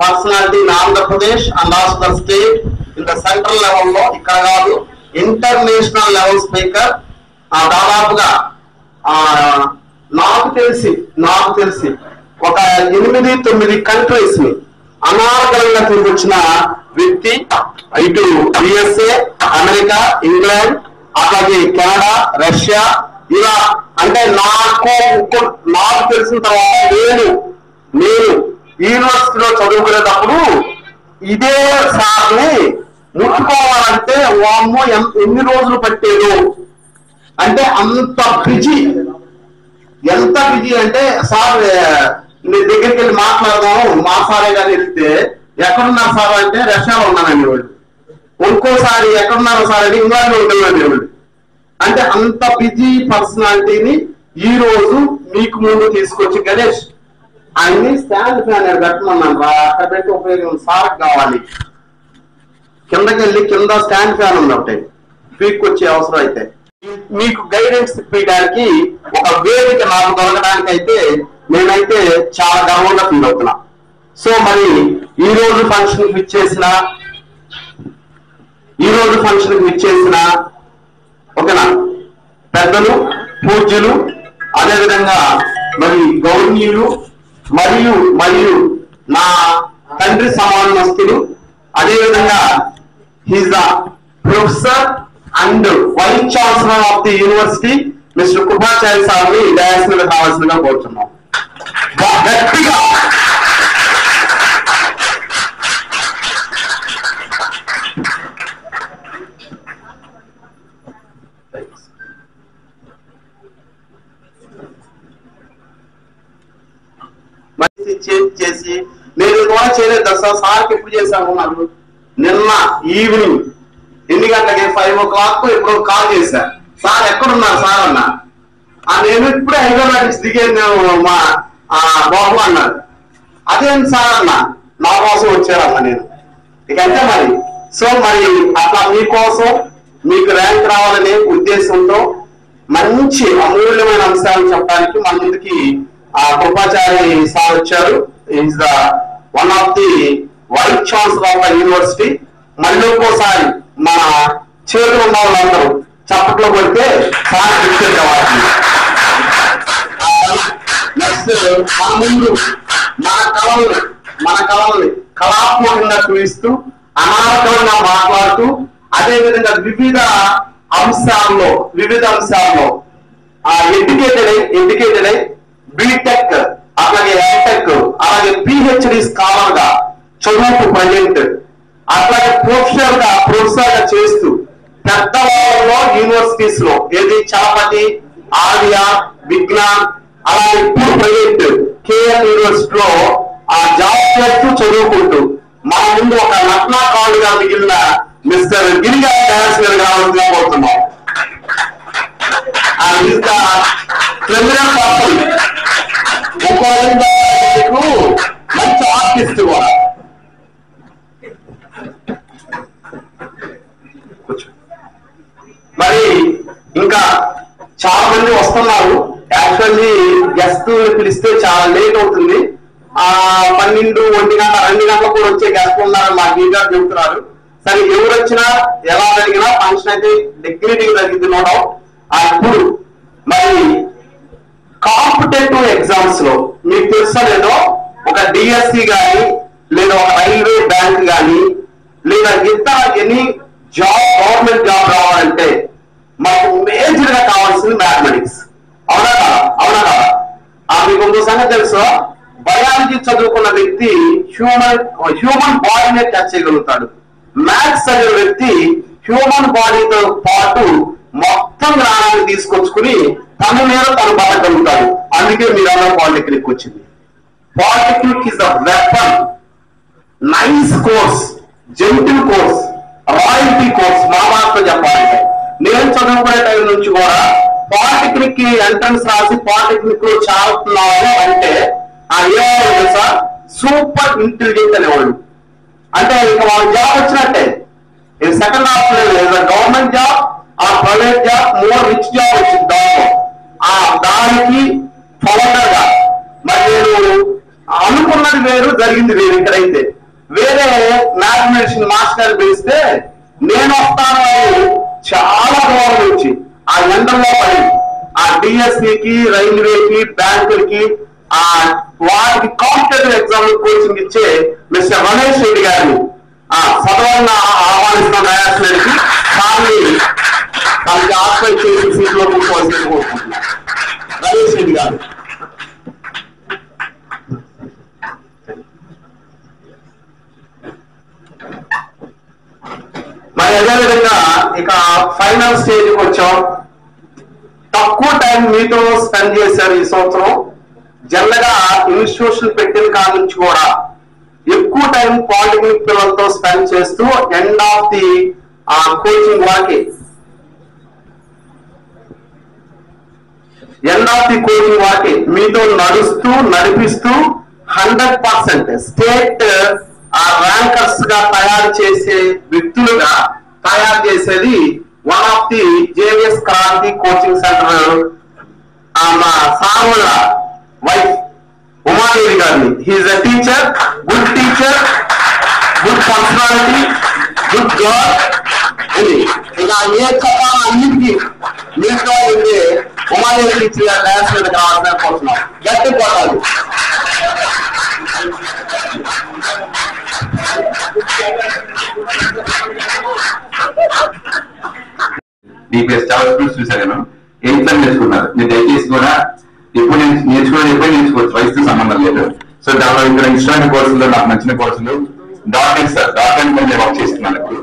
personality in Andhra Pradesh and also the state in the central level లో ఇక్కడ కాదు international level speaker. దాదాపుగా నాకు తెలిసి ఒక 8-9 కంట్రీస్ ని అనార్గళంగా తీసుకొచ్చిన వ్యక్తి. ఇటు యుఎస్ఏ, అమెరికా, ఇంగ్లాండ్, అలాగే కెనడా, రష్యా, ఇలా అంటే నాకు తెలిసిన తర్వాత నేను యూనివర్సిటీలో చదువుకునేటప్పుడు ఇదే సార్ని ముట్టుకోవాలంటే వామ్మో ఎన్ని రోజులు పట్టేదు అంటే అంత బిజీ. ఎంత బిజీ అంటే సార్ మీ దగ్గరికి వెళ్ళి మాట్లాడదాం మా సారే గారు వెళ్తే ఎక్కడున్నారు సార్ అంటే రష్యాలో ఉన్నానండి వాళ్ళు. ఇంకోసారి ఎక్కడున్నారు సార్ అంటే ఇంగ్లాండ్లో ఉంటున్నాను వాళ్ళు. అంటే అంత బిజీ పర్సనాలిటీని ఈ రోజు మీకు ముందు తీసుకొచ్చి గణేష్ ఆయన్ని స్టాండ్ ఫ్యాన్ పెట్టమన్నాను రా, అక్కడ పెట్టి ఉపయోగం సార్ కావాలి. కిందకి వెళ్ళి కింద స్టాండ్ ఫ్యాన్ ఉంది ఒకటి పీక్ వచ్చే అవసరం అయితే మీకు గైడెన్స్ ఇప్పించడానికి ఒక వేదిక నాకు దొరకడానికి అయితే నేనైతే చాలా గర్వంగా ఫీల్ అవుతున్నా. సో మరి ఈ రోజు ఫంక్షన్ విచ్చేసిన ఓకేనా పెద్దలు, పూజ్యులు, అదేవిధంగా మరి గౌరవనీయులు మరియు నా తండ్రి సమానస్తులు, అదేవిధంగా he's the professor and vice chancellor of the university mister Krupacharya సార్ని డయాస్ మీద కావాల్సిందిగా కోరుతున్నాం. గట్టిగా చేసి నేను కూడా చేయలేదు సార్కి ఎప్పుడు చేశాను నాకు నిన్న ఈవినింగ్ ఎన్ని గంటలకి 5 o'clock ఎప్పుడో కాల్ చేశా. సార్ ఎక్కడున్నారు సార్ అన్నా. నేను ఇప్పుడే హైదరాబాద్ నుంచి దిగాను మా బాబు అన్నారు. అదేంటి సార్ అన్నా, నా కోసం వచ్చారన్నా నేను ఇకంటే మరి. సో మరి అట్లా మీకోసం మీకు ర్యాంక్ రావాలనే ఉద్దేశంతో మంచి అమూల్యమైన అంశాలను చెప్పడానికి మన ముందుకి కృపాచార్య సార్ వచ్చారు. Is the one of the vice chancellor of the university. మళ్ళీ ఒక్కోసారి మన చేతులు ఉన్న వాళ్ళందరూ చప్పట్లో కొడితే సార్ గుర్తించేవాళ్ళు. నెక్స్ట్ మన ముందు మన కళల్ని కళాత్మకంగా చూపిస్తూ అనార్గళంగా మాట్లాడుతూ అదేవిధంగా వివిధ అంశాల్లో ఎడ్యుకేటెడ్ అయి బీటెక్ అలాగే ఎంటెక్ అలాగే పిహెచ్డి స్కాలర్ గా చదువుతూ ప్రజెంట్ అట్లాగే ప్రొఫెసర్ గా చేస్తూ పెద్దవాళ్ళలో యూనివర్సిటీస్ లో ఏది చలపతి, ఆర్య, విజ్ఞాన్ అలాగే ఇప్పుడు ప్రజెంట్ కేఎల్ యూనివర్సిటీలో జాబ్ చేస్తూ చదువుకుంటూ మన ముందు ఒక నట్నాకారుడుగా మిగిలిన మిస్టర్ గిరిగా డాన్స్ గారు కావాల్సిందిగా కోరుతున్నాం. క్రిమినల్ పర్సన్ మంచి ఆర్టిస్ట్ కూడా. మరి ఇంకా చాలా మంది వస్తున్నారు. యాక్చువల్లీ గెస్ట్ పిలిస్తే చాలా లేట్ అవుతుంది. 12, 1 గంట 2 గంటలకు కూడా వచ్చే గెస్ట్ ఉన్నారని మాకు ఈగా చెబుతున్నారు. సరే ఎవరు వచ్చినా ఎలా జరిగినా ఫంక్షన్ అయితే డిగ్నిటీగా జరిగింది నో డౌట్. ఇప్పుడు మరి కాంపిటేటివ్ ఎగ్జామ్స్ లో మీకు తెలుసా లేదో ఒక డిఎస్సి కానీ లేదా ఒక రైల్వే బ్యాంక్ కానీ లేదా ఇతర ఎనీ జాబ్ గవర్నమెంట్ జాబ్ రావాలంటే మనకు మేజర్ గా కావాల్సింది మ్యాథమెటిక్స్. అవునా కదా? మీకు ఇంకో సంగతి తెలుసు, బయాలజీ చదువుకున్న వ్యక్తి హ్యూమన్ బాడీనే టచ్ చేయగలుగుతాడు. మ్యాథ్స్ చదివిన వ్యక్తి హ్యూమన్ బాడీతో పాటు మొత్తం జ్ఞానాన్ని తీసుకొచ్చుకుని తన మీద తను బతకగలుగుతాడు. అందుకే మీరందరూ పాలిటెక్నిక్ వచ్చింది. Polytechnic is the weapon. Nice course, gentle course, royalty course. మా భాషలో చెప్పాలంటే నేను చదువుకునే టైం నుంచి కూడా పాలిటెక్నిక్ కి ఎంట్రన్స్ రాసి పాలిటెక్నిక్ లో చదువుతున్నాను అంటే ఏమవుతుంది సార్, సూపర్ ఇంటెలిజెంట్ అనేవాళ్ళు. అంటే ఇక వాళ్ళ జాబ్ వచ్చినట్టే. ఇది సెకండ్ ఆప్షన్ లేదు, గవర్నమెంట్ జాబ్ ఆ private job more rich job వచ్చింది. దానికి ఫౌండర్ గా మరి నేను అనుకున్నది వేరు, జరిగింది వేరు. ఇక్కడైతే వేరే మ్యాథమెటిక్స్ మాస్టర్ పిలిస్తే నేను వస్తాను అని చాలా దూరం నుంచి ఆ ఎండల్లో పడి ఆ డిఎస్సికి, రైల్వేకి, బ్యాంకులకి ఆ వాటికి కాంపిటేటివ్ ఎగ్జామ్ కోచింగ్ ఇచ్చే మిస్టర్ రమేష్ రెడ్డి గారిని సదవన్న ఆహ్వానిస్తున్న న్యాయాలయానికి దాన్ని దానికి ఆశ్రయ చేసి సీట్లో కూర్చోవాల్సి కోరుకుంటున్నాను. రమేష్ రెడ్డి గారు. మరి అదేవిధంగా ఇక ఫైనల్ స్టేజ్కి వచ్చాం. తక్కువ టైం మీతో స్పెండ్ చేశారు ఈ సంవత్సరం. జనరల్గా ఇన్స్టిట్యూషన్ పెట్టిన కాడ నుంచి కూడా ఎక్కువ టైం పాలిటెక్నిక్ పిల్లలతో స్పెండ్ చేస్తూ ఎండ్ ఆఫ్ ది కోచింగ్ వరకే మీతో నడుస్తూ నడిపిస్తూ 100% స్టేట్ ర్యాంకర్స్ గా తయారు చేసే వ్యక్తులుగా తయారు చేసేది one of the JVS Kranti coaching centre మా సార్వల వైఫ్ ఉమాదేవి గారిని. He is a teacher, good teacher, good personality, good girl అని ఇలా ఏ చట్టాలు అన్నిటికీ మీతో ఉండే ఉమాదేవి టీచర్ గారి డ్యాన్స్ మీద కావాల్సిన కోరుతున్నాం. గట్టి పోతారు. చాలా స్టూడెంట్స్ చూసాను, 8th నేర్చుకున్నారు. మీరు దయచేసి కూడా ఎప్పుడు నేర్చుకోవచ్చు, వయసుతో సంబంధం లేదు. సో దాంట్లో ఇక్కడ ఇష్టమైన కోర్సులు, నాకు నచ్చిన కోర్సులు .NET సార్. .NET నేను వర్క్ చేస్తున్నాను. ఇప్పుడు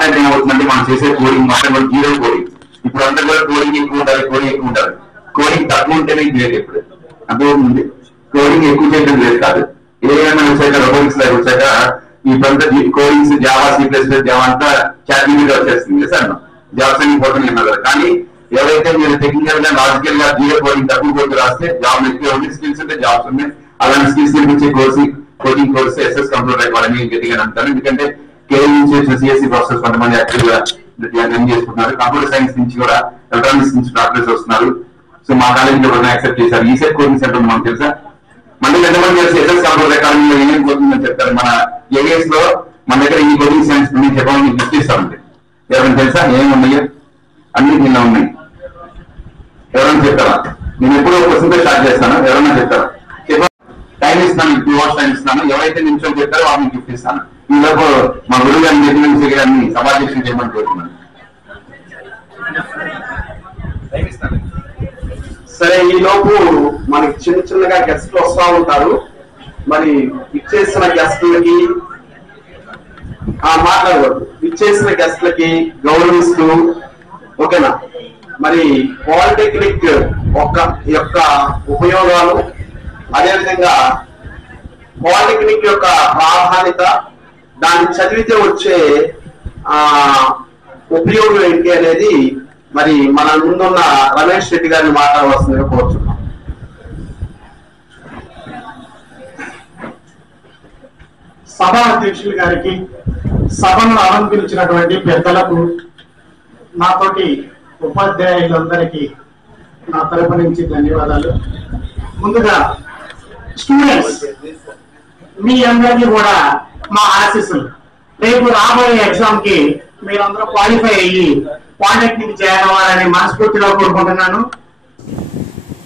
.NET ఏమవుతుందంటే మనం చేసే కోడింగ్ మాత్రం కూడా జీరో కోడింగ్. ఇప్పుడు అంతా కూడా కోడింగ్ ఎక్కువ ఉండాలి, కోడింగ్ ఎక్కువ ఉండాలి. కోడింగ్ తక్కువ ఉంటేనే గ్రేట్. ఇప్పుడు అర్థమవుతుంది. కోడింగ్ ఎక్కువ చేయడం లేదు కాదు. ఏమైనా వచ్చాక రోబోటిక్స్ లాగా వచ్చాక ఇప్పుడంతా కోడింగ్స్ జావా, C++, జావా అంతా చాట్ వచ్చేస్తుంది సార్. జాబ్స్ అన్ని పోతున్నాయి కదా. కానీ ఎవరైతే మీరు టెక్నికల్ గా, లాజికల్ గా జీరో కోడింగ్ తక్కువ కోర్సు రాస్తే జాబ్ ఎక్కువ ఉంది. స్కిల్స్ ఉంటే జాబ్స్ ఉన్నాయి. అలాంటి స్కిల్స్ నేర్పించే coaching course SS computer academy గట్టిగా అంటారు. ఎందుకంటే కేఎల్ నుంచి CSE ప్రొఫెసర్స్ కొంతమంది యాక్టివ్ గా రన్ చేసుకుంటున్నారు. కంప్యూటర్ సైన్స్ నుంచి కూడా, ఎలక్ట్రానిక్స్ నుంచి డాక్టర్స్ వస్తున్నారు. సో మా కాలేజ్ లో కూడా యాక్సెప్ట్ చేశారు. ఈసెట్ కోచింగ్ సెంటర్ మనకు తెలుసా? మళ్ళీ ఎంతమంది తెలిసి SS కంప్యూటర్ అకాడమీలో ఏమేమి కోచింగ్ అని చెప్తారు. మన ఏవిఎస్ లో మన దగ్గర ఈ కోచింగ్ సైన్స్ చెప్పాలని లిస్ట్ ఇస్తామండి. ఎవరైనా తెలుసా ఏమున్నాయో? అన్ని నిన్న ఉన్నాయి. ఎవరైనా చెప్తారా? నేను ఎప్పుడో క్వశ్చన్తో స్టార్ట్ చేస్తాను. ఎవరైనా చెప్తారా? టైం ఇస్తాను, 2 hours టైం ఇస్తాను. ఎవరైతే నిమిషం చెప్తారో వాళ్ళని గిఫ్ట్ ఇస్తాను. ఈలోపు మా గురువు గారిని దగ్గర గారిని సమాజం చేయమని కోరుతున్నాను. సరే, ఈ లోపు మనకి చిన్న చిన్నగా గెస్ట్లు వస్తూ ఉంటారు. మరి ఇచ్చేసిన గెస్టులకి మాట్లాడకూడదు. ఇచ్చేసిన గెస్టులకి గౌరవిస్తూ, ఓకేనా? మరి పాలిటెక్నిక్ యొక్క ఉపయోగాలు, అదేవిధంగా పాలిటెక్నిక్ యొక్క ప్రాధాన్యత, దాన్ని చదివితే వచ్చే ఉపయోగం ఏంటి అనేది మరి మన ముందున్న రమేష్ రెడ్డి గారిని మాట్లాడవలసిందిగా కోరుతున్నాం. సభా అధ్యక్షులు గారికి, సభను ఆరంభించినటువంటి పెద్దలకు, నాతోటి ఉపాధ్యాయులందరికీ నా తరపు నుంచి ధన్యవాదాలు. ముందుగా స్టూడెంట్స్ మీ అందరికీ కూడా మా ఆశీస్సులు. రేపు రాబోయే ఎగ్జామ్ కి మీరందరూ క్వాలిఫై అయ్యి పాలిటెక్నిక్ చేయాలని మనస్ఫూర్తిగా కోరుకుంటున్నాను.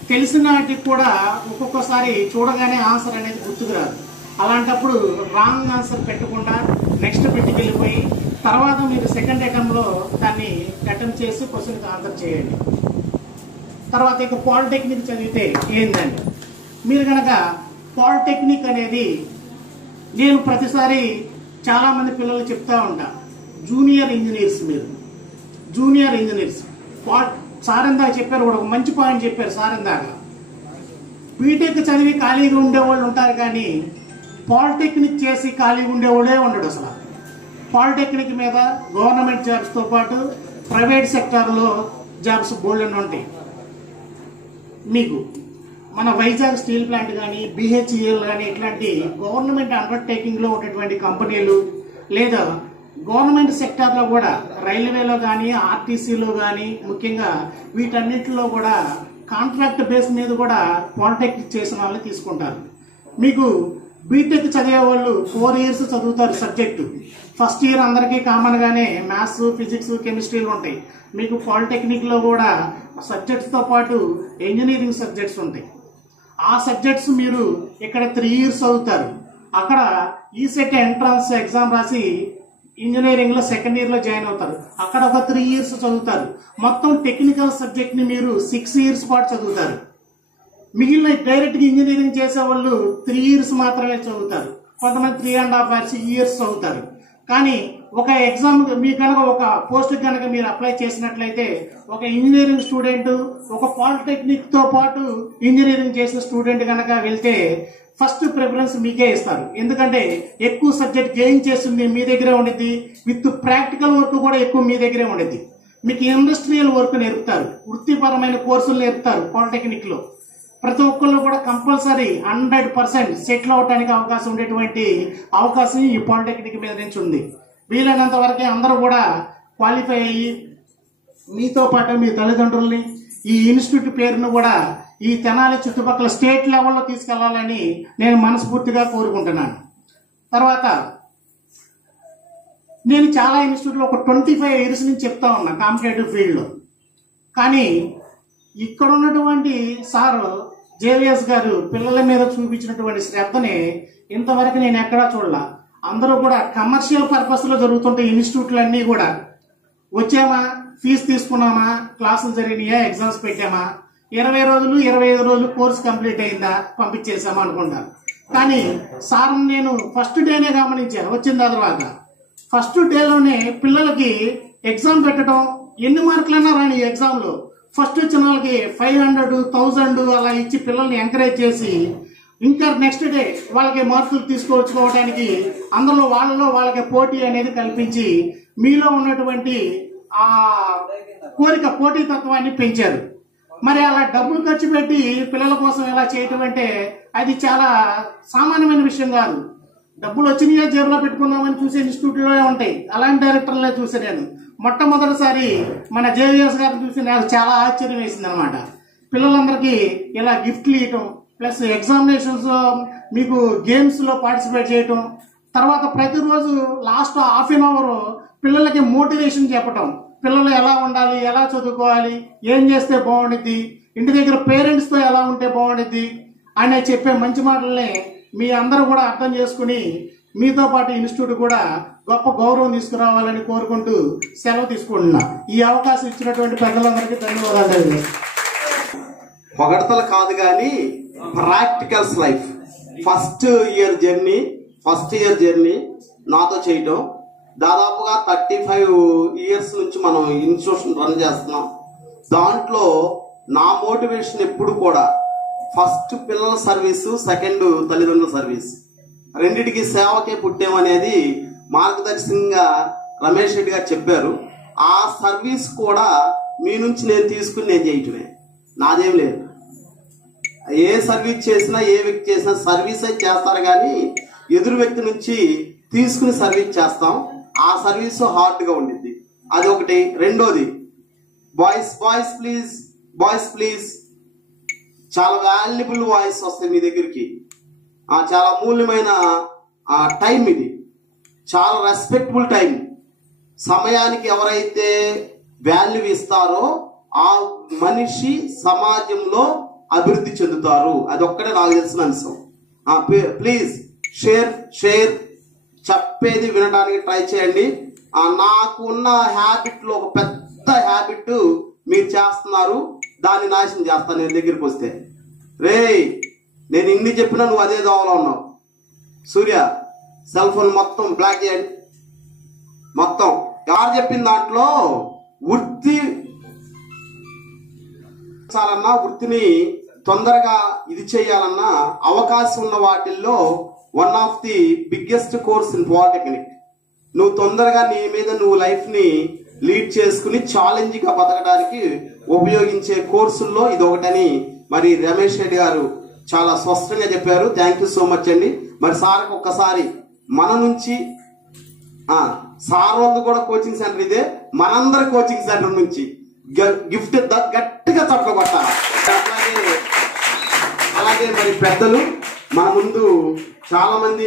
తెలిసినటికి కూడా ఒక్కొక్కసారి చూడగానే ఆన్సర్ అనేది గుర్తుకురాదు. అలాంటప్పుడు రాంగ్ ఆన్సర్ పెట్టకుండా నెక్స్ట్ బిట్కి వెళ్ళిపోయి తర్వాత మీరు సెకండ్ అటెంప్ట్లో దాన్ని అటెంప్ట్ చేసి క్వశ్చన్కి ఆన్సర్ చేయండి. తర్వాత ఇక పాలిటెక్నిక్ చదివితే ఏందండి, మీరు కనుక పాలిటెక్నిక్ అనేది నేను ప్రతిసారి చాలామంది పిల్లలు చెప్తా ఉంటా, జూనియర్ ఇంజనీర్స్. మీరు జూనియర్ ఇంజనీర్స్ సార్ ఇందాక చెప్పారు కూడా, ఒక మంచి పాయింట్ చెప్పారు సార్ ఇందాక. బీటెక్ చదివి ఖాళీగా ఉండేవాళ్ళు ఉంటారు, కానీ పాలిటెక్నిక్ చేసి ఖాళీగా ఉండేవాళ్ళే ఉండడు. అసలు పాలిటెక్నిక్ మీద గవర్నమెంట్ జాబ్స్తో పాటు ప్రైవేట్ సెక్టార్లో జాబ్స్ బోల్డ్ ఉంటాయి. మీకు మన వైజాగ్ స్టీల్ ప్లాంట్ కానీ, BHEL కానీ, ఇట్లాంటి గవర్నమెంట్ అండర్టేకింగ్లో ఉన్నటువంటి కంపెనీలు, లేదా గవర్నమెంట్ సెక్టార్లో కూడా రైల్వేలో కానీ, RTCలో కానీ, ముఖ్యంగా వీటన్నిటిలో కూడా కాంట్రాక్ట్ బేస్ మీద కూడా పాలిటెక్నిక్ చేసిన వాళ్ళని తీసుకుంటారు. మీకు బీటెక్ చదివే వాళ్ళు 4 years చదువుతారు సబ్జెక్టు. ఫస్ట్ ఇయర్ అందరికీ కామన్ గానే మ్యాథ్స్, ఫిజిక్స్, కెమిస్ట్రీలు ఉంటాయి. మీకు పాలిటెక్నిక్ లో కూడా సబ్జెక్ట్స్ తో పాటు ఇంజనీరింగ్ సబ్జెక్ట్స్ ఉంటాయి. ఆ సబ్జెక్ట్స్ మీరు ఇక్కడ 3 years చదువుతారు. అక్కడ ఈసెట్ ఎంట్రన్స్ ఎగ్జామ్ రాసి ఇంజనీరింగ్ లో సెకండ్ ఇయర్ లో జాయిన్ అవుతారు. అక్కడ ఒక 3 years చదువుతారు. మొత్తం టెక్నికల్ సబ్జెక్ట్ ని మీరు 6 years పాటు చదువుతారు. మిగిలిన డైరెక్ట్ గా ఇంజనీరింగ్ చేసే వాళ్ళు 3 years మాత్రమే చదువుతారు. కొంతమంది 3.5 years చదువుతారు. కానీ ఒక ఎగ్జామ్ మీకు కనుక ఒక పోస్ట్ కనుక మీరు అప్లై చేసినట్లయితే ఒక ఇంజనీరింగ్ స్టూడెంట్ ఒక పాలిటెక్నిక్ తో పాటు ఇంజనీరింగ్ చేసిన స్టూడెంట్ కనుక వెళ్తే ఫస్ట్ ప్రిఫరెన్స్ మీకే ఇస్తారు. ఎందుకంటే ఎక్కువ సబ్జెక్ట్ గెయిన్ చేస్తుంది మీ దగ్గరే ఉండిద్ది. విత్ ప్రాక్టికల్ వర్క్ కూడా ఎక్కువ మీ దగ్గరే ఉండిద్ది. మీకు ఇండస్ట్రియల్ వర్క్ నేర్పుతారు, వృత్తిపరమైన కోర్సులు నేర్పుతారు. పాలిటెక్నిక్ లో ప్రతి ఒక్కళ్ళు కూడా కంపల్సరీ 100% సెటిల్ అవడానికి అవకాశం ఉండేటువంటి అవకాశం ఈ పాలిటెక్నిక్ మీద నుంచి ఉంది. వీలైనంత వరకే అందరూ కూడా క్వాలిఫై అయ్యి మీతో పాటు మీ తల్లిదండ్రుల్ని ఈ ఇన్స్టిట్యూట్ పేరును కూడా ఈ తెనాలి చుట్టుపక్కల స్టేట్ లెవెల్లో తీసుకెళ్లాలని నేను మనస్ఫూర్తిగా కోరుకుంటున్నాను. తర్వాత నేను చాలా ఇన్స్టిట్యూట్లో ఒక 25 years నుంచి చెప్తా ఉన్నా కాంపిటేటివ్ ఫీల్డ్లో. కానీ ఇక్కడ ఉన్నటువంటి సార్ జేవిఎస్ గారు పిల్లల మీద చూపించినటువంటి శ్రద్ధని ఇంతవరకు నేను ఎక్కడా చూడలా. అందరూ కూడా కమర్షియల్ పర్పస్ లో జరుగుతుంటే ఇన్స్టిట్యూట్లన్నీ కూడా వచ్చామా, ఫీజు తీసుకున్నామా, క్లాసులు జరిగినాయా, ఎగ్జామ్స్ పెట్టామా, 20 రోజులు 25 రోజులు కోర్సు కంప్లీట్ అయిందా, పంపించేసామా అనుకుంటారు. కానీ సార్ నేను ఫస్ట్ డేనే గమనించాను. వచ్చిన తర్వాత ఫస్ట్ డేలోనే పిల్లలకి ఎగ్జామ్ పెట్టడం, ఎన్ని మార్కులన్నా రాని ఎగ్జామ్ లో ఫస్ట్ వచ్చిన వాళ్ళకి 500, 1000 అలా ఇచ్చి పిల్లల్ని ఎంకరేజ్ చేసి ఇంకా నెక్స్ట్ డే వాళ్ళకి మార్కులు తీసుకొచ్చుకోవడానికి అందులో వాళ్ళలో వాళ్ళకి పోటీ అనేది కల్పించి మీలో ఉన్నటువంటి ఆ కోరిక, పోటీతత్వాన్ని పెంచారు. మరి అలా డబ్బులు ఖర్చు పెట్టి పిల్లల కోసం ఎలా చేయటం అంటే అది చాలా సామాన్యమైన విషయం కాదు. డబ్బులు వచ్చినాయో జేబులో పెట్టుకుందామని చూసే ఇన్స్టిట్యూట్లో ఉంటాయి. అలాంటి డైరెక్టర్లే చూసే నేను మొట్టమొదటిసారి మన జేవిఎస్ గారిని చూసి నాకు చాలా ఆశ్చర్యం వేసింది అనమాట. పిల్లలందరికీ ఇలా గిఫ్ట్లు ఇవ్వటం, ప్లస్ ఎగ్జామినేషన్స్ మీకు గేమ్స్ లో పార్టిసిపేట్ చేయటం, తర్వాత ప్రతిరోజు లాస్ట్ హాఫ్ అన్ అవర్ పిల్లలకి మోటివేషన్ చెప్పటం, పిల్లలు ఎలా ఉండాలి, ఎలా చదువుకోవాలి, ఏం చేస్తే బాగుండిద్ది, ఇంటి దగ్గర పేరెంట్స్ తో ఎలా ఉంటే బాగుండిద్ది అనే చెప్పే మంచి మాటల్ని మీ అందరూ కూడా అర్థం చేసుకుని మీతో పాటు ఇన్స్టిట్యూట్ కూడా గొప్ప గౌరవం తీసుకురావాలని కోరుకుంటూ సెలవు తీసుకుంటున్నా. ఈ అవకాశం ఇచ్చినటువంటి పెద్దలందరికీ ధన్యవాదాలు. పొగడతలు కాదు కానీ practicals life first year journey నాతో చేయటం. దాదాపుగా 35 years నుంచి మనం ఇన్స్టిట్యూషన్ రన్ చేస్తున్నాం. దాంట్లో నా మోటివేషన్ ఎప్పుడు కూడా ఫస్ట్ పిల్లల సర్వీసు, సెకండ్ తల్లిదండ్రుల సర్వీస్, రెండిటికి సేవకే పుట్టామనేది మార్గదర్శకంగా రమేష్ రెడ్డి గారు చెప్పారు. ఆ సర్వీస్ కూడా మీ నుంచి నేను తీసుకుని నేను చేయటమే, నాదేం లేదు. ఏ సర్వీస్ చేసినా, ఏ వ్యక్తి చేసినా సర్వీస్ అయితే చేస్తారు కానీ ఎదురు వ్యక్తి నుంచి తీసుకుని సర్వీస్ చేస్తాం. ఆ సర్వీస్ హార్డ్ గా ఉండిద్ది. అది ఒకటి. రెండోది బాయ్స్ ప్లీజ్ చాలా వాల్యుబుల్ వాయిస్ వస్తాయి మీ దగ్గరికి. చాలా అమూల్యమైన టైం ఇది, చాలా రెస్పెక్టబుల్ టైం. సమయానికి ఎవరైతే వాల్యూ ఇస్తారో ఆ మనిషి సమాజంలో అభివృద్ధి చెందుతారు. అది ఒక్కటే నాకు తెలిసిన అంశం. ప్లీజ్ షేర్ చెప్పేది వినడానికి ట్రై చేయండి. నాకు ఉన్న హ్యాబిట్ లో ఒక పెద్ద హ్యాబిట్ మీరు చేస్తున్నారు, దాన్ని నాశనం చేస్తాను నేను దగ్గరికి వస్తే. నేను ఇన్ని చెప్పినా నువ్వు అదే దోవలో ఉన్నావు. సూర్య సెల్ ఫోన్ మొత్తం బ్లాక్ చేయండి. మొత్తం ఎవరు చెప్పిన దాంట్లో వృత్తి చాలన్నా, వృత్తిని తొందరగా ఇది చేయాలన్నా అవకాశం ఉన్న వాటిల్లో one of the biggest course in polytechnic. నువ్వు తొందరగా నీ మీద నువ్వు లైఫ్ ని లీడ్ చేసుకుని ఛాలెంజ్ గా బతకడానికి ఉపయోగించే కోర్సుల్లో ఇది ఒకటని మరి రమేష్ రెడ్డి గారు చాలా స్పష్టంగా చెప్పారు. థ్యాంక్ యూ సో మచ్ అండి. మరి సార్కి ఒక్కసారి మన నుంచి సార్ వాళ్ళు కూడా కోచింగ్ సెంటర్ ఇదే, మనందరి కోచింగ్ సెంటర్ నుంచి గిఫ్ట్ గట్టిగా చప్పట్లు కొట్టాలి. అలాగే మరి పెద్దలు మన ముందు చాలా మంది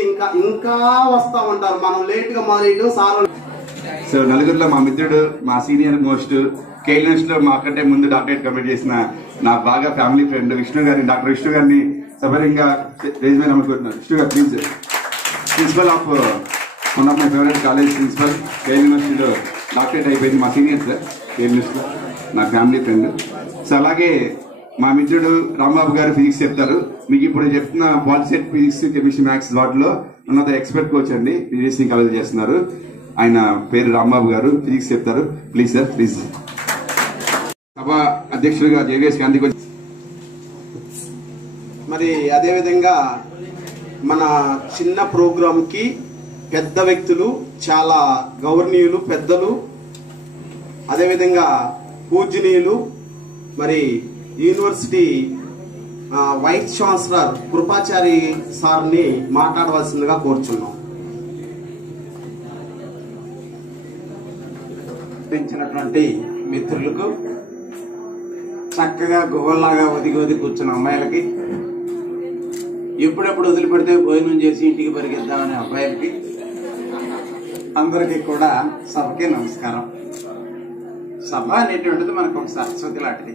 ఇంకా వస్తా ఉంటారు. మనం లేట్ గా మొదలెట్టు సార్. సో నలుగురిలో మా మిత్రుడు, మా సీనియర్ మోస్ట్ కేఎల్ఎన్స్ లో మాకంటే ముందు డాక్టరేట్ కంప్లీట్ చేసిన నా బాగా ఫ్యామిలీ ఫ్రెండ్ విష్ణు గారిని, డాక్టర్ విష్ణు గారిని సభరంగా రేజ్ మీద అనుకుంటున్నాను. Vishnu garu please. Principal of one of my favourite college principal, KL యూనివర్సిటీలో డాక్టరేట్ అయిపోయింది మా సీనియర్ సార్ కేఎల్ యూనివర్సిటీలో, నా ఫ్యామిలీ ఫ్రెండ్. సో అలాగే మా మిత్రుడు రాంబాబు గారు ఫిజిక్స్ చెప్తారు. మీకు ఇప్పుడు చెప్తున్న పాలిసెట్ ఫిజిక్స్, కెమిస్ట్రీ, మ్యాథ్స్ వాటిలో ఉన్నత ఎక్స్పర్ట్ కోచ్ అండి, పీజీసీ కాలేజ్ చేస్తున్నారు. ఆయన పేరు రాంబాబు గారు, ఫిజిక్స్ చెప్తారు. Please sir, please. సభ అధ్యక్షులుగా జేవిఎస్ గాంధీ. మరి అదేవిధంగా మన చిన్న ప్రోగ్రామ్ కి పెద్ద వ్యక్తులు, చాలా గౌరవనీయులు, పెద్దలు, అదేవిధంగా పూజనీయులు, మరి యూనివర్సిటీ వైస్ ఛాన్సలర్ కృపాచారి సార్ని మాట్లాడవలసిందిగా కోరుచున్నాం. మిత్రులకు, చక్కగా గువ్వల్లాగా ఒదిగి కూర్చున్న అమ్మాయిలకి, ఎప్పుడెప్పుడు వదిలిపెడితే భోజనం చేసి ఇంటికి పరిగెద్దామనే అబ్బాయిలకి, అందరికీ కూడా సభకి నమస్కారం. సభ అనేటువంటిది మనకు ఒక సరస్వతి లాంటిది.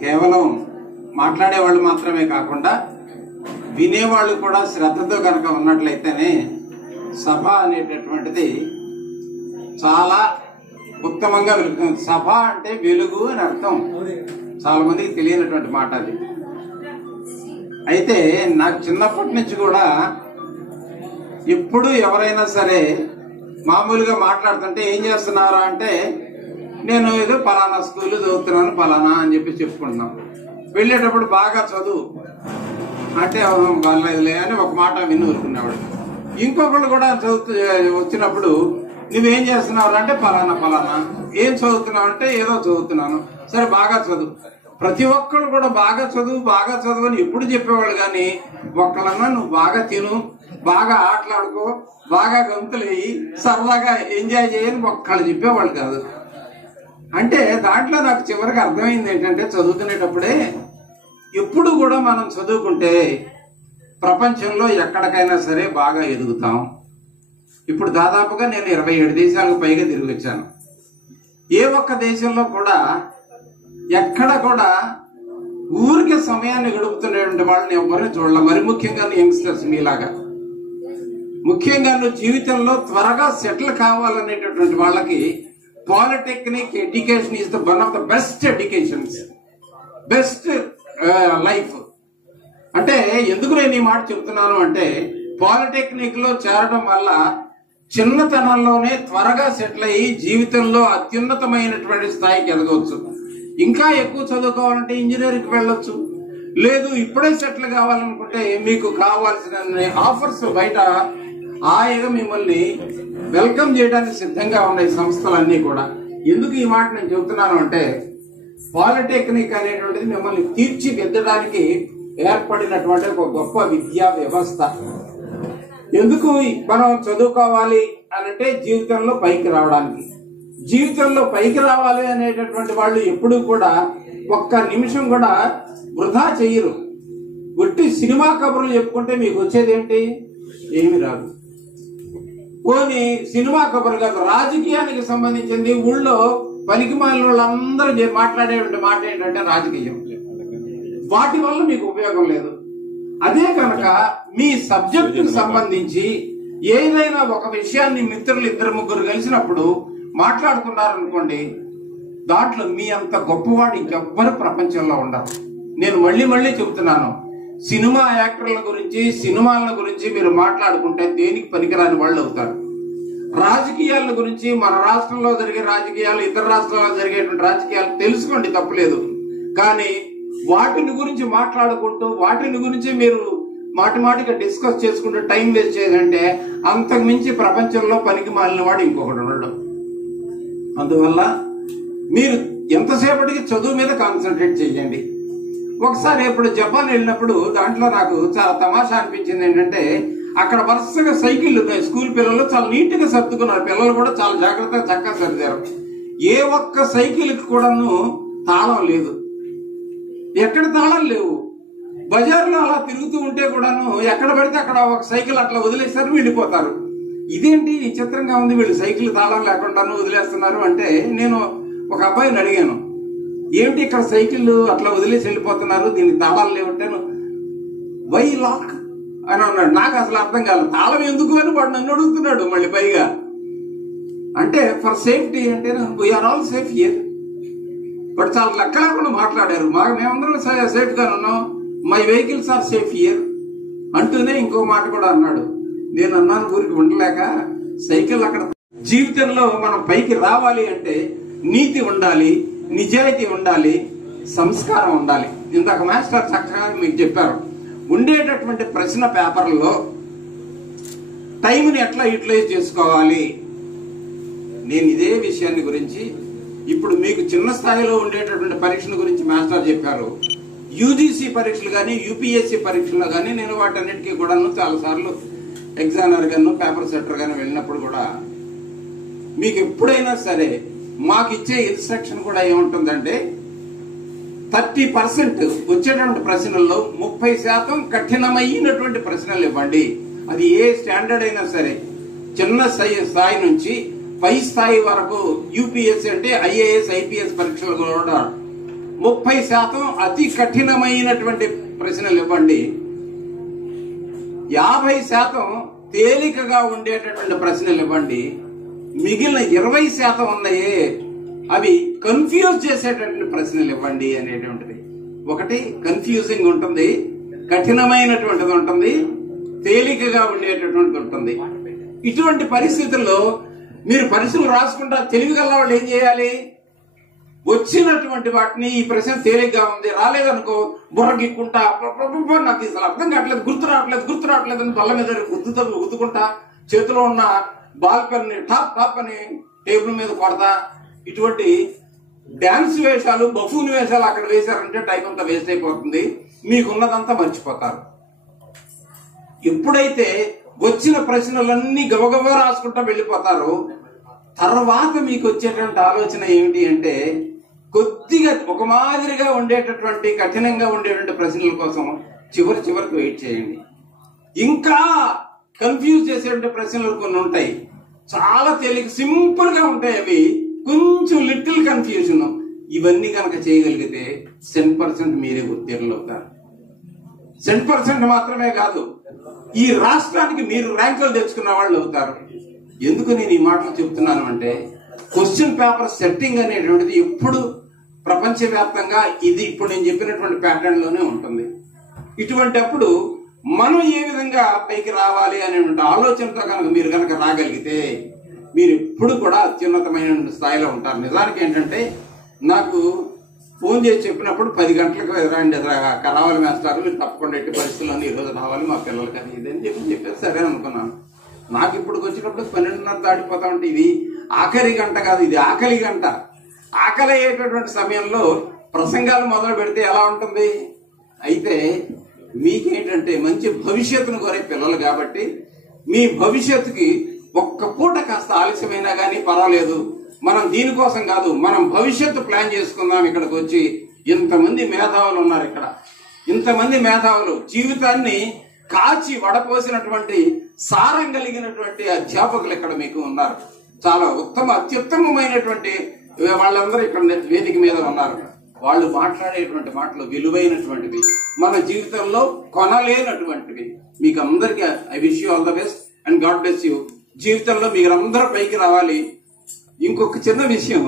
కేవలం మాట్లాడేవాళ్ళు మాత్రమే కాకుండా వినేవాళ్ళు కూడా శ్రద్ధతో కనుక ఉన్నట్లయితేనే సభ అనేటటువంటిది చాలా ఉత్తమంగా వెలుగుతుంది. సభ అంటే వెలుగు అని అర్థం. చాలా మందికి తెలియనటువంటి మాట అది. అయితే నాకు చిన్నప్పటి నుంచి కూడా ఎప్పుడు ఎవరైనా సరే మామూలుగా మాట్లాడుతుంటే ఏం చేస్తున్నారా అంటే, నేను ఏదో పలానా స్కూల్ చదువుతున్నాను పలానా అని చెప్పి చెప్పుకుంటున్నాం. వెళ్ళేటప్పుడు బాగా చదువు అంటే వాళ్ళలే అని ఒక మాట విని ఊరుకునేవాడు. ఇంకొకళ్ళు కూడా చదువుతూ వచ్చినప్పుడు నువ్వేం చేస్తున్నావు అంటే పలానా పలానా. ఏం చదువుతున్నావు అంటే ఏదో చదువుతున్నాను. సరే బాగా చదువు. ప్రతి ఒక్కళ్ళు కూడా బాగా చదువు అని ఎప్పుడు చెప్పేవాళ్ళు. కానీ ఒక్కళ్ళన్నా నువ్వు బాగా తిను, బాగా ఆటలాడుకో, బాగా గంతులేయి, సరదాగా ఎంజాయ్ చేయని ఒక్కళ్ళు చెప్పేవాళ్ళు కాదు. అంటే దాంట్లో నాకు చివరికి అర్థమైంది ఏంటంటే, చదువుకునేటప్పుడే ఎప్పుడు కూడా మనం చదువుకుంటే ప్రపంచంలో ఎక్కడికైనా సరే బాగా ఎదుగుతాం. ఇప్పుడు దాదాపుగా నేను 27 దేశాలకు పైగా తిరిగి వచ్చాను. ఏ ఒక్క దేశంలో కూడా ఎక్కడ కూడా ఊరికి సమయాన్ని గడుపుతున్నటువంటి వాళ్ళని ఎవరిని చూడాలి. మరి ముఖ్యంగా యంగ్స్టర్స్ మీలాగా, ముఖ్యంగా జీవితంలో త్వరగా సెటిల్ కావాలనేటటువంటి వాళ్ళకి polytechnic education is the one of the best educations, best life. అంటే ఎందుకు నేను ఈ మాట చెప్తున్నాను అంటే, పాలిటెక్నిక్ లో చేరడం వల్ల చిన్నతనంలోనే త్వరగా సెటిల్ అయ్యి జీవితంలో అత్యున్నతమైనటువంటి స్థాయికి ఎదగవచ్చు. ఇంకా ఎక్కువ చదువుకోవాలంటే ఇంజనీరింగ్కి వెళ్ళొచ్చు. లేదు ఇప్పుడే సెటిల్ కావాలనుకుంటే మీకు కావాల్సిన ఆఫర్స్ బయట హాయిగా మిమ్మల్ని వెల్కమ్ చేయడానికి సిద్ధంగా ఉన్నాయి సంస్థలన్నీ కూడా. ఎందుకు ఈ మాట నేను చెబుతున్నాను అంటే, పాలిటెక్నిక్ అనేటువంటిది మిమ్మల్ని తీర్చిదిద్దడానికి ఏర్పడినటువంటి ఒక గొప్ప విద్యా వ్యవస్థ. ఎందుకు మనం చదువుకోవాలి అనంటే జీవితంలో పైకి రావడానికి. జీవితంలో పైకి రావాలి అనేటటువంటి వాళ్ళు ఎప్పుడూ కూడా ఒక్క నిమిషం కూడా వృధా చెయ్యరు. ఒట్టి సినిమా కబుర్లు చెప్పుకుంటే మీకు వచ్చేది ఏంటి? ఏమి రాదు. పోనీ సినిమా కబుర్లు కాదు, రాజకీయానికి సంబంధించింది ఊళ్ళో పనికి మాలిన వాళ్ళందరూ మాట్లాడేటువంటి మాట ఏంటంటే రాజకీయం. వాటి వల్ల మీకు ఉపయోగం లేదు. అదే కనుక మీ సబ్జెక్టుకు సంబంధించి ఏదైనా ఒక విషయాన్ని మిత్రులు 2-3 కలిసినప్పుడు మాట్లాడుకున్నారనుకోండి, దాంట్లో మీ అంత గొప్పవాడు ఇంకెవ్వరు ప్రపంచంలో ఉండరు. నేను మళ్ళీ చెబుతున్నాను, సినిమా యాక్టర్ల గురించి, సినిమాల గురించి మీరు మాట్లాడుకుంటే దేనికి పనికిరాని వాళ్ళు అవుతారు. రాజకీయాల గురించి, మన రాష్ట్రంలో జరిగే రాజకీయాలు, ఇతర రాష్ట్రాల్లో జరిగేటువంటి రాజకీయాలు తెలుసుకోండి, తప్పులేదు. కానీ వాటిని గురించి మాట్లాడుకుంటూ వాటిని గురించి మీరు మాటిగా డిస్కస్ చేసుకుంటూ టైం వేస్ట్ చేయదంటే అంతకు మించి ప్రపంచంలో పనికి మాలిన వాడు ఇంకొకటి ఉండడు. అందువల్ల మీరు ఎంతసేపటికి చదువు మీద కాన్సన్ట్రేట్ చేయండి. ఒకసారి ఇప్పుడు జపాన్ వెళ్ళినప్పుడు దాంట్లో నాకు చాలా తమాషా అనిపించింది ఏంటంటే, అక్కడ వరుసగా సైకిళ్ళు ఉన్నాయి. స్కూల్ పిల్లలు చాలా నీట్ గా సర్దుకున్నారు. పిల్లలు కూడా చాలా జాగ్రత్తగా చక్కగా సర్దారు. ఏ ఒక్క సైకిల్ కి కూడాను తాళం లేదు. ఎక్కడ తాళం లేవు. బజార్లో అలా తిరుగుతూ ఉంటే కూడాను ఎక్కడ పడితే అక్కడ ఒక సైకిల్ అట్లా వదిలేస్తారు, వెళ్ళిపోతారు. ఇదేంటి విచిత్రంగా ఉంది, వీళ్ళు సైకిల్ తాళం లేకుండాను వదిలేస్తున్నారు అంటే నేను ఒక అబ్బాయిని అడిగాను, ఏమిటి ఇక్కడ సైకిల్ అట్లా వదిలేసి వెళ్ళిపోతున్నారు, దీనికి తాళాలు లేవంటాను. వై లాక్ అని అన్నాడు. నాకు అసలు అర్థం కాలేదు, తాళం ఎందుకు అని వాడు నన్ను అడుగుతున్నాడు మళ్ళీ పైగా. అంటే ఫర్ సేఫ్టీ అంటే we are all safe here. But చాలా లెక్క లేకుండా మాట్లాడారు. మేమందరం సేఫ్ గా ఉన్నాం, my vehicles are safe here అంటూనే ఇంకో మాట కూడా అన్నాడు. నేను అన్నాను ఊరికి ఉండలేక, సైకిల్ అక్కడ. జీవితంలో మనం పైకి రావాలి అంటే నీతి ఉండాలి, నిజాయితీ ఉండాలి, సంస్కారం ఉండాలి. ఇందాక మాస్టర్ చక్కగా మీకు చెప్పారు. ఉండేటటువంటి ప్రశ్న పేపర్లలో టైంని ఎట్లా యూటిలైజ్ చేసుకోవాలి, నేను ఇదే విషయాన్ని గురించి ఇప్పుడు మీకు చిన్న స్థాయిలో ఉండేటటువంటి పరీక్షల గురించి మాస్టర్ చెప్పారు. యూజీసీ పరీక్షలు కానీ యూపీఎస్సీ పరీక్షలు కానీ నేను వాటన్నిటికీ కూడా చాలా సార్లు ఎగ్జామినర్ గాను పేపర్ సెట్టర్ గాను వెళ్ళినప్పుడు కూడా మీకు ఎప్పుడైనా సరే మాకు ఇచ్చే ఇన్స్ట్రక్షన్ కూడా ఏముంటుందంటే 30% వచ్చేటువంటి ప్రశ్నల్లో 30% కఠినమైనటువంటి ప్రశ్నలు ఇవ్వండి. అది ఏ స్టాండర్డ్ అయినా సరే, చిన్న స్థాయి నుంచి పై స్థాయి వరకు యూపీఎస్సీ అంటే ఐఏఎస్ ఐపీఎస్ పరీక్షలు కూడా 30% అతి కఠినమైనటువంటి ప్రశ్నలు ఇవ్వండి. 50% తేలికగా ఉండేటటువంటి ప్రశ్నలు ఇవ్వండి. మిగిలిన 20% ఉన్నాయే అవి కన్ఫ్యూజ్ చేసేటటువంటి ప్రశ్నలు ఇవ్వండి అనేటువంటిది. ఒకటి కన్ఫ్యూజింగ్ ఉంటుంది, కఠినమైనటువంటిది ఉంటుంది, తేలికగా ఉండేటటువంటిది ఉంటుంది. ఇటువంటి పరిస్థితుల్లో మీరు పరీక్షలు రాసుకుంటా తెలివిగల వాళ్ళు ఏం చేయాలి, వచ్చినటువంటి వాటిని ఈ ప్రశ్న తేలిగ్గా ఉంది రాలేదనుకో బుర్ర గిక్కుంటా, నాకు అసలు అర్థం కావట్లేదు, గుర్తు రావట్లేదు అని బల్ల మీద గుద్దుకుంటా, చేతిలో ఉన్న బాల్ పెన్ ని టాప్ టాప్ అని టేబుల్ మీద కొడతా, ఇటువంటి డాన్స్ వేషాలు బఫూన్ వేషాలు అక్కడ వేశారంటే టైం అంతా వేస్ట్ అయిపోతుంది, మీకున్నదంతా మర్చిపోతారు. ఎప్పుడైతే వచ్చిన ప్రశ్నలన్నీ గబగబా రాసుకుంటా వెళ్ళిపోతారో తర్వాత మీకు వచ్చేటువంటి ఆలోచన ఏమిటి అంటే కొద్దిగా ఒక మాదిరిగా ఉండేటటువంటి కఠినంగా ఉండేటువంటి ప్రశ్నల కోసం చివరికి వెయిట్ చేయండి. ఇంకా కన్ఫ్యూజ్ చేసేటువంటి ప్రశ్నలు కొన్ని ఉంటాయి, చాలా తేలిక సింపుల్ గా ఉంటాయి, అవి కొంచెం లిటిల్ కన్ఫ్యూజన్. ఇవన్నీ కనుక చేయగలిగితే 10% మీరే ఉత్తీర్ణులు అవుతారు. 10% మాత్రమే కాదు, ఈ రాష్ట్రానికి మీరు ర్యాంకులు తెచ్చుకున్న వాళ్ళు అవుతారు. ఎందుకు నేను ఈ మాటలు చెప్తున్నాను అంటే క్వశ్చన్ పేపర్ సెట్టింగ్ అనేటువంటిది ఎప్పుడు ప్రపంచవ్యాప్తంగా ఇది ఇప్పుడు నేను చెప్పినటువంటి ప్యాటర్న్ లోనే ఉంటుంది. ఇటువంటి అప్పుడు మనం ఏ విధంగా పైకి రావాలి అనేటువంటి ఆలోచనతో కనుక మీరు కనుక రాగలిగితే మీరు ఎప్పుడు కూడా అత్యున్నతమైన స్థాయిలో ఉంటారు. నిజానికి ఏంటంటే నాకు ఫోన్ చేసి చెప్పినప్పుడు 10 గంటలకు రండి రావాలి మాస్టర్, మీరు తప్పకుండా ఎట్టి పరిస్థితుల్లో ఈ రోజు రావాలి మా పిల్లలకి అది ఇదని చెప్పేసి సరే అనుకున్నాను. నాకు ఇప్పుడు వచ్చినప్పుడు 12:30 దాటిపోతా ఉంటే ఇది ఆఖరి గంట కాదు, ఇది ఆకలి గంట. ఆకలి అయ్యేటటువంటి సమయంలో ప్రసంగాలు మొదలు పెడితే ఎలా ఉంటుంది. అయితే మీకేంటంటే మంచి భవిష్యత్తును కోరే పిల్లలు కాబట్టి మీ భవిష్యత్తుకి ఒక్క పూట కాస్త ఆలస్యమైనా కానీ పర్వాలేదు, మనం దీనికోసం కాదు, మనం భవిష్యత్తు ప్లాన్ చేసుకుందాం. ఇక్కడికి వచ్చి ఇంతమంది మేధావులు ఉన్నారు, ఇక్కడ ఇంతమంది మేధావులు జీవితాన్ని కాచి వడపోసినటువంటి సారం కలిగినటువంటి అధ్యాపకులు ఇక్కడ మీకు ఉన్నారు. చాలా అత్యుత్తమమైనటువంటి వాళ్ళందరూ ఇక్కడ వేదిక మీద ఉన్నారు. వాళ్ళు మాట్లాడేటువంటి మాటలు విలువైనటువంటివి, మన జీవితంలో కొనలేనటువంటివి. మీకు అందరికీ I wish you all the best and God bless you. జీవితంలో మీరందరూ పైకి రావాలి. ఇంకొక చిన్న విషయం,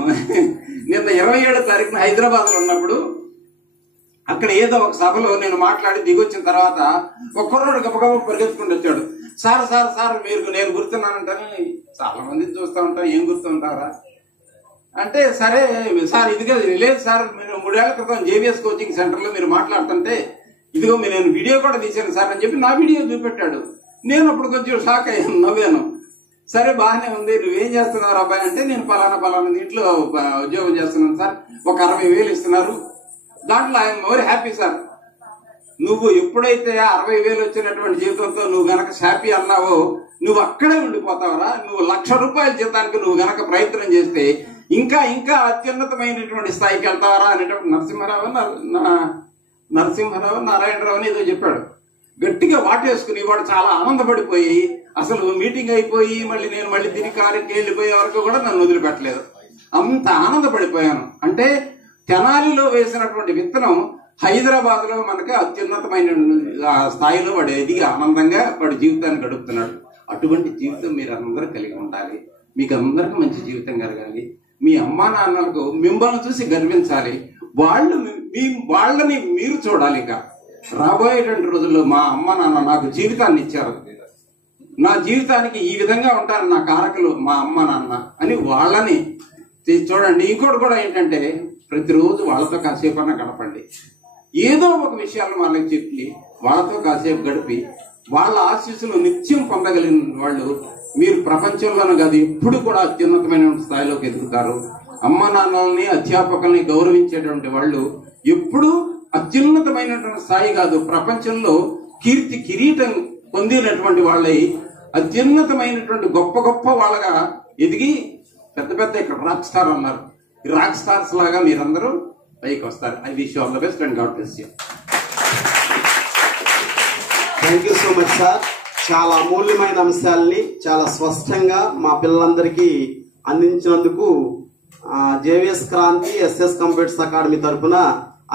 నిన్న 27వ తారీఖున హైదరాబాద్ లో ఉన్నప్పుడు అక్కడ ఏదో ఒక సభలో నేను మాట్లాడి దిగొచ్చిన తర్వాత ఒక్కరోడు గబగబ పరిగెత్తుకుంటూ వచ్చాడు. సార్ మీరు నేను గుర్తున్నానంటాను, చాలా మంది చూస్తూ ఉంటాం, ఏం గుర్తుంటారా అంటే, సరే సార్ ఇదిగా లేదు సార్, మీరు 3 ఏళ్ల క్రితం జేబీఎస్ కోచింగ్ సెంటర్ లో మీరు మాట్లాడుతుంటే ఇదిగో నేను వీడియో కూడా తీశాను సార్ అని చెప్పి నా వీడియో చూపెట్టాడు. నేను అప్పుడు కొంచెం షాక్ అయ్యాను, నవ్వాను. సరే బాగానే ఉంది, నువ్వేం చేస్తున్నారు అబ్బాయి అంటే, నేను పలానా దీంట్లో ఉద్యోగం చేస్తున్నాను సార్, ఒక 60,000 ఇస్తున్నారు, దాంట్లో ఐఎమ్ వెరీ హ్యాపీ సార్. నువ్వు ఎప్పుడైతే 60,000 వచ్చినటువంటి జీవితంతో నువ్వు గనక హ్యాపీ అన్నావో నువ్వు అక్కడే ఉండిపోతావరా. నువ్వు ₹1,00,000 జీతానికి నువ్వు గనక ప్రయత్నం చేస్తే ఇంకా అత్యున్నతమైనటువంటి స్థాయికి వెళ్తావరా అనేటప్పుడు నరసింహారావు నరసింహరావు నారాయణరావు అని ఏదో చెప్పాడు. గట్టిగా వాటేసుకుని వాడు చాలా ఆనందపడిపోయి అసలు మీటింగ్ అయిపోయి నేను మళ్ళీ తిరిగి కారుకి వెళ్ళిపోయే వరకు కూడా నన్ను వదిలిపెట్టలేదు. అంత ఆనందపడిపోయాను. అంటే తెనాలిలో వేసినటువంటి విత్తనం హైదరాబాద్ లో మనకి అత్యున్నతమైన స్థాయిలో వాడు ఎదిగి ఆనందంగా వాడి జీవితాన్ని గడుపుతున్నాడు. అటువంటి జీవితం మీరు అందరూ కలిగి ఉండాలి. మీకు అందరికి మంచి జీవితం కలగాలి. మీ అమ్మా నాన్నలకు మిమ్మల్ని చూసి గర్వించాలి. వాళ్ళని మీరు చూడాలి. ఇక రాబోయేటువంటి రోజుల్లో మా అమ్మ నాన్న నాకు జీవితాన్ని ఇచ్చారు, నా జీవితానికి ఈ విధంగా ఉంటారు నా కారకులు మా అమ్మ నాన్న అని వాళ్ళని చూడండి. ఇంకోటి కూడా ఏంటంటే ప్రతిరోజు వాళ్ళతో కాసేపు అన్న గడపండి. ఏదో ఒక విషయాలు వాళ్ళకి చెప్పి వాళ్ళతో కాసేపు గడిపి వాళ్ళ ఆశీస్సులు నిత్యం పొందగలిగిన వాళ్ళు మీరు ప్రపంచంలోనూ కాదు ఎప్పుడు కూడా అత్యున్నతమైన స్థాయిలోకి ఎదుగుతారు. అమ్మ నాన్నల్ని అధ్యాపకుల్ని గౌరవించేటువంటి వాళ్ళు ఎప్పుడు అత్యున్నతమైనటువంటి స్థాయి కాదు, ప్రపంచంలో కీర్తి కిరీటం పొందినటువంటి వాళ్ళై అత్యున్నతమైనటువంటి గొప్ప గొప్ప వాళ్ళగా ఎదిగి పెద్ద పెద్ద ఇక్కడ రాక్ స్టార్ అన్నారు. రాక్ స్టార్స్ లాగా మీరందరూ పైకి వస్తారు. I wish you all the best and God bless you. Thank you so much sir. చాలా అమూల్యమైన అంశాలని చాలా స్పష్టంగా మా పిల్లలందరికీ అందించినందుకు JVS Kranthi SS computers academy తరఫున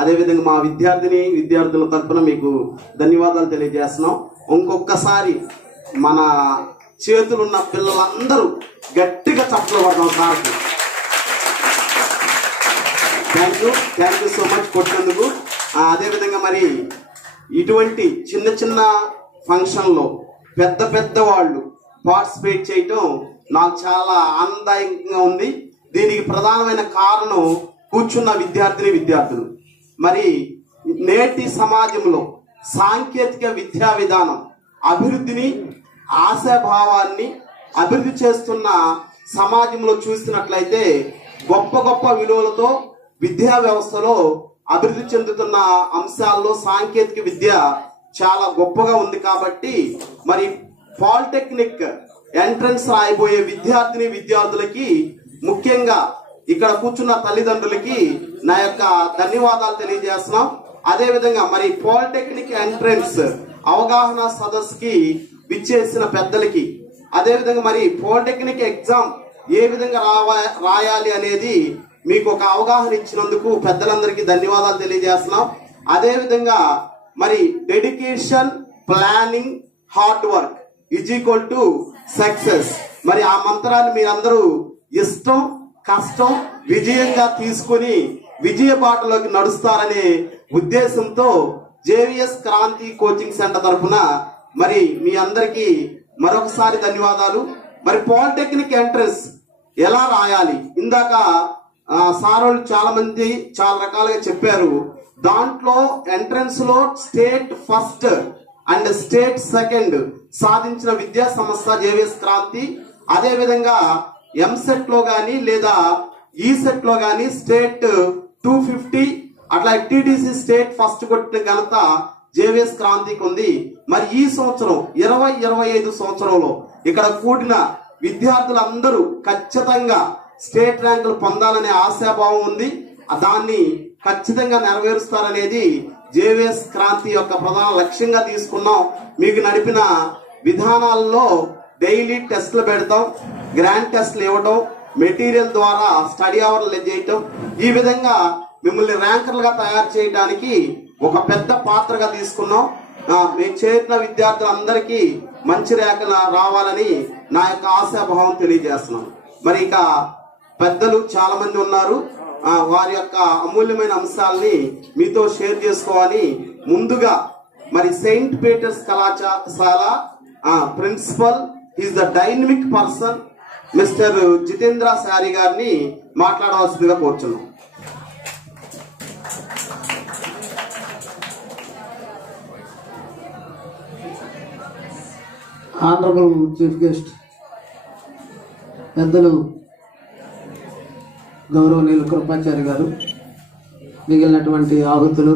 అదేవిధంగా మా విద్యార్థుల తరఫున మీకు ధన్యవాదాలు తెలియజేస్తున్నాం. ఇంకొకసారి మన చేతులున్న పిల్లలందరూ గట్టిగా చప్పట్లు పడదాం సార్కి. థ్యాంక్ యూ సో మచ్ కొట్టినందుకు. అదేవిధంగా మరి ఇటువంటి చిన్న చిన్న ఫంక్షన్లో పెద్ద వాళ్ళు పార్టిసిపేట్ చేయటం నాకు చాలా ఆనందదాయకంగా ఉంది. దీనికి ప్రధానమైన కారణం కూర్చున్న విద్యార్థులు. మరి నేటి సమాజంలో సాంకేతిక విద్యా విధానం అభివృద్ధిని ఆశాభావాన్ని అభివృద్ధి చేస్తున్న సమాజంలో చూసినట్లయితే గొప్ప విలువలతో విద్యా వ్యవస్థలో అభివృద్ధి చెందుతున్న అంశాల్లో సాంకేతిక విద్య చాలా గొప్పగా ఉంది. కాబట్టి మరి పాలిటెక్నిక్ ఎంట్రన్స్ రాయబోయే విద్యార్థులకి ముఖ్యంగా ఇక్కడ కూర్చున్న తల్లిదండ్రులకి నా యొక్క ధన్యవాదాలు తెలియజేస్తున్నాం. అదేవిధంగా మరి పాలిటెక్నిక్ ఎంట్రన్స్ అవగాహన సదస్సుకి విచ్చేసిన పెద్దలకి, అదేవిధంగా మరి పాలిటెక్నిక్ ఎగ్జామ్ ఏ విధంగా రాయాలి అనేది మీకు ఒక అవగాహన ఇచ్చినందుకు పెద్దలందరికీ ధన్యవాదాలు తెలియజేస్తున్నాం. అదేవిధంగా మరి dedication, planning, hard work is equal to success. మరి ఆ మంత్రాన్ని మీరందరూ ఇష్టం, కష్టం, విజయంగా తీసుకుని విజయ బాటలోకి నడుస్తారనే ఉద్దేశంతో జేవిఎస్ క్రాంతి కోచింగ్ సెంటర్ తరఫున మరి మీ అందరికీ మరొకసారి ధన్యవాదాలు. మరి పాలిటెక్నిక్ ఎంట్రన్స్ ఎలా రాయాలి ఇందాక సార్ వాళ్ళు చాలా రకాలుగా చెప్పారు. దాంట్లో ఎంట్రన్స్ లో state first and state second సాధించిన విద్యా సంస్థ జేవిఎస్ క్రాంతి. అదే విధంగా ఎంసెట్ లో గాని లేదా ఈసెట్ లో గాని స్టేట్ 250 అట్లా టీటీసీ స్టేట్ ఫస్ట్ కొట్టిన ఘనత జేవిఎస్ క్రాంతికి ఉంది. మరి ఈ సంవత్సరం 2025 సంవత్సరంలో ఇక్కడ కూడిన విద్యార్థులందరూ ఖచ్చితంగా స్టేట్ ర్యాంకులు పొందాలనే ఆశాభావం ఉంది. దాన్ని ఖచ్చితంగా నెరవేరుస్తారనేది జేవిఎస్ క్రాంతి యొక్క ప్రధాన లక్ష్యంగా తీసుకున్నాం. మీకు నడిపిన విధానాల్లో డైలీ టెస్టులు పెడతాం, గ్రాండ్ టెస్టులు ఇవ్వటం, మెటీరియల్ ద్వారా స్టడీ అవర్లు చేయటం, ఈ విధంగా మిమ్మల్ని ర్యాంకర్లుగా తయారు చేయడానికి ఒక పెద్ద పాత్రగా తీసుకున్నాం. మేము చేరిన విద్యార్థులందరికీ మంచి ర్యాంకులు రావాలని నా యొక్క ఆశాభావం తెలియజేస్తున్నాం. మరి ఇక పెద్దలు చాలా మంది ఉన్నారు, వారి యొక్క అమూల్యమైన అంశాలని మీతో షేర్ చేసుకోవాలి. ముందుగా మరి సెయింట్ పీటర్స్ కళాశాల principal is the dynamic person mister Jitendra సారి గారిని మాట్లాడవలసిందిగా కోరుచున్నాం. ఆనరబుల్ చీఫ్ గెస్ట్ పెద్దలు గౌరవనీయులు కృపాచారి గారు, మిగిలినటువంటి ఆహుతులు,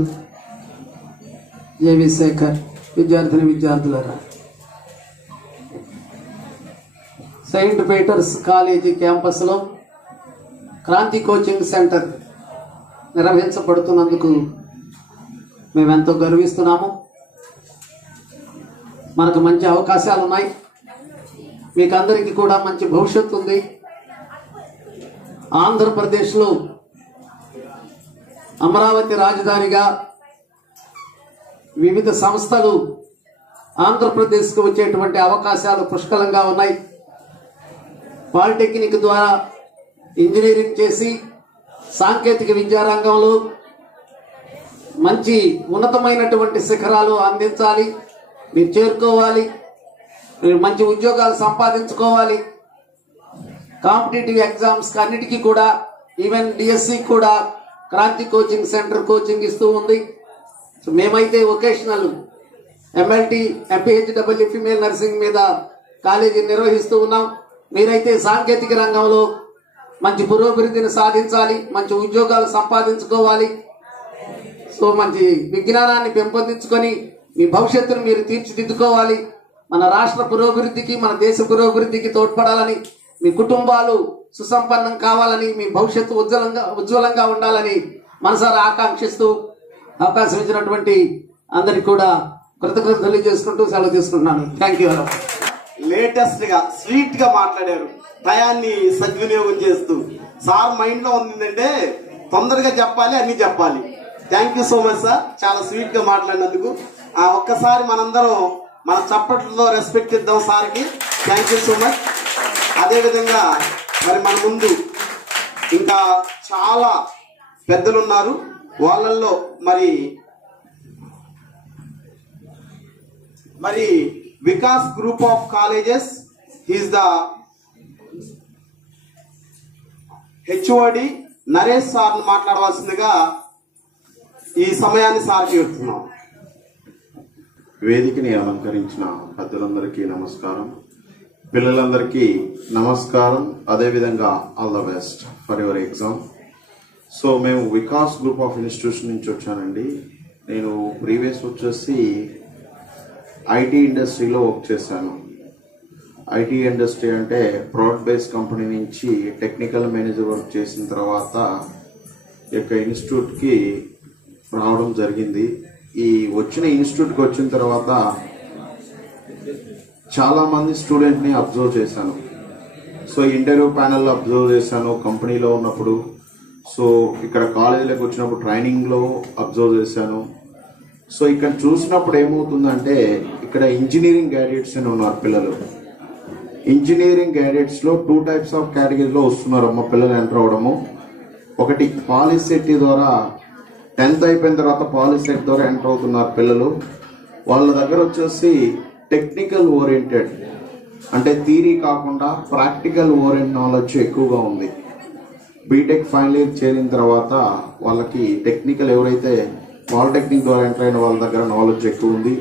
జేవి శేఖర్, విద్యార్థులారా, సెయింట్ పీటర్స్ కాలేజీ క్యాంపస్లో క్రాంతి కోచింగ్ సెంటర్ నిర్వహించబడుతున్నందుకు మేమెంతో గర్విస్తున్నాము. మనకు మంచి అవకాశాలు ఉన్నాయి. మీకు అందరికీ కూడా మంచి భవిష్యత్తు ఉంది. ఆంధ్రప్రదేశ్లో అమరావతి రాజధానిగా వివిధ సంస్థలు ఆంధ్రప్రదేశ్కు వచ్చేటువంటి అవకాశాలు పుష్కలంగా ఉన్నాయి. పాలిటెక్నిక్ ద్వారా ఇంజనీరింగ్ చేసి సాంకేతిక విద్యారంగంలో మంచి ఉన్నతమైనటువంటి శిఖరాలు అందించాలి. మీరు చేరుకోవాలి. మీరు మంచి ఉద్యోగాలు సంపాదించుకోవాలి. కాంపిటేటివ్ ఎగ్జామ్స్ అన్నిటికీ కూడా, ఈవెన్ డిఎస్సి కూడా క్రాంతి కోచింగ్ సెంటర్ కోచింగ్ ఇస్తూ ఉంది. సో మేమైతే vocational MLT MPHW female nursing మీద కాలేజీ నిర్వహిస్తూ ఉన్నాం. మీరైతే సాంకేతిక రంగంలో మంచి పురోభివృద్ధిని సాధించాలి, మంచి ఉద్యోగాలు సంపాదించుకోవాలి. సో మంచి విజ్ఞానాన్ని పెంపొందించుకొని మీ భవిష్యత్తును మీరు తీర్చిదిద్దుకోవాలి. మన రాష్ట్ర పురోభివృద్ధికి, మన దేశ పురోభివృద్ధికి తోడ్పడాలని, మీ కుటుంబాలు సుసంపన్నం కావాలని, మీ భవిష్యత్తు ఉజ్వలంగా ఉండాలని మనసారా ఆకాంక్షిస్తూ అవకాశం ఇచ్చినటువంటి అందరికి కూడా కృతజ్ఞతలు తెలియజేసుకుంటూ సెలవు తీసుకుంటున్నాను. Thank you. లేటెస్ట్ గా స్వీట్ గా మాట్లాడారు, టయాన్ని సద్వినియోగం చేస్తూ. సార్ మైండ్ లో ఉందంటే తొందరగా చెప్పాలి, అన్ని చెప్పాలి. Thank you so much sir, చాలా స్వీట్ గా మాట్లాడినందుకు. ఒక్కసారి మనందరం మన చప్పట్లతో రెస్పెక్ట్ ఇద్దాం సార్కి. Thank you so much. అదేవిధంగా మరి మన ముందు ఇంకా చాలా పెద్దలు ఉన్నారు. వాళ్ళల్లో మరి Vikas group of colleges is the HOD Naresh sir మాట్లాడవలసిందిగా ఈ సమయాన్ని సార్కి ఇస్తున్నాం. వేదికని అలంకరించిన పెద్దలందరికీ నమస్కారం, పిల్లలందరికీ నమస్కారం. అదేవిధంగా all the best for your exam. So మేము వికాస్ గ్రూప్ ఆఫ్ ఇన్స్టిట్యూషన్ నుంచి వచ్చానండి. నేను ప్రీవియస్ వచ్చేసి ఐటీ ఇండస్ట్రీలో వర్క్ చేశాను. ఐటీ ఇండస్ట్రీ అంటే ప్రోడక్ట్ బేస్డ్ కంపెనీ నుంచి టెక్నికల్ మేనేజర్ వర్క్ చేసిన తర్వాత ఈ యొక్క ఇన్స్టిట్యూట్కి రావడం జరిగింది. ఈ వచ్చిన ఇన్స్టిట్యూట్కి వచ్చిన తర్వాత చాలా మంది స్టూడెంట్ని అబ్జర్వ్ చేశాను. సో ఇంటర్వ్యూ ప్యానెల్లో అబ్జర్వ్ చేశాను కంపెనీలో ఉన్నప్పుడు. సో ఇక్కడ కాలేజీలోకి వచ్చినప్పుడు ట్రైనింగ్లో అబ్జర్వ్ చేశాను. సో ఇక్కడ చూసినప్పుడు ఏమవుతుందంటే ఇక్కడ ఇంజనీరింగ్ గ్రాడ్యుయేట్స్ అని ఉన్నారు పిల్లలు. ఇంజనీరింగ్ గ్రాడ్యుయేట్స్ లో 2 types ఆఫ్ కేటగిరీలో వస్తున్నారు అమ్మ పిల్లలు ఎంటర్ అవడము. ఒకటి పాలిసెట్ ద్వారా 10th అయిపోయిన తర్వాత పాలిసెట్ ద్వారా ఎంటర్ అవుతున్నారు పిల్లలు. వాళ్ళ దగ్గర వచ్చేసి టెక్నికల్ ఓరియంటెడ్ అంటే థియరీ కాకుండా ప్రాక్టికల్ ఓరియంట్ నాలెడ్జ్ ఎక్కువగా ఉంది. బీటెక్ ఫైనల్ ఇయర్ చేరిన తర్వాత వాళ్ళకి టెక్నికల్ ఎవరైతే పాలిటెక్నిక్ ద్వారా ఎంటర్ అయిన వాళ్ళ దగ్గర నాలెడ్జ్ ఎక్కువ ఉంది.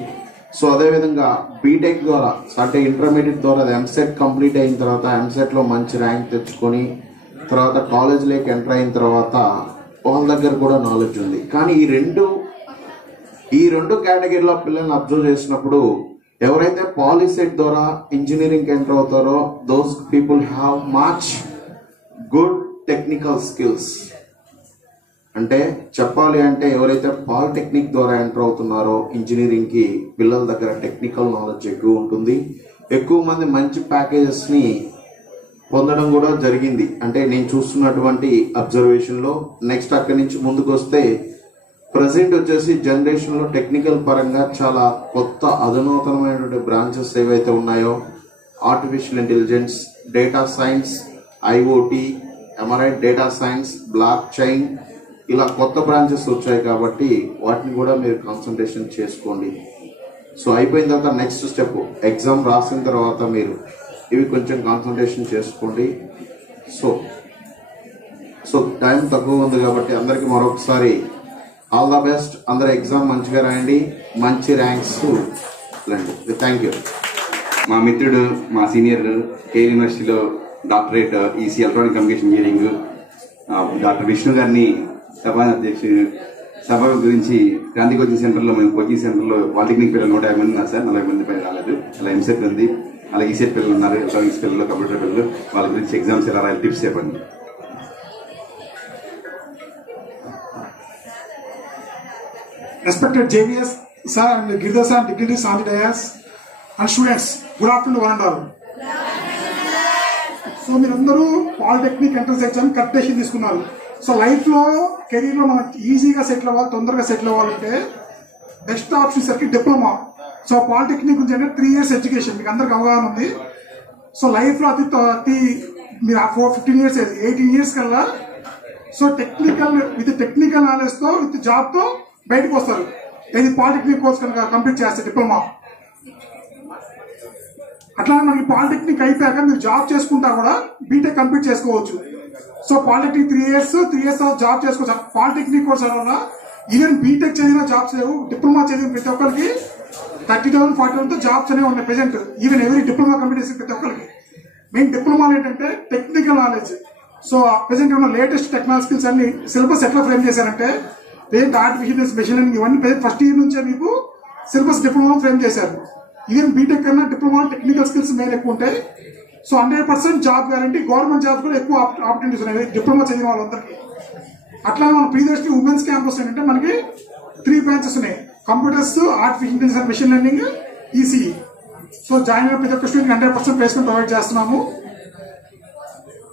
సో అదేవిధంగా బీటెక్ ద్వారా అంటే ఇంటర్మీడియట్ ద్వారా ఎంసెట్ కంప్లీట్ అయిన తర్వాత ఎంసెట్ లో మంచి ర్యాంక్ తెచ్చుకొని తర్వాత కాలేజ్లోకి ఎంటర్ అయిన తర్వాత వాళ్ళ దగ్గర కూడా నాలెడ్జ్ ఉంది. కానీ ఈ రెండు కేటగిరీలో పిల్లల్ని అబ్జర్వ్ చేసినప్పుడు ఎవరైతే పాలిసెట్ ద్వారా ఇంజనీరింగ్ ఎంటర్ అవుతారో those people have much good technical skills. అంటే చెప్పాలి అంటే ఎవరైతే పాలిటెక్నిక్ ద్వారా ఎంటర్ అవుతున్నారో ఇంజనీరింగ్ కి పిల్లల దగ్గర టెక్నికల్ నాలెడ్జ్ ఎక్కువ ఉంటుంది. ఎక్కువ మంది మంచి ప్యాకేజెస్ ని పొందడం కూడా జరిగింది. అంటే నేను చూస్తున్నటువంటి అబ్జర్వేషన్ లో. నెక్స్ట్ అక్కడి నుంచి ముందుకు వస్తే ప్రజెంట్ వచ్చేసి జనరేషన్ లో టెక్నికల్ పరంగా చాలా కొత్త అధునాతనమైనటువంటి బ్రాంచెస్ ఏవైతే ఉన్నాయో artificial intelligence, data science, IOT, ఎమరైట్ డేటా సైన్స్, బ్లాక్ చైన్ ఇలా కొత్త బ్రాంచెస్ వచ్చాయి కాబట్టి వాటిని కూడా మీరు కాన్సన్ట్రేషన్ చేసుకోండి. సో అయిపోయిన తర్వాత నెక్స్ట్ స్టెప్ ఎగ్జామ్ రాసిన తర్వాత మీరు ఇవి కొంచెం కాన్సన్ట్రేషన్ చేసుకోండి. సో టైం తక్కువ ఉంది కాబట్టి అందరికి మరొకసారి ఆల్ ద బెస్ట్. అందరూ ఎగ్జామ్ మంచిగా రాయండి, మంచి ర్యాంక్స్ రండి. Thank you. మా మిత్రుడు మా సీనియర్ కే యూనివర్సిటీలో doctorate EC electronic communication engineering doctor Vishnu గారిని సభ గురించి క్రాంతి కోచింగ్ సెంటర్లో మేము కోచింగ్ సెంటర్లో పాలిటెక్నిక్ పిల్లలు 150 మంది ఉన్నారు సార్. 40 మంది పైన రాలేదు. అలా ఎంసెట్ ఉంది, అలాగే ఈసెట్ పిల్లలు ఉన్నారు, ఎలక్ట్రానిక్స్ పిల్లలు, కంప్యూటర్ పిల్లలు. వాళ్ళ గురించి ఎగ్జామ్స్ ఎలా రాయాలి టిప్స్ చెప్పండి. respected JVS sir and Girdhar sir and dignitaries on the dais and students, good afternoon one and all. So మీరందరూ పాలిటెక్నిక్ ఎంట్రన్స్ ఎగ్జామ్ కరెక్టేషన్ తీసుకున్నారు. సో లైఫ్లో కెరీర్లో మనం ఈజీగా సెటిల్ అవ్వాలి, తొందరగా సెటిల్ అవ్వాలంటే బెస్ట్ ఆప్షన్ సరికి డిప్లొమా. సో పాలిటెక్నిక్ గురించి అంటే 3 years ఎడ్యుకేషన్ మీకు అందరికి అవగాహన ఉంది. సో లైఫ్లో అతి మీరు 15 years 18 years కల్లా సో టెక్నికల్ నాలెడ్జ్తో విత్ జాబ్తో బయటకు వస్తారు. ఏది పాలిటెక్నిక్ కోర్స్ కనుక కంప్లీట్ చేస్తే డిప్లొమా. అట్లానే మనకి పాలిటెక్నిక్ అయిపోయాక మీరు జాబ్ చేసుకుంటా కూడా బీటెక్ కంప్లీట్ చేసుకోవచ్చు. సో పాలిటెక్నిక్ 3 years జాబ్ చేసుకోవచ్చు. పాలిటెక్నిక్ కోర్స్ వల్ల ఈవెన్ బీటెక్ చదివిన జాబ్స్ లేవు, డిప్లొమా చదివిన ప్రతి ఒక్కరికి 30,000 40,000 జాబ్స్ అనేవి ఉన్నాయి present. Even every diploma complete చేసిన ప్రతి ఒక్కరికి. మెయిన్ డిప్లొమాలు ఏంటంటే టెక్నికల్ నాలెడ్జ్. సో ప్రెసెంట్ ఉన్న లేటెస్ట్ టెక్నాలజీ స్కిల్స్ అన్ని సిలబస్ ఎట్లా ఫ్రేమ్ చేశారంటే ప్రెసెంట్ ఆర్టిఫిషియల్ మెషిన్ లెర్నింగ్ ఇవన్నీ ప్రెసెంట్ ఫస్ట్ ఇయర్ నుంచే మీకు సిలబస్ డిప్లొమా ఫ్రేమ్ చేశారు. ఈవెన్ బీటెక్ కన్నా డిప్లొమా టెక్నికల్ స్కిల్స్ మెయిన్ ఎక్కువ ఉంటాయి. So 100% job guarantee, government jobs కూడా ఎక్కువ ఆపర్చునిటీస్ ఉన్నాయి డిప్లొమా చదివిన వాళ్ళందరికీ. అట్లా మన ప్రీవియస్లీ ఉమెన్స్ క్యాంపస్ ఏంటంటే మనకి 3 branches ఉన్నాయి: computers, artificial intelligence and machine learning, ECE. So join అయిన ప్రతి ఒక్క స్టూడెంట్ 100% ప్లేస్మెంట్ ప్రొవైడ్ చేస్తున్నాము.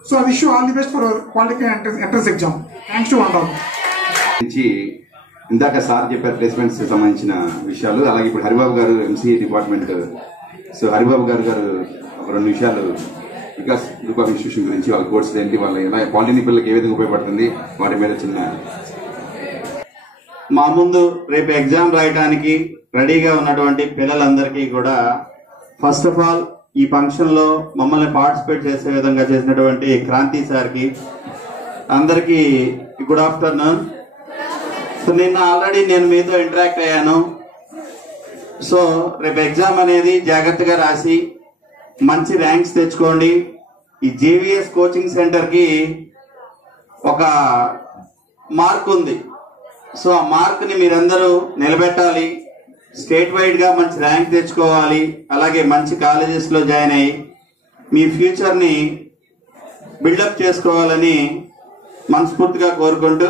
So I wish you all the best for polytechnic entrance exam. Thanks to one all. ఇందాక sir చెప్పారు placements సంబంధించిన విషయాలు. అలాగే ఇప్పుడు హరిబాబు గారు ఎంసీఏ డిపార్ట్మెంట్. సో హరిబాబు గారు ఒక 2 నిమిషాలు వికాస్ గ్రూప్ ఆఫ్ ఇన్స్టిట్యూషన్ గురించి, వాళ్ళ కోర్సులు ఏంటి, వాళ్ళ ఎలా పాలిటెక్నిక్ పిల్లలకి ఏ విధంగా ఉపయోగపడుతుంది, వాటి మీద చిన్న. మా ముందు రేపు ఎగ్జామ్ రాయడానికి రెడీగా ఉన్నటువంటి పిల్లలందరికీ కూడా ఫస్ట్ ఆఫ్ ఆల్ ఈ ఫంక్షన్ లో మమ్మల్ని పార్టిసిపేట్ చేసే విధంగా చేసినటువంటి క్రాంతి సార్కి అందరికీ గుడ్ ఆఫ్టర్నూన్. సో నిన్న ఆల్రెడీ నేను మీతో ఇంటరాక్ట్ అయ్యాను. సో రేపు ఎగ్జామ్ అనేది జాగ్రత్తగా రాసి మంచి ర్యాంక్స్ తెచ్చుకోండి. ఈ జేవిఎస్ కోచింగ్ సెంటర్కి ఒక మార్క్ ఉంది. సో ఆ మార్క్ని మీరందరూ నిలబెట్టాలి. స్టేట్ వైడ్గా మంచి ర్యాంక్ తెచ్చుకోవాలి. అలాగే మంచి కాలేజెస్లో జాయిన్ అయ్యి మీ ఫ్యూచర్ని బిల్డప్ చేసుకోవాలని మనస్ఫూర్తిగా కోరుకుంటూ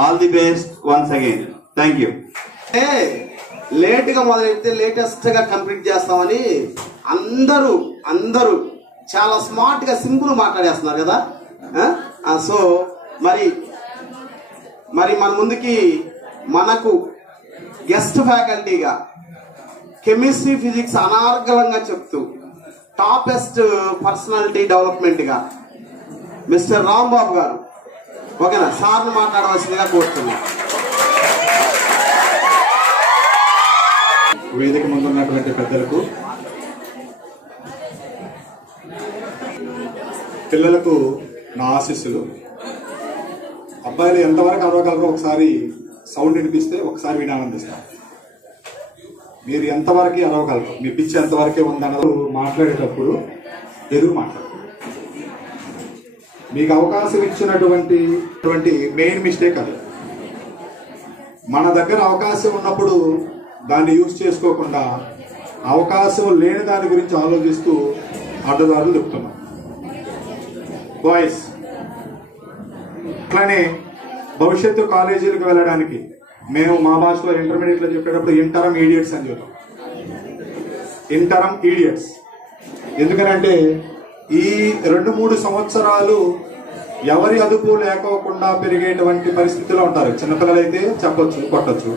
all the best once again. Thank you. Late గా మొదలైతే లేటెస్ట్ గా కంప్లీట్ చేస్తామని అందరూ చాలా స్మార్ట్ గా సింపుల్ మాట్లాడేస్తున్నారు కదా. సో మరి మన ముందుకి మనకు గెస్ట్ ఫ్యాకల్టీగా కెమిస్ట్రీ ఫిజిక్స్ అనార్గళంగా చెప్తూ టాపెస్ట్ పర్సనాలిటీ డెవలప్మెంట్ గా మిస్టర్ రాంబాబు గారు, ఓకేనా, సార్ను మాట్లాడవలసిందిగా కోరుతున్నాను. వేదిక ముందున్నటువంటి పెద్దలకు, పిల్లలకు నా ఆశీస్సులు. అబ్బాయిలు ఎంతవరకు అరవగలరో ఒకసారి సౌండ్ వినిపిస్తే ఒకసారి విని ఆనందిస్తాం. మీరు ఎంతవరకు అరవగలరు, మీ పిచ్చి ఎంతవరకే ఉందన్నది మాట్లాడేటప్పుడు ఎదురు మాట్లాడరు. మీకు అవకాశం ఇచ్చినటువంటి మెయిన్ మిస్టేక్ అది. మన దగ్గర అవకాశం ఉన్నప్పుడు దాన్ని యూజ్ చేసుకోకుండా అవకాశం లేని దాని గురించి ఆలోచిస్తూ అడ్డదారులు చెప్తున్నాం. బాయ్స్ అట్లానే భవిష్యత్తు కాలేజీలకు వెళ్ళడానికి మేము మా భాషలో ఇంటర్మీడియట్ లో చెప్పేటప్పుడు ఇంటరం ఈడియట్స్ అని చెప్తాం. ఇంటరం ఈడియట్స్ ఎందుకనంటే ఈ 2-3 సంవత్సరాలు ఎవరి అదుపు లేకోకుండా పెరిగేటువంటి పరిస్థితిలో ఉంటారు. చిన్నపిల్లలు అయితే చెప్పొచ్చు, కొట్టచ్చు.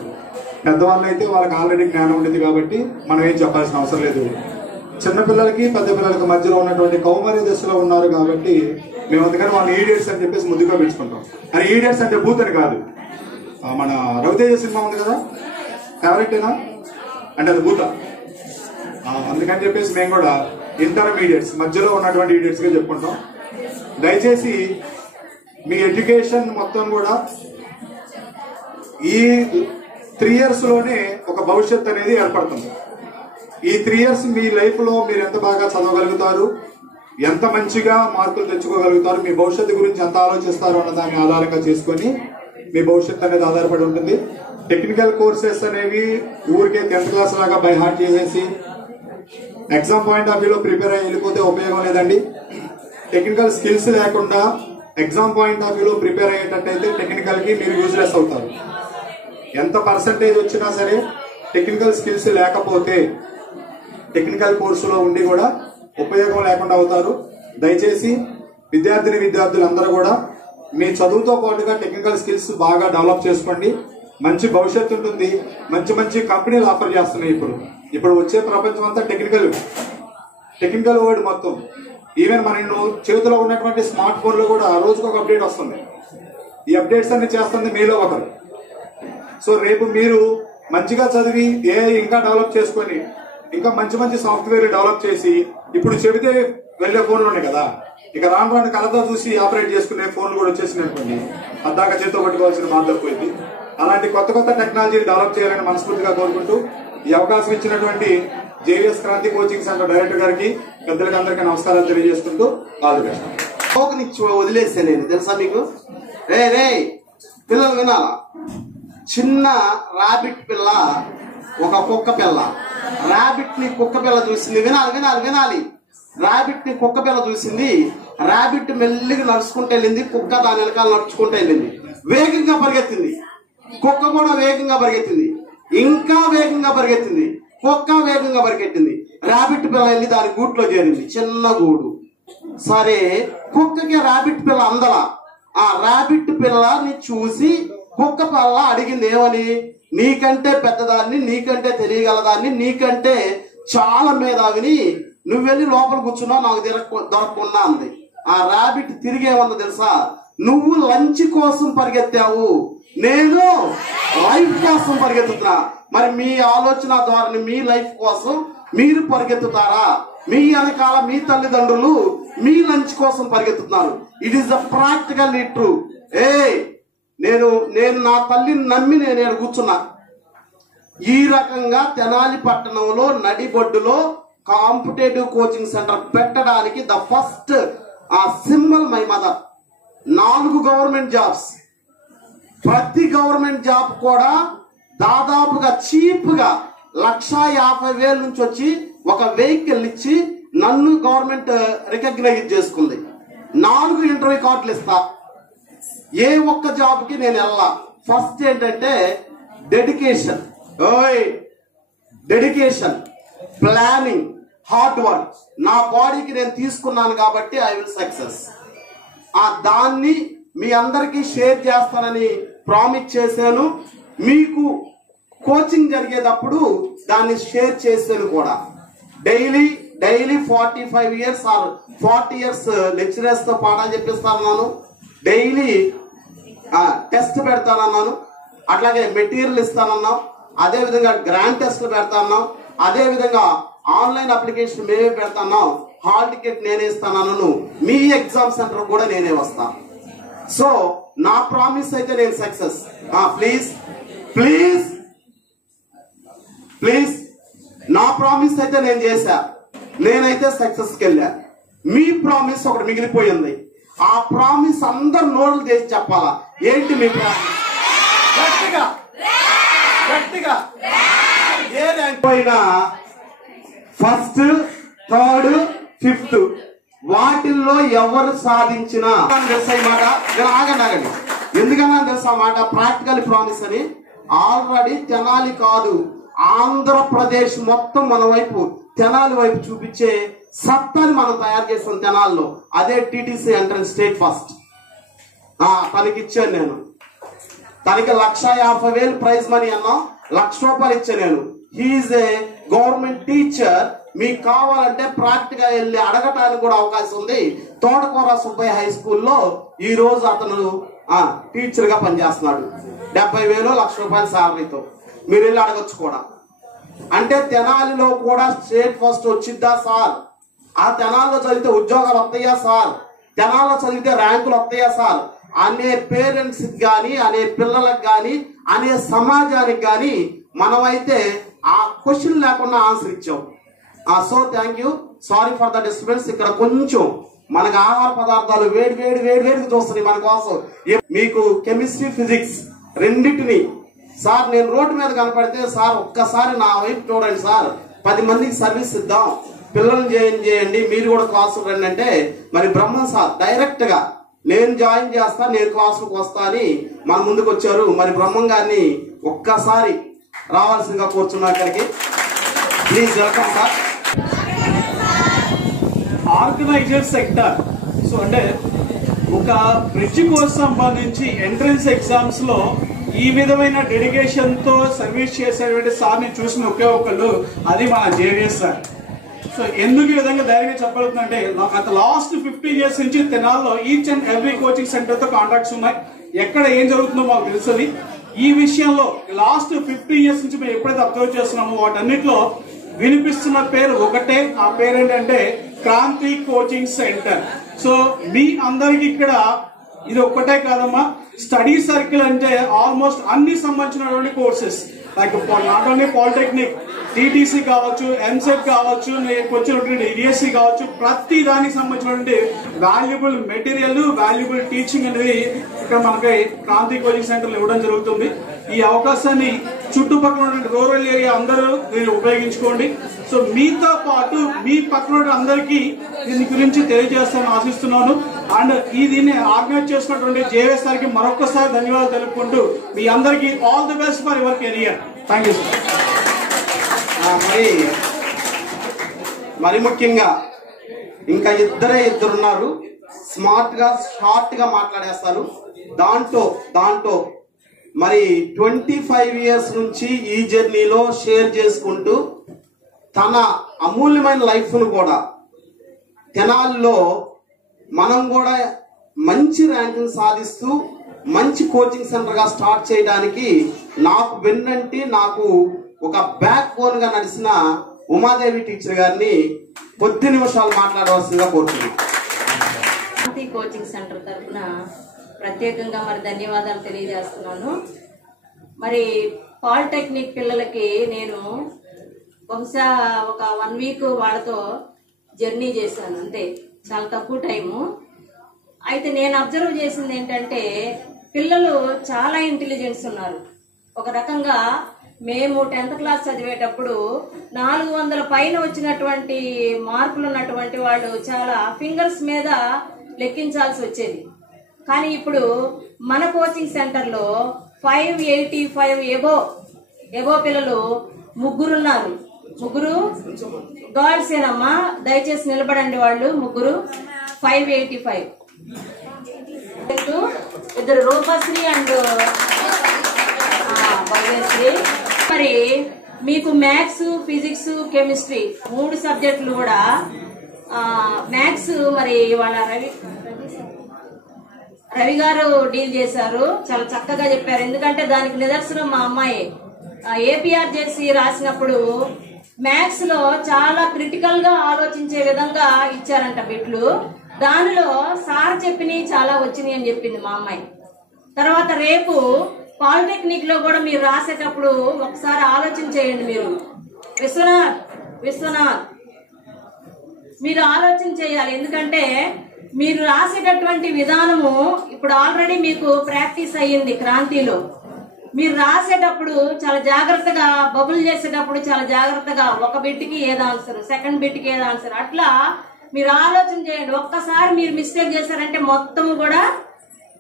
పెద్దవాళ్ళు అయితే వాళ్ళకి ఆల్రెడీ జ్ఞానం ఉండేది కాబట్టి మనం ఏం చెప్పాల్సిన అవసరం లేదు. చిన్నపిల్లలకి పెద్ద పిల్లలకి మధ్యలో ఉన్నటువంటి కౌమార్య దశలో ఉన్నారు కాబట్టి మేము అందుకని వాళ్ళని ఈడియట్స్ అని చెప్పేసి ముద్దుగా పెంచుకుంటాం. అని ఈడియట్స్ అంటే బూత్ అని కాదు. మన రవితేజ సినిమా ఉంది కదా, ఫేవరెటేనా అంటే అది బూత. అందుకని చెప్పేసి మేము కూడా ఇంటర్మీడియట్స్ మధ్యలో ఉన్నటువంటి ఈడియట్స్ గా చెప్పుకుంటాం. దయచేసి మీ ఎడ్యుకేషన్ మొత్తం కూడా ఈ 3 years లోనే ఒక భవిష్యత్ అనేది ఏర్పడుతుంది. ఈ 3 years మీ లైఫ్ లో మీరు ఎంత బాగా చదవగలుగుతారు, ఎంత మంచిగా మార్కులు తెచ్చుకోగలుగుతారు, మీ భవిష్యత్తు గురించి ఎంత ఆలోచిస్తారు అన్న దాన్ని ఆధారంగా చేసుకొని మీ భవిష్యత్తు అనేది ఆధారపడి ఉంటుంది. టెక్నికల్ కోర్సెస్ అనేవి ఊరికే 10th క్లాస్ లాగా బై హార్ట్ చేసేసి ఎగ్జామ్ పాయింట్ ఆఫ్ వ్యూలో ప్రిపేర్ అయ్యి వెళ్ళిపోతే ఉపయోగం లేదండి. టెక్నికల్ స్కిల్స్ లేకుండా ఎగ్జామ్ పాయింట్ ఆఫ్ వ్యూలో ప్రిపేర్ అయ్యేటట్టయితే టెక్నికల్ కి మీరు యూజ్లెస్ అవుతారు. ఎంత పర్సంటేజ్ వచ్చినా సరే టెక్నికల్ స్కిల్స్ లేకపోతే టెక్నికల్ కోర్సులో ఉండి కూడా ఉపయోగం లేకుండా అవుతారు. దయచేసి విద్యార్థులందరూ కూడా మీ చదువుతో పాటుగా టెక్నికల్ స్కిల్స్ బాగా డెవలప్ చేసుకోండి. మంచి భవిష్యత్తు ఉంటుంది. మంచి మంచి కంపెనీలు ఆఫర్ చేస్తున్నాయి. ఇప్పుడు వచ్చే ప్రపంచం అంతా టెక్నికల్ వర్డ్ మొత్తం. ఈవెన్ మన చేతిలో ఉన్నటువంటి స్మార్ట్ ఫోన్లో కూడా రోజుకు ఒక అప్డేట్ వస్తుంది. ఈ అప్డేట్స్ అన్ని చేస్తుంది మీలో ఒకరు. సో రేపు మీరు మంచిగా చదివి ఏఐ ఇంకా డెవలప్ చేసుకొని ఇంకా మంచి మంచి సాఫ్ట్వేర్ డెవలప్ చేసి ఇప్పుడు చెబితే వెళ్లే ఫోన్లు ఉన్నాయి కదా, ఇక రాను కలతో చూసి ఆపరేట్ చేసుకునే ఫోన్లు కూడా వచ్చేసినాయి అనుకోండి, అద్దాక చేతితో పట్టుకోవాల్సిన బాధ్యత పోయింది. అలాంటి కొత్త టెక్నాలజీని డెవలప్ చేయాలని మనస్ఫూర్తిగా కోరుకుంటూ ఈ అవకాశం ఇచ్చినటువంటి JVS Kranti coaching centre director గారికి పెద్దలకి అందరికీ నమస్కారాలు తెలియజేసుకుంటూ ఆల్ ది బెస్ట్. వదిలేసాను నేను, తెలుసా మీకు? రే పిల్లలు వినాలా? చిన్న రాబిట్ పిల్ల ఒక కుక్క పిల్ల, రాబిట్ ని కుక్క పిల్ల చూసింది. వినాలి. రాబిట్ ని కుక్క పిల్ల చూసింది. రాబిట్ మెల్లిగా నడుచుకుంటూ వెళ్ళింది, కుక్క దాని వెనకాల నడుచుకుంటూ వెళ్ళింది. వేగంగా పరిగెత్తింది, కుక్క కూడా వేగంగా పరిగెత్తింది, ఇంకా వేగంగా పరిగెత్తింది, కుక్క వేగంగా పరిగెట్టింది. రాబిట్ పిల్ల వెళ్ళి దాని గూట్లో చేరింది, చిన్న గూడు. సరే, కుక్కకి రాబిట్ పిల్ల అందల. ఆ రాబిట్ పిల్లని చూసి కుక్క పిల్ల అడిగింది ఏమని? నీకంటే పెద్దదాన్ని, నీకంటే తెలియగలదాన్ని, నీకంటే చాలా మేధావిని, నువ్వెళ్ళి లోపల కూర్చున్నావు, నాకు దొరకకుండా అంది. ఆ రాబిట్ తిరిగేమన్నా తెలుసా? నువ్వు లంచ్ కోసం పరిగెత్తావు, నేను లైఫ్ కోసం పరిగెత్తుతున్నా. మరి మీ ఆలోచన ద్వారా మీ లైఫ్ కోసం మీరు పరిగెత్తుతారా? మీ వెనకాల మీ తల్లిదండ్రులు మీ లంచ్ కోసం పరిగెత్తుతున్నారు. It is the practically true. నేను నా తల్లిని నమ్మి నేను కూర్చున్నా. ఈ రకంగా తెనాలి పట్టణంలో నడిబొడ్డులో కాంపిటేటివ్ కోచింగ్ సెంటర్ పెట్టడానికి the first symbol my mother. 4 government jobs, ప్రతి గవర్నమెంట్ జాబ్ కూడా దాదాపుగా చీప్ గా 1,50,000 నుంచి వచ్చి ఒక వెహికల్ ఇచ్చి నన్ను గవర్నమెంట్ రికగ్నైజ్ చేసుకుంది. 4 ఇంటర్వ్యూ కార్డులు ఇస్తా, ఏ ఒక్క జాబ్ కి నేను వెళ్ళా. ఫస్ట్ ఏంటంటే డెడికేషన్, ప్లానింగ్, హార్డ్ వర్క్. నా బాడీకి నేను తీసుకున్నాను కాబట్టి ఐ విల్ సక్సెస్. దాన్ని మీ అందరికీ షేర్ చేస్తానని ప్రామిస్ చేశాను. మీకు కోచింగ్ జరిగేటప్పుడు దాన్ని షేర్ చేశాను కూడా. Daily 45 years or 40 years lecturers తో పాఠాలు చెప్పిస్తానన్నాను. Daily test పెడతానన్నాను. అట్లాగే మెటీరియల్ ఇస్తానన్నాం. అదే విధంగా గ్రాండ్ టెస్ట్లు పెడతాన్నాం. అదే విధంగా ఆన్లైన్ అప్లికేషన్ మేమే పెడతాన్నాం. హాల్ టికెట్ నేనే ఇస్తానన్నాను. మీ ఎగ్జామ్ సెంటర్ కూడా నేనే వస్తా. సో నా ప్రామిస్ అయితే నేను సక్సెస్. ప్లీజ్ నా ప్రామిస్ అయితే నేను చేశా, నేనైతే సక్సెస్ కి వెళ్ళా. మీ ప్రామిస్ ఒకటి మిగిలిపోయింది. ఆ ప్రామిస్ అందరు నోట్లు చేసి చెప్పాలా? ఏంటి మీ ప్రామిస్? గట్టిగా ఏ ర్యాంక్ పోయినా ఫస్ట్, థర్డ్, ఫిఫ్త్ వాటిల్లో ఎవరు సాధించినా తెలుసా ఈ మాట? ఆగండి. ఎందుకన్నా తెలుసా మాట? ప్రాక్టికల్ ప్రామిస్ అని. ఆల్రెడీ తెనాలి కాదు, ఆంధ్రప్రదేశ్ మొత్తం మన వైపు, తెనాలి వైపు చూపించే సత్తాని మనం తయారు చేస్తాం తెనాల్లో. అదే టీటీసీ ఎంట్రన్స్ స్టేట్ ఫస్ట్. తనకి ఇచ్చాను నేను. తనకి 1,50,000 ప్రైజ్ మనీ అన్నా, 1,00,000 రూపాయలు ఇచ్చాను నేను. హీఈస్ ఏ గవర్నమెంట్ టీచర్. మీకు కావాలంటే ప్రాక్టికల్ వెళ్ళి అడగటానికి కూడా అవకాశం ఉంది. తోటకూర సుబ్బయ్య హై స్కూల్లో ఈ రోజు అతను టీచర్ గా పనిచేస్తున్నాడు. 70,000, 1,00,000 రూపాయల శాలరీతో. మీరు వెళ్ళి అడగచ్చు కూడా. అంటే తెనాలిలో కూడా స్టేట్ ఫస్ట్ వచ్చిద్దా సార్? ఆ తెనాలిలో చదివితే ఉద్యోగాలు వస్తాయా సార్? తెనాలిలో చదివితే ర్యాంకులు వస్తాయా సార్ అనే పేరెంట్స్ కానీ, అనే పిల్లలకు కానీ, అనే సమాజానికి కానీ మనమైతే ఆ క్వశ్చన్ లేకుండా ఆన్సర్ ఇచ్చాం. So thank you. Sorry for the disturbance. ఇక్కడ కొంచెం మనకు ఆహార పదార్థాలు వేడిగా చూస్తున్నాయి మన కోసం. మీకు కెమిస్ట్రీ, ఫిజిక్స్ రెండింటిని సార్ నేను రోడ్డు మీద కనపడితే సార్ ఒక్కసారి నా వైపు చూడండి సార్, 10 మందికి సర్వీస్ ఇద్దాం, పిల్లల్ని చేయండి, మీరు కూడా క్లాసు రండి అంటే మరి బ్రహ్మం సార్ డైరెక్ట్ గా నేను జాయిన్ చేస్తా, నేను క్లాసులకు వస్తా అని మన ముందుకు వచ్చారు. మరి బ్రహ్మం గారిని ఒక్కసారి రావాల్సిందిగా కూర్చున్నా ఇక్కడికి. Please welcome sir. Organizer sector. So అంటే ఒక బ్రిడ్జ్ కోర్స్ సంబంధించి ఎంట్రన్స్ ఎగ్జామ్స్ లో ఈ విధమైన డెడికేషన్ తో సర్వీస్ చేసేటువంటి సార్ని చూసిన ఒకే ఒకళ్ళు, అది మన జేవిఎస్ సార్. సో ఎందుకు ఈ విధంగా ధైర్యంగా చెప్పగలుగుతుందంటే, గత లాస్ట్ 15 years నుంచి తెనాల్లో each and every coaching centre తో కాంటాక్ట్స్ ఉన్నాయి. ఎక్కడ ఏం జరుగుతుందో మాకు తెలుస్తుంది. ఈ విషయంలో లాస్ట్ 15 years నుంచి మేము ఎప్పుడైతే అబ్జర్వ్ చేస్తున్నామో వాటన్నిటిలో వినిపిస్తున్న పేరు ఒకటే. ఆ పేరు ఏంటంటే క్రాంతి కోచింగ్ సెంటర్. సో మీ అందరికి ఇక్కడ ఇది ఒక్కటే కాదమ్మా, స్టడీ సర్కిల్ అంటే ఆల్మోస్ట్ అన్ని సంబంధించినటువంటి courses, like not only polytechnic, TTC కావచ్చు, ఎంసెట్ కావచ్చు, వచ్చినటువంటి డిఎస్సి కావచ్చు, ప్రతి దానికి సంబంధించినటువంటి వాల్యుబుల్ మెటీరియల్, వాల్యుబుల్ టీచింగ్ అనేది ఇక్కడ మనకి క్రాంతి కోచింగ్ సెంటర్లు ఇవ్వడం జరుగుతుంది. ఈ అవకాశాన్ని చుట్టుపక్కల ఉన్న రూరల్ ఏరియా అందరూ దీన్ని ఉపయోగించుకోండి. సో మీతో పాటు మీ పక్కన అందరికీ దీని గురించి తెలియజేస్తానని ఆశిస్తున్నాను. అండ్ దీన్ని ఆర్గనైజ్ చేసినటువంటి జేవిఎస్ గారికి మరొకసారి ధన్యవాదాలు తెలుపుకుంటూ మీ అందరికీ all the best for your career. Thank you sir. మరి ముఖ్యంగా ఇంకా ఇద్దరున్నారు, స్మార్ట్ గా షార్ట్ గా మాట్లాడేస్తారు. దాంట్లో మరి 25 years నుంచి ఈ జర్నీలో షేర్ చేసుకుంటూ తన అమూల్యమైన లైఫ్ ను కూడా తెనాలిలో మనం కూడా మంచి ర్యాంకింగ్ సాధిస్తూ మంచి కోచింగ్ సెంటర్ గా స్టార్ట్ చేయడానికి నాకు వెన్నంటి, నాకు ఒక బ్యాక్ బోన్ గా నడిచిన ఉమాదేవి టీచర్ గారిని కొద్ది నిమిషాలు మాట్లాడవలసిందిగా కోరుతున్నాను. క్రాంతి కోచింగ్ సెంటర్ తరఫున ప్రత్యేకంగా మరి ధన్యవాదాలు తెలియజేస్తున్నాను. మరి పాలిటెక్నిక్ పిల్లలకి నేను బహుశా ఒక 1 week వాళ్ళతో జర్నీ చేశాను, అంతే, చాలా తక్కువ టైము. అయితే నేను అబ్జర్వ్ చేసింది ఏంటంటే, పిల్లలు చాలా ఇంటెలిజెన్స్ ఉన్నారు. ఒక రకంగా మేము 10th class చదివేటప్పుడు 400 పైన వచ్చినటువంటి మార్కులు ఉన్నటువంటి వాళ్ళు చాలా ఫింగర్స్ మీద లెక్కించాల్సి వచ్చేది. కానీ ఇప్పుడు మన కోచింగ్ సెంటర్లో 585 ఎబో పిల్లలు 3 ఉన్నారు. 3 గర్ల్స్ ఏనమ్మా, దయచేసి నిలబడండి. వాళ్ళు 3 585, 2 రూపశ్రీ అండ్ భవ్యశ్రీ. మరి మీకు మ్యాథ్స్, ఫిజిక్స్, కెమిస్ట్రీ 3 సబ్జెక్టులు కూడా. మ్యాథ్స్ మరి వాళ్ళ రవి గారు డీల్ చేశారు, చాలా చక్కగా చెప్పారు. ఎందుకంటే దానికి నిదర్శనం మా అమ్మాయి ఏపీఆర్ చేసి రాసినప్పుడు మ్యాథ్స్ లో చాలా క్రిటికల్ గా ఆలోచించే విధంగా ఇచ్చారంట బిట్లు. దానిలో సార్ చెప్పినవి చాలా వచ్చినాయి అని చెప్పింది మా అమ్మాయి. తర్వాత రేపు పాలిటెక్నిక్ లో కూడా మీరు రాసేటప్పుడు ఒకసారి ఆలోచన చేయండి. మీరు విశ్వనాథ్ మీరు ఆలోచన చేయాలి. ఎందుకంటే మీరు రాసేటటువంటి విధానము ఇప్పుడు ఆల్రెడీ మీకు ప్రాక్టీస్ అయ్యింది క్రాంతిలో. మీరు రాసేటప్పుడు చాలా జాగ్రత్తగా, బబుల్ చేసేటప్పుడు చాలా జాగ్రత్తగా, ఒక బిట్కి ఏది ఆన్సర్, సెకండ్ బిట్కి ఏది ఆన్సర్, అట్లా మీరు ఆలోచన చేయండి. ఒక్కసారి మీరు మిస్టేక్ చేశారంటే మొత్తం కూడా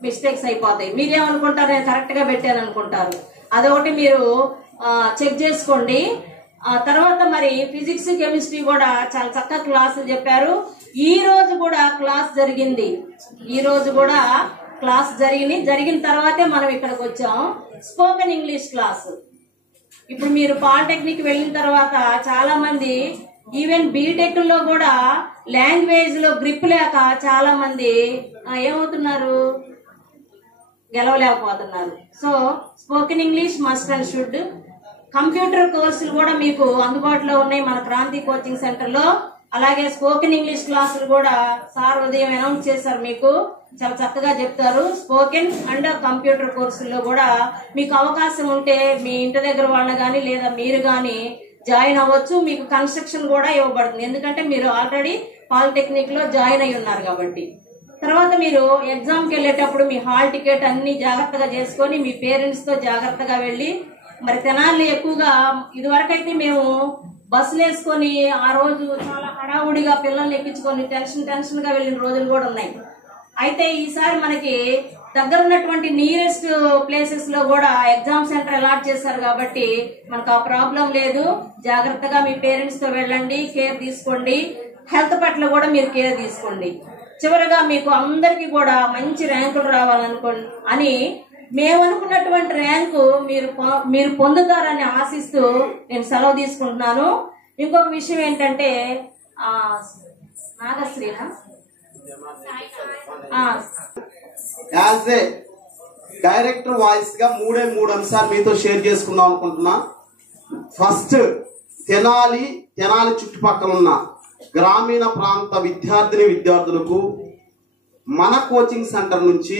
మిస్టేక్స్ అయిపోతాయి. మీరేమనుకుంటారు, నేను కరెక్ట్ గా పెట్టాను అనుకుంటారు. అదొకటి మీరు చెక్ చేసుకోండి. తర్వాత మరి ఫిజిక్స్, కెమిస్ట్రీ కూడా చాలా చక్కగా క్లాసులు చెప్పారు. ఈ రోజు కూడా క్లాస్ జరిగింది. జరిగిన తర్వాతే మనం ఇక్కడికి వచ్చాం. Spoken English class. ఇప్పుడు మీరు పాలిటెక్నిక్ వెళ్ళిన తర్వాత చాలా మంది ఈవెన్ బీటెక్ లో కూడా లాంగ్వేజ్ లో గ్రిప్ లేక చాలా మంది ఏమవుతున్నారు, గెలవలేకపోతున్నారు. So spoken English must and should. Computer కోర్సులు కూడా మీకు అందుబాటులో ఉన్నాయి మన క్రాంతి కోచింగ్ సెంటర్ లో. అలాగే స్పోకెన్ ఇంగ్లీష్ క్లాసులు కూడా సార్ ఉదయం అనౌన్స్ చేశారు, మీకు చాలా చక్కగా చెప్తారు. స్పోకెన్ అండ్ కంప్యూటర్ కోర్సుల్లో కూడా మీకు అవకాశం ఉంటే మీ ఇంటి దగ్గర వాళ్ళని కానీ లేదా మీరు కానీ జాయిన్ అవ్వచ్చు. మీకు కన్స్ట్రక్షన్ కూడా ఇవ్వబడుతుంది, ఎందుకంటే మీరు ఆల్రెడీ పాలిటెక్నిక్ లో జాయిన్ అయి ఉన్నారు కాబట్టి. తర్వాత మీరు ఎగ్జామ్ కి వెళ్ళేటప్పుడు మీ హాల్ టికెట్ అన్ని జాగ్రత్తగా చేసుకొని మీ పేరెంట్స్ తో జాగ్రత్తగా వెళ్ళి, మరి తెనాలి ఎక్కువగా ఇదివరకైతే మేము బస్సులు వేసుకొని ఆ రోజు చాలా హడావుడిగా పిల్లల్ని ఎక్కించుకొని టెన్షన్ గా వెళ్ళిన రోజులు కూడా ఉన్నాయి. అయితే ఈసారి మనకి దగ్గర ఉన్నటువంటి నియరెస్ట్ ప్లేసెస్ లో కూడా ఎగ్జామ్ సెంటర్ అలాట్ చేశారు కాబట్టి మనకు ఆ ప్రాబ్లం లేదు. జాగ్రత్తగా మీ పేరెంట్స్ తో వెళ్ళండి, కేర్ తీసుకోండి, హెల్త్ పట్ల కూడా మీరు కేర్ తీసుకోండి. చివరగా మీకు అందరికీ కూడా మంచి ర్యాంకులు రావాలని మేము అనుకున్నటువంటి ర్యాంకు మీరు పొందుతారని ఆశిస్తూ నేను సెలవు తీసుకుంటున్నాను. ఇంకొక విషయం ఏంటంటే నాగశ్రీనా యాజ్ ఏ డైరెక్టర్ వాయిస్ గా మూడు అంశాలు మీతో షేర్ చేసుకుందాం అనుకుంటున్నా. ఫస్ట్, తెనాలి చుట్టుపక్కల ఉన్న గ్రామీణ ప్రాంత విద్యార్థులకు మన కోచింగ్ సెంటర్ నుంచి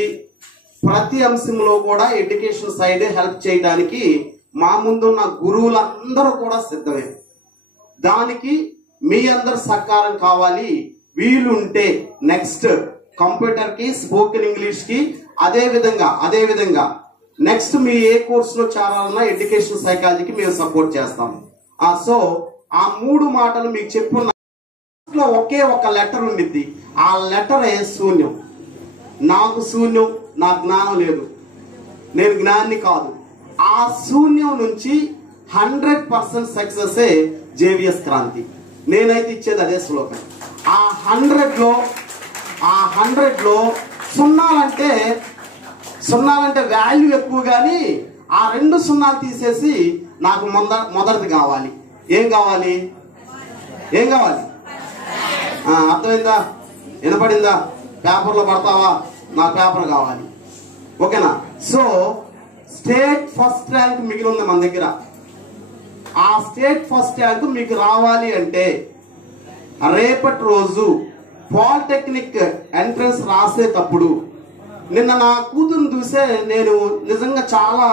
ప్రతి అంశంలో కూడా ఎడ్యుకేషన్ సైడ్ హెల్ప్ చేయడానికి మా ముందున్న గురువులందరూ కూడా సిద్ధమే. దానికి మీ అందరు సహకారం కావాలి. వీలుంటే నెక్స్ట్ కంప్యూటర్ కి, స్పోకెన్ ఇంగ్లీష్ కి, అదే విధంగా నెక్స్ట్ మీ ఏ కోర్సులో చేరాలన్నా ఎడ్యుకేషన్ సైకాలజీకి మేము సపోర్ట్ చేస్తాం. సో ఆ 3 మాటలు మీకు చెప్పున్న ఒకే ఒక లెటర్ ఉండిద్ది. ఆ లెటర్ శూన్యం. నాకు శూన్యం, నా జ్ఞానం లేదు, నేను జ్ఞాన్ని కాదు. ఆ శూన్యం నుంచి 100% సక్సెస్ జేవిఎస్ క్రాంతి. నేనైతే ఇచ్చేది అదే శ్లోకం. ఆ 100లో సున్నాలంటే వాల్యూ ఎక్కువ, కానీ ఆ 2 సున్నాలు తీసేసి నాకు మొదటిది కావాలి. ఏం కావాలి? అర్థమైందా? వినపడిందా? పేపర్లో పడతావా? నా పేపర్ కావాలి. ఓకేనా? సో స్టేట్ ఫస్ట్ ర్యాంక్ మిగిలి ఉంది మన దగ్గర. ఆ స్టేట్ ఫస్ట్ ర్యాంక్ మీకు రావాలి అంటే రేపటి రోజు పాలిటెక్నిక్ ఎంట్రన్స్ రాసేటప్పుడు, నిన్న నా కూతురుని చూసే నేను నిజంగా చాలా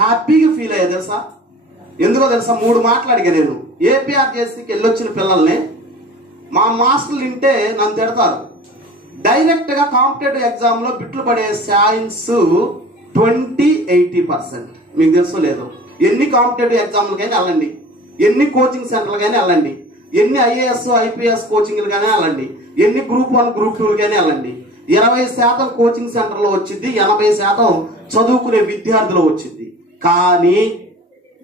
హ్యాపీగా ఫీల్ అయ్యా. తెలుసా? ఎందుకో తెలుసా? 3 మాటలు అడిగా నేను. ఏపీఆర్జేసీకి వెళ్ళొచ్చిన పిల్లల్ని మా మాస్టర్లు వింటే నన్ను తిడతారు. డైరెక్ట్ గా కాంపిటేటివ్ ఎగ్జామ్ లో బిట్లు పడే సైన్స్ 20-80%. మీకు తెలుసో లేదో? ఎన్ని కాంపిటేటివ్ ఎగ్జామ్లకైనా వెళ్ళండి, ఎన్ని కోచింగ్ సెంటర్లకైనా వెళ్ళండి, ఎన్ని ఐఏఎస్ ఐపీఎస్ కోచింగ్లకైనా వెళ్ళండి, ఎన్ని గ్రూప్ 1 గ్రూప్ 2లకైనా వెళ్ళండి. 20% కోచింగ్ సెంటర్లో వచ్చింది, 80% చదువుకునే విద్యార్థులు వచ్చింది. కానీ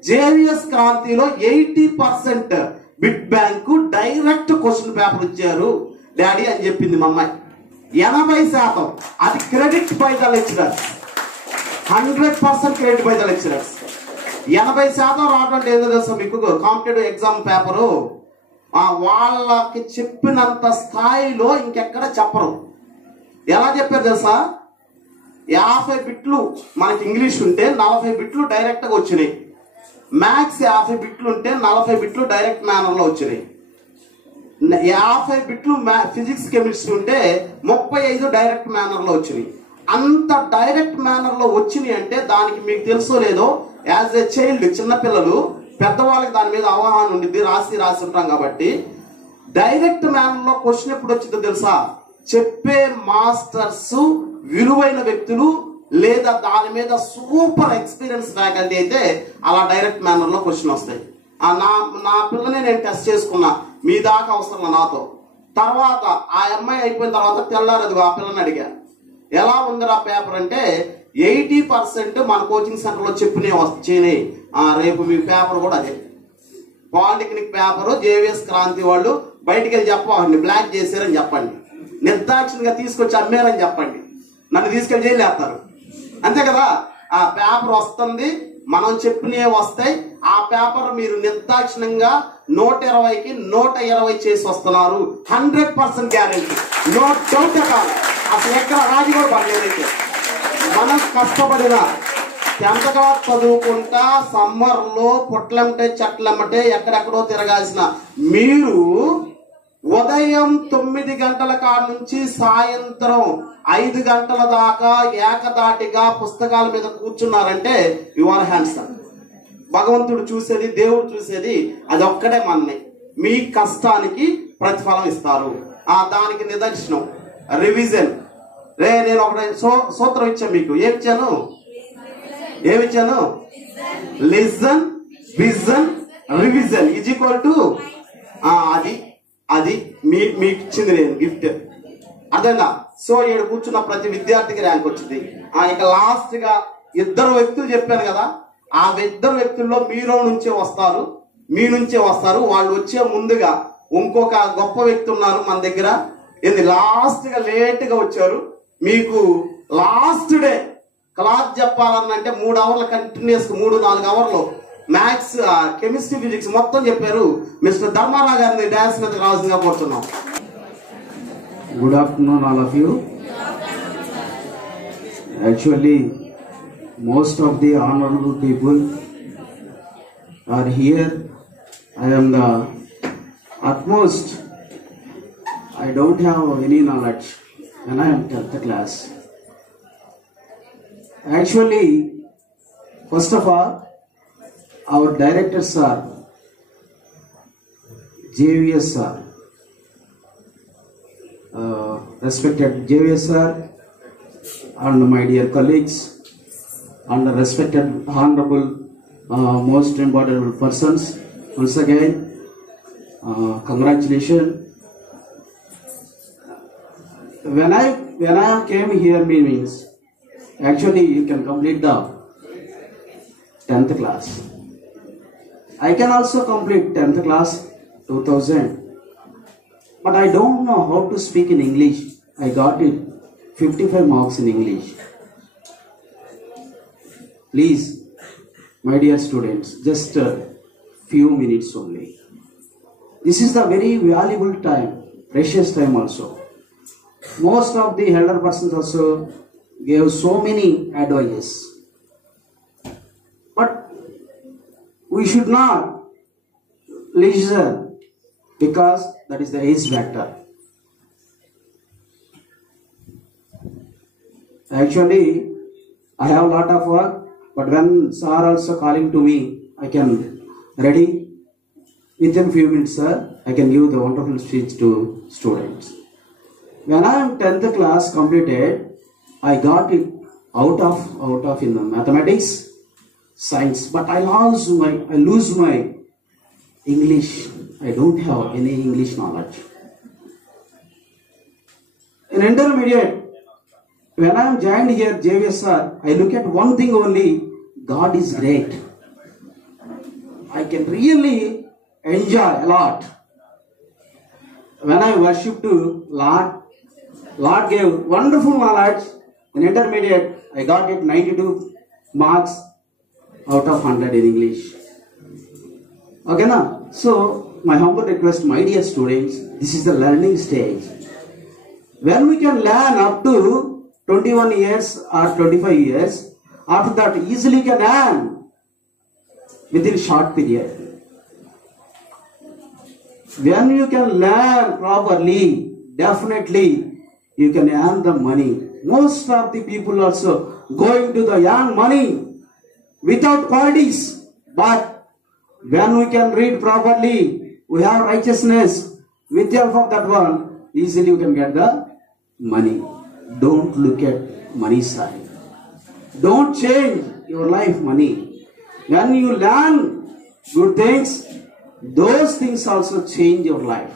జేవిఎస్ క్రాంతిలో 80% bit bank direct question paper ఇచ్చారు డాడీ అని చెప్పింది మా అమ్మాయి. 80% అది credit by the lecturers. 100% credit by the lecturers. 80% రావడం ఏదో తెలుసా మీకు? కాంపిటేటివ్ ఎగ్జామ్ పేపరు వాళ్ళకి చెప్పినంత స్థాయిలో ఇంకెక్కడ చెప్పరు. ఎలా చెప్పారు తెలుసా? 50 బిట్లు మనకి ఇంగ్లీష్ ఉంటే 40 బిట్లు డైరెక్ట్ గా వచ్చినాయి. మ్యాథ్స్ 50 బిట్లు ఉంటే 40 బిట్లు డైరెక్ట్ మేనర్ లో వచ్చినాయి. 50 బిట్లు ఫిజిక్స్ కెమిస్ట్రీ ఉంటే 35 డైరెక్ట్ మేనర్ లో వచ్చినాయి. అంత డైరెక్ట్ మేనర్ లో వచ్చినాయి అంటే దానికి మీకు తెలుసో లేదో, యాజ్ ఎ చైల్డ్ చిన్నపిల్లలు, పెద్దవాళ్ళకి దాని మీద అవగాహన ఉండిద్ది, రాసి ఉంటాం కాబట్టి. డైరెక్ట్ మేనర్ లో క్వశ్చన్ ఎప్పుడు వచ్చిందో తెలుసా? చెప్పే మాస్టర్స్ విలువైన వ్యక్తులు లేదా దాని మీద సూపర్ ఎక్స్పీరియన్స్ ఫ్యాకల్టీ అయితే అలా డైరెక్ట్ మేనర్ లో క్వశ్చన్ వస్తాయి. నా పిల్లని నేను టెస్ట్ చేసుకున్నా, మీ దాకా అవసరం నాతో. తర్వాత ఆ అమ్మాయి అయిపోయిన తర్వాత తెల్లారదు ఆ పిల్లని అడిగా, ఎలా ఉందిరా పేపర్ అంటే 80% మన కోచింగ్ సెంటర్ లో చెప్పినవి వచ్చినాయి. రేపు మీ పేపర్ కూడా అదే. పాలిటెక్నిక్ పేపర్ జేవిఎస్ క్రాంతి వాళ్ళు బయటికి వెళ్ళి చెప్పండి, బ్లాక్ చేశారని చెప్పండి, నిర్దాక్షిణ్యంగా తీసుకొచ్చి అమ్మారని చెప్పండి, నన్ను తీసుకెళ్లి జైలు వేస్తారు. అంతే కదా? ఆ పేపర్ వస్తుంది, మనం చెప్పినవి వస్తాయి. ఆ పేపర్ మీరు నిర్దాక్షిణ్యంగా 120కి 120 చేసి వస్తున్నారు. 100% గ్యారెంటీ, నో డౌట్ కాదు. అసలు ఎక్కడ రాజీ కూడా పడలేదైతే. మనం కష్టపడిన ఎంతగా చదువుకుంటా సమ్మర్ లో పొట్లమ్మటే చెట్లమ్మటే ఎక్కడెక్కడో తిరగాల్సిన మీరు ఉదయం 9 గంటల కాడ నుంచి సాయంత్రం 5 గంటల దాకా ఏకదాటిగా పుస్తకాల మీద కూర్చున్నారంటే యు ఆర్ హ్యాండ్సమ్. భగవంతుడు చూసేది, దేవుడు చూసేది అది ఒక్కడే మనని. మీ కష్టానికి ప్రతిఫలం ఇస్తారు. దానికి నిదర్శనం రివిజన్. నేను ఒకటి సూత్రం ఇచ్చాను మీకు. ఏమిచ్చాను? Listen, vision, revision is equal to అది మీకు ఇచ్చింది నేను గిఫ్ట్. అర్థంగా? సో ఇక్కడ కూర్చున్న ప్రతి విద్యార్థికి ర్యాంక్ వచ్చింది. ఇక లాస్ట్ గా 2 వ్యక్తులు చెప్పాను కదా, ఆ 2 వ్యక్తుల్లో మీలో నుంచే వస్తారు, మీ నుంచే వస్తారు. వాళ్ళు వచ్చే ముందుగా ఇంకొక గొప్ప వ్యక్తి ఉన్నారు మన దగ్గర. లాస్ట్ గా లేట్ గా వచ్చారు. మీకు లాస్ట్ డే క్లాస్ చెప్పాలన్నంటే 3 అవర్లు కంటిన్యూస్ 3-4 అవర్లు మ్యాథ్స్, కెమిస్ట్రీ, ఫిజిక్స్ మొత్తం చెప్పారు. మిస్టర్ ధర్మారావు గారిని డాన్స్ మీద రావాల్సిందిగా కోరుతున్నాం. Good afternoon, all of you. Actually, most of the honorable people are here. I am the utmost. I don't have any knowledge when I am 10th class. Actually, first of all, our directors are JVS sir. Respected JVS sir and my dear colleagues and respected honorable most important persons, once again congratulations. When I came here means actually you can complete the 10th class. I can also complete 10th class 2000. But I don't know how to speak in English. I got it 55 marks in English. Please, my dear students, just a few minutes only. This is the very valuable time, precious time also. Most of the elder persons also gave so many advices. But we should not listen, because that is the age factor. Actually, I have a lot of work, but when sir also calling to me, I can ready within few minutes, sir. I can give the wonderful speech to students. When I am 10th class completed, I got it out of in the mathematics, science, but I lose my English. I don't have any English knowledge. In intermediate, when I am joined here, JVS sir, I look at one thing only: God is great. I can really enjoy a lot. When I worship to Lord gave wonderful knowledge. In intermediate, I got it 92 marks out of 100 in English. Okay, now, so my humble request, my dear students, this is the learning stage. When we can learn up to 21 years or 25 years, after that easily can earn within short period. When you can learn properly, definitely you can earn the money. Most of the people also going to the earn money without qualities, but when we can read properly, we have righteousness, with the help of that one, easily you can get the money. Don't look at money side. Don't change your life money. When you learn good things, those things also change your life.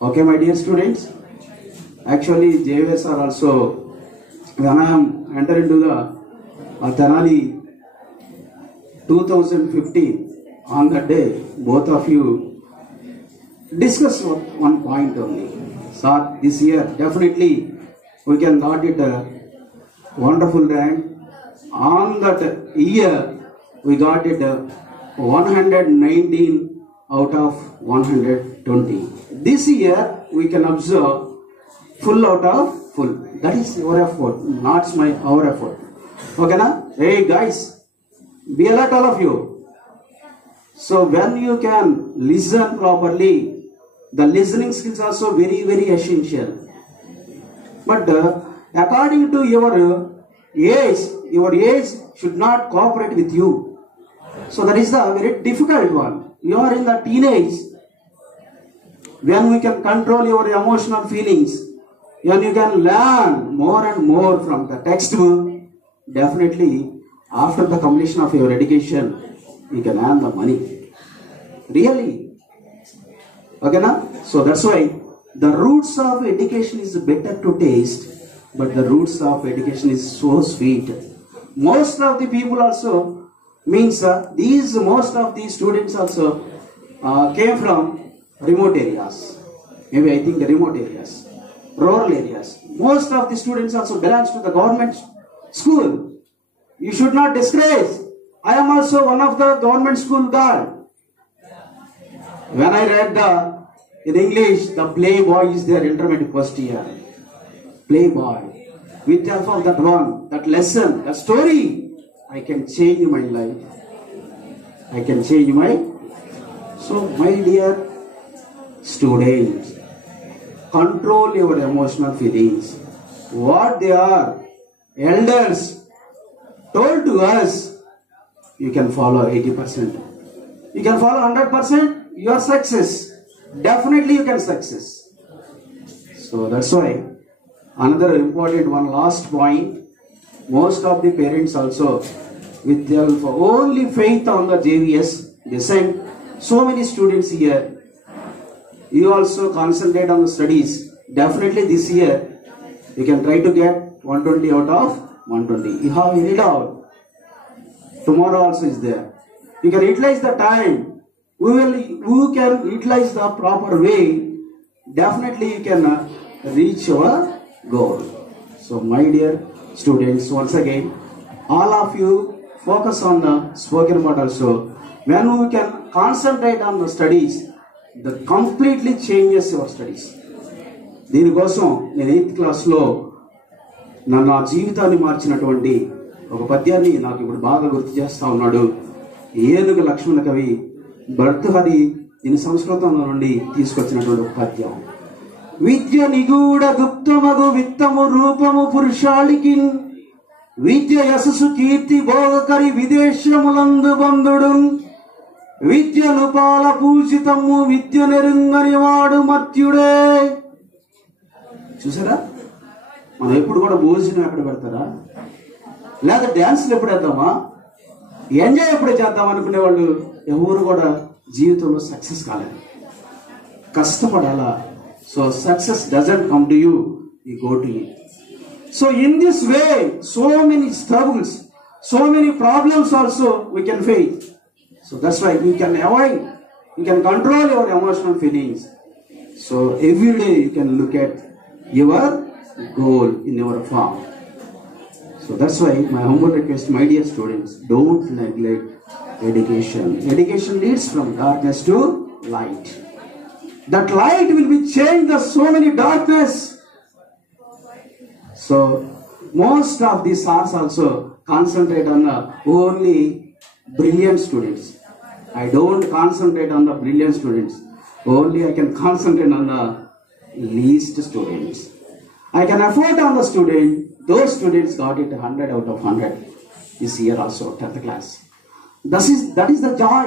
Okay, my dear students? Actually, JVS are also, when I am enter into the Tenali 2015, on that day, both of you discuss one point only. Sir, this year definitely we can got it a wonderful rank. On that year, we got it 119 out of 120. This year, we can observe full out of full. That is your effort, not our effort. Okay, na? Hey guys, be alert all of you. So when you can listen properly, the listening skills are also very, very essential. But according to your age should not cooperate with you. So that is the very difficult one. You are in the teenage. When we can control your emotional feelings, when you can learn more and more from the textbook, definitely after the completion of your education, you can earn the money. Really. Okay, na? So that's why The roots of education is better to taste, but the roots of education is so sweet. Most of the people also means most of these students also came from remote areas. Maybe I think the remote areas, rural areas. Most of the students also belongs to the government school. You should not disgrace. I am also one of the government school girl. When I read in English, the Playboy is their intermediate first year. Playboy. With the help of that one, that lesson, that story, I can change my life. I can change my. So, my dear students, control your emotional feelings. What they are, elders told to us, you can follow 80%. You can follow 100%, you are success. Definitely you can success. So that's why another important one, last point, most of the parents also with their only faith on the JVS, they send so many students here. You also concentrate on the studies. Definitely this year you can try to get 120 out of 120. You have any doubt? Tomorrow also is there. You can utilize the time. Who can utilize the proper way, definitely you can reach your goal. So my dear students, once again, all of you focus on the spoken word also. When we can concentrate on the studies, that completely changes your studies. దీనికోసం నేను 8th క్లాస్లో నా జీవితాన్ని మార్చినటువంటి ఒక పద్యాన్ని నాకు ఇప్పుడు బాగా గుర్తు చేస్తా ఉన్నాడు. ఏనుగు లక్ష్మణ కవి భర్తహరి దీని సంస్కృతంలో నుండి తీసుకొచ్చినటువంటి ఒక పద్యం. విద్య నిగూఢ గుప్తమగు విత్తము రూపము పురుషాళికి విద్య యశస్సు కీర్తి భోగకరి విదేశములందు బంధుడు విద్యను పాల పూజితము విద్య నెరుంగని వాడు మత్యుడే. చూసారా, మనం ఎప్పుడు కూడా భోజనం ఎక్కడ పెడతారా, లేదా డ్యాన్స్లు ఎప్పుడు వేద్దామా, ఎంజాయ్ ఎప్పుడు చేద్దాం అనుకునే వాళ్ళు ఎవరు కూడా జీవితంలో సక్సెస్ కాలేదు. కష్టపడాలా. So success doesn't come to you, you go to you. So in this way so many struggles, so many problems also we can face. So that's why you can avoid, you can control your emotional feelings. So every day you can look at your goal in your farm. So that's why my humble request, my dear students, don't neglect education. Education leads from darkness to light. That light will be changed the so many darkness. So most of these stars also concentrate on the only brilliant students. I don't concentrate on the brilliant students. Only I can concentrate on the least students. I can afford on the student. Those students got it 100 out of 100 this year also, 10th class. That is the joy.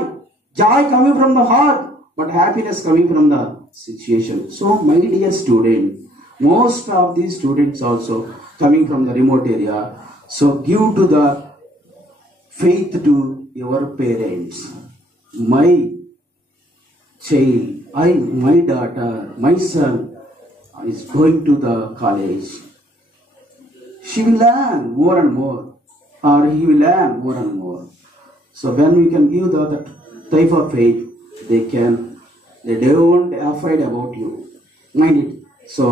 Joy coming from the heart, but happiness coming from the situation. So my dear student, most of these students also coming from the remote area. So give to the faith to your parents. My child, my daughter, my son is going to the college. She will learn more and more, or he will learn more and more. So when we can give that type of faith, they don't afraid about you. Mind it. So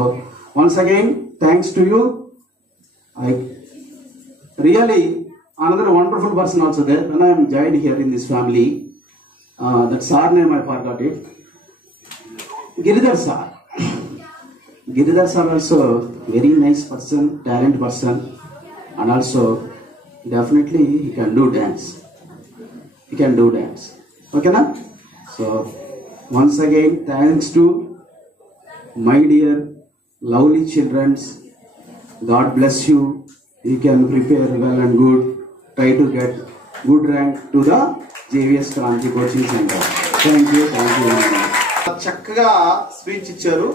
once again, thanks to you. I really another wonderful person also there. When I am joined here in this family, that sir name I forgot it. Giridhar sir. Giridhar sir also very nice person, talent person, and also definitely he can do dance. He can do dance. Okay na? So once again, thanks to my dear lovely children. God bless you. You can prepare well and good. Try to get good rank to the JVS Kranti Coaching Center. Thank you. Thank you very much. చక్కగా speech ఇచ్చారు.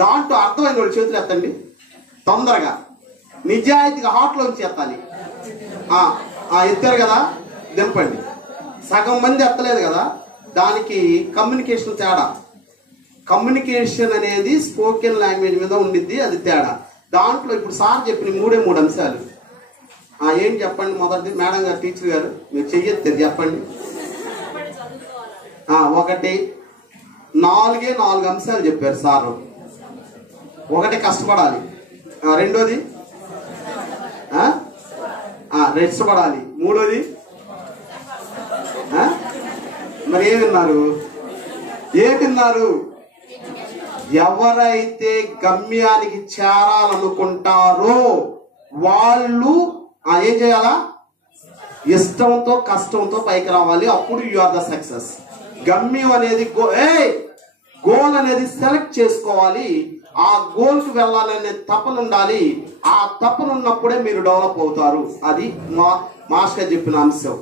దాంట్లో అర్థమైన వాళ్ళు చేతులు ఎత్తండి తొందరగా, నిజాయితీగా హార్ట్లోంచి ఎత్తాలి. ఎత్తారు కదా, దింపండి. సగం మంది ఎత్తలేదు కదా, దానికి కమ్యూనికేషన్ తేడా. కమ్యూనికేషన్ అనేది స్పోకెన్ లాంగ్వేజ్ మీద ఉండిద్ది, అది తేడా. దాంట్లో ఇప్పుడు సార్ చెప్పిన 3 అంశాలు. ఏం చెప్పండి? మొదటి మేడం గారు, టీచర్ గారు మీరు చెయ్యొద్దు, చెప్పండి. 1 4 అంశాలు చెప్పారు సార్. 1 కష్టపడాలి, 2ది రెచ్చపడాలి, 3ది మరి ఏమిన్నారు? ఎవరైతే గమ్యానికి చేరాలనుకుంటారో వాళ్ళు ఏం చేయాలా? ఇష్టంతో కష్టంతో పైకి రావాలి. అప్పుడు యు ఆర్ ద సక్సెస్. గమ్యం అనేది గోల్ అనేది సెలెక్ట్ చేసుకోవాలి. ఆ గోల్ కి వెళ్ళాలనే తపన ఉండాలి. ఆ తపన ఉన్నప్పుడే మీరు డెవలప్ అవుతారు. అది మాస్టర్ చెప్పిన అంశం.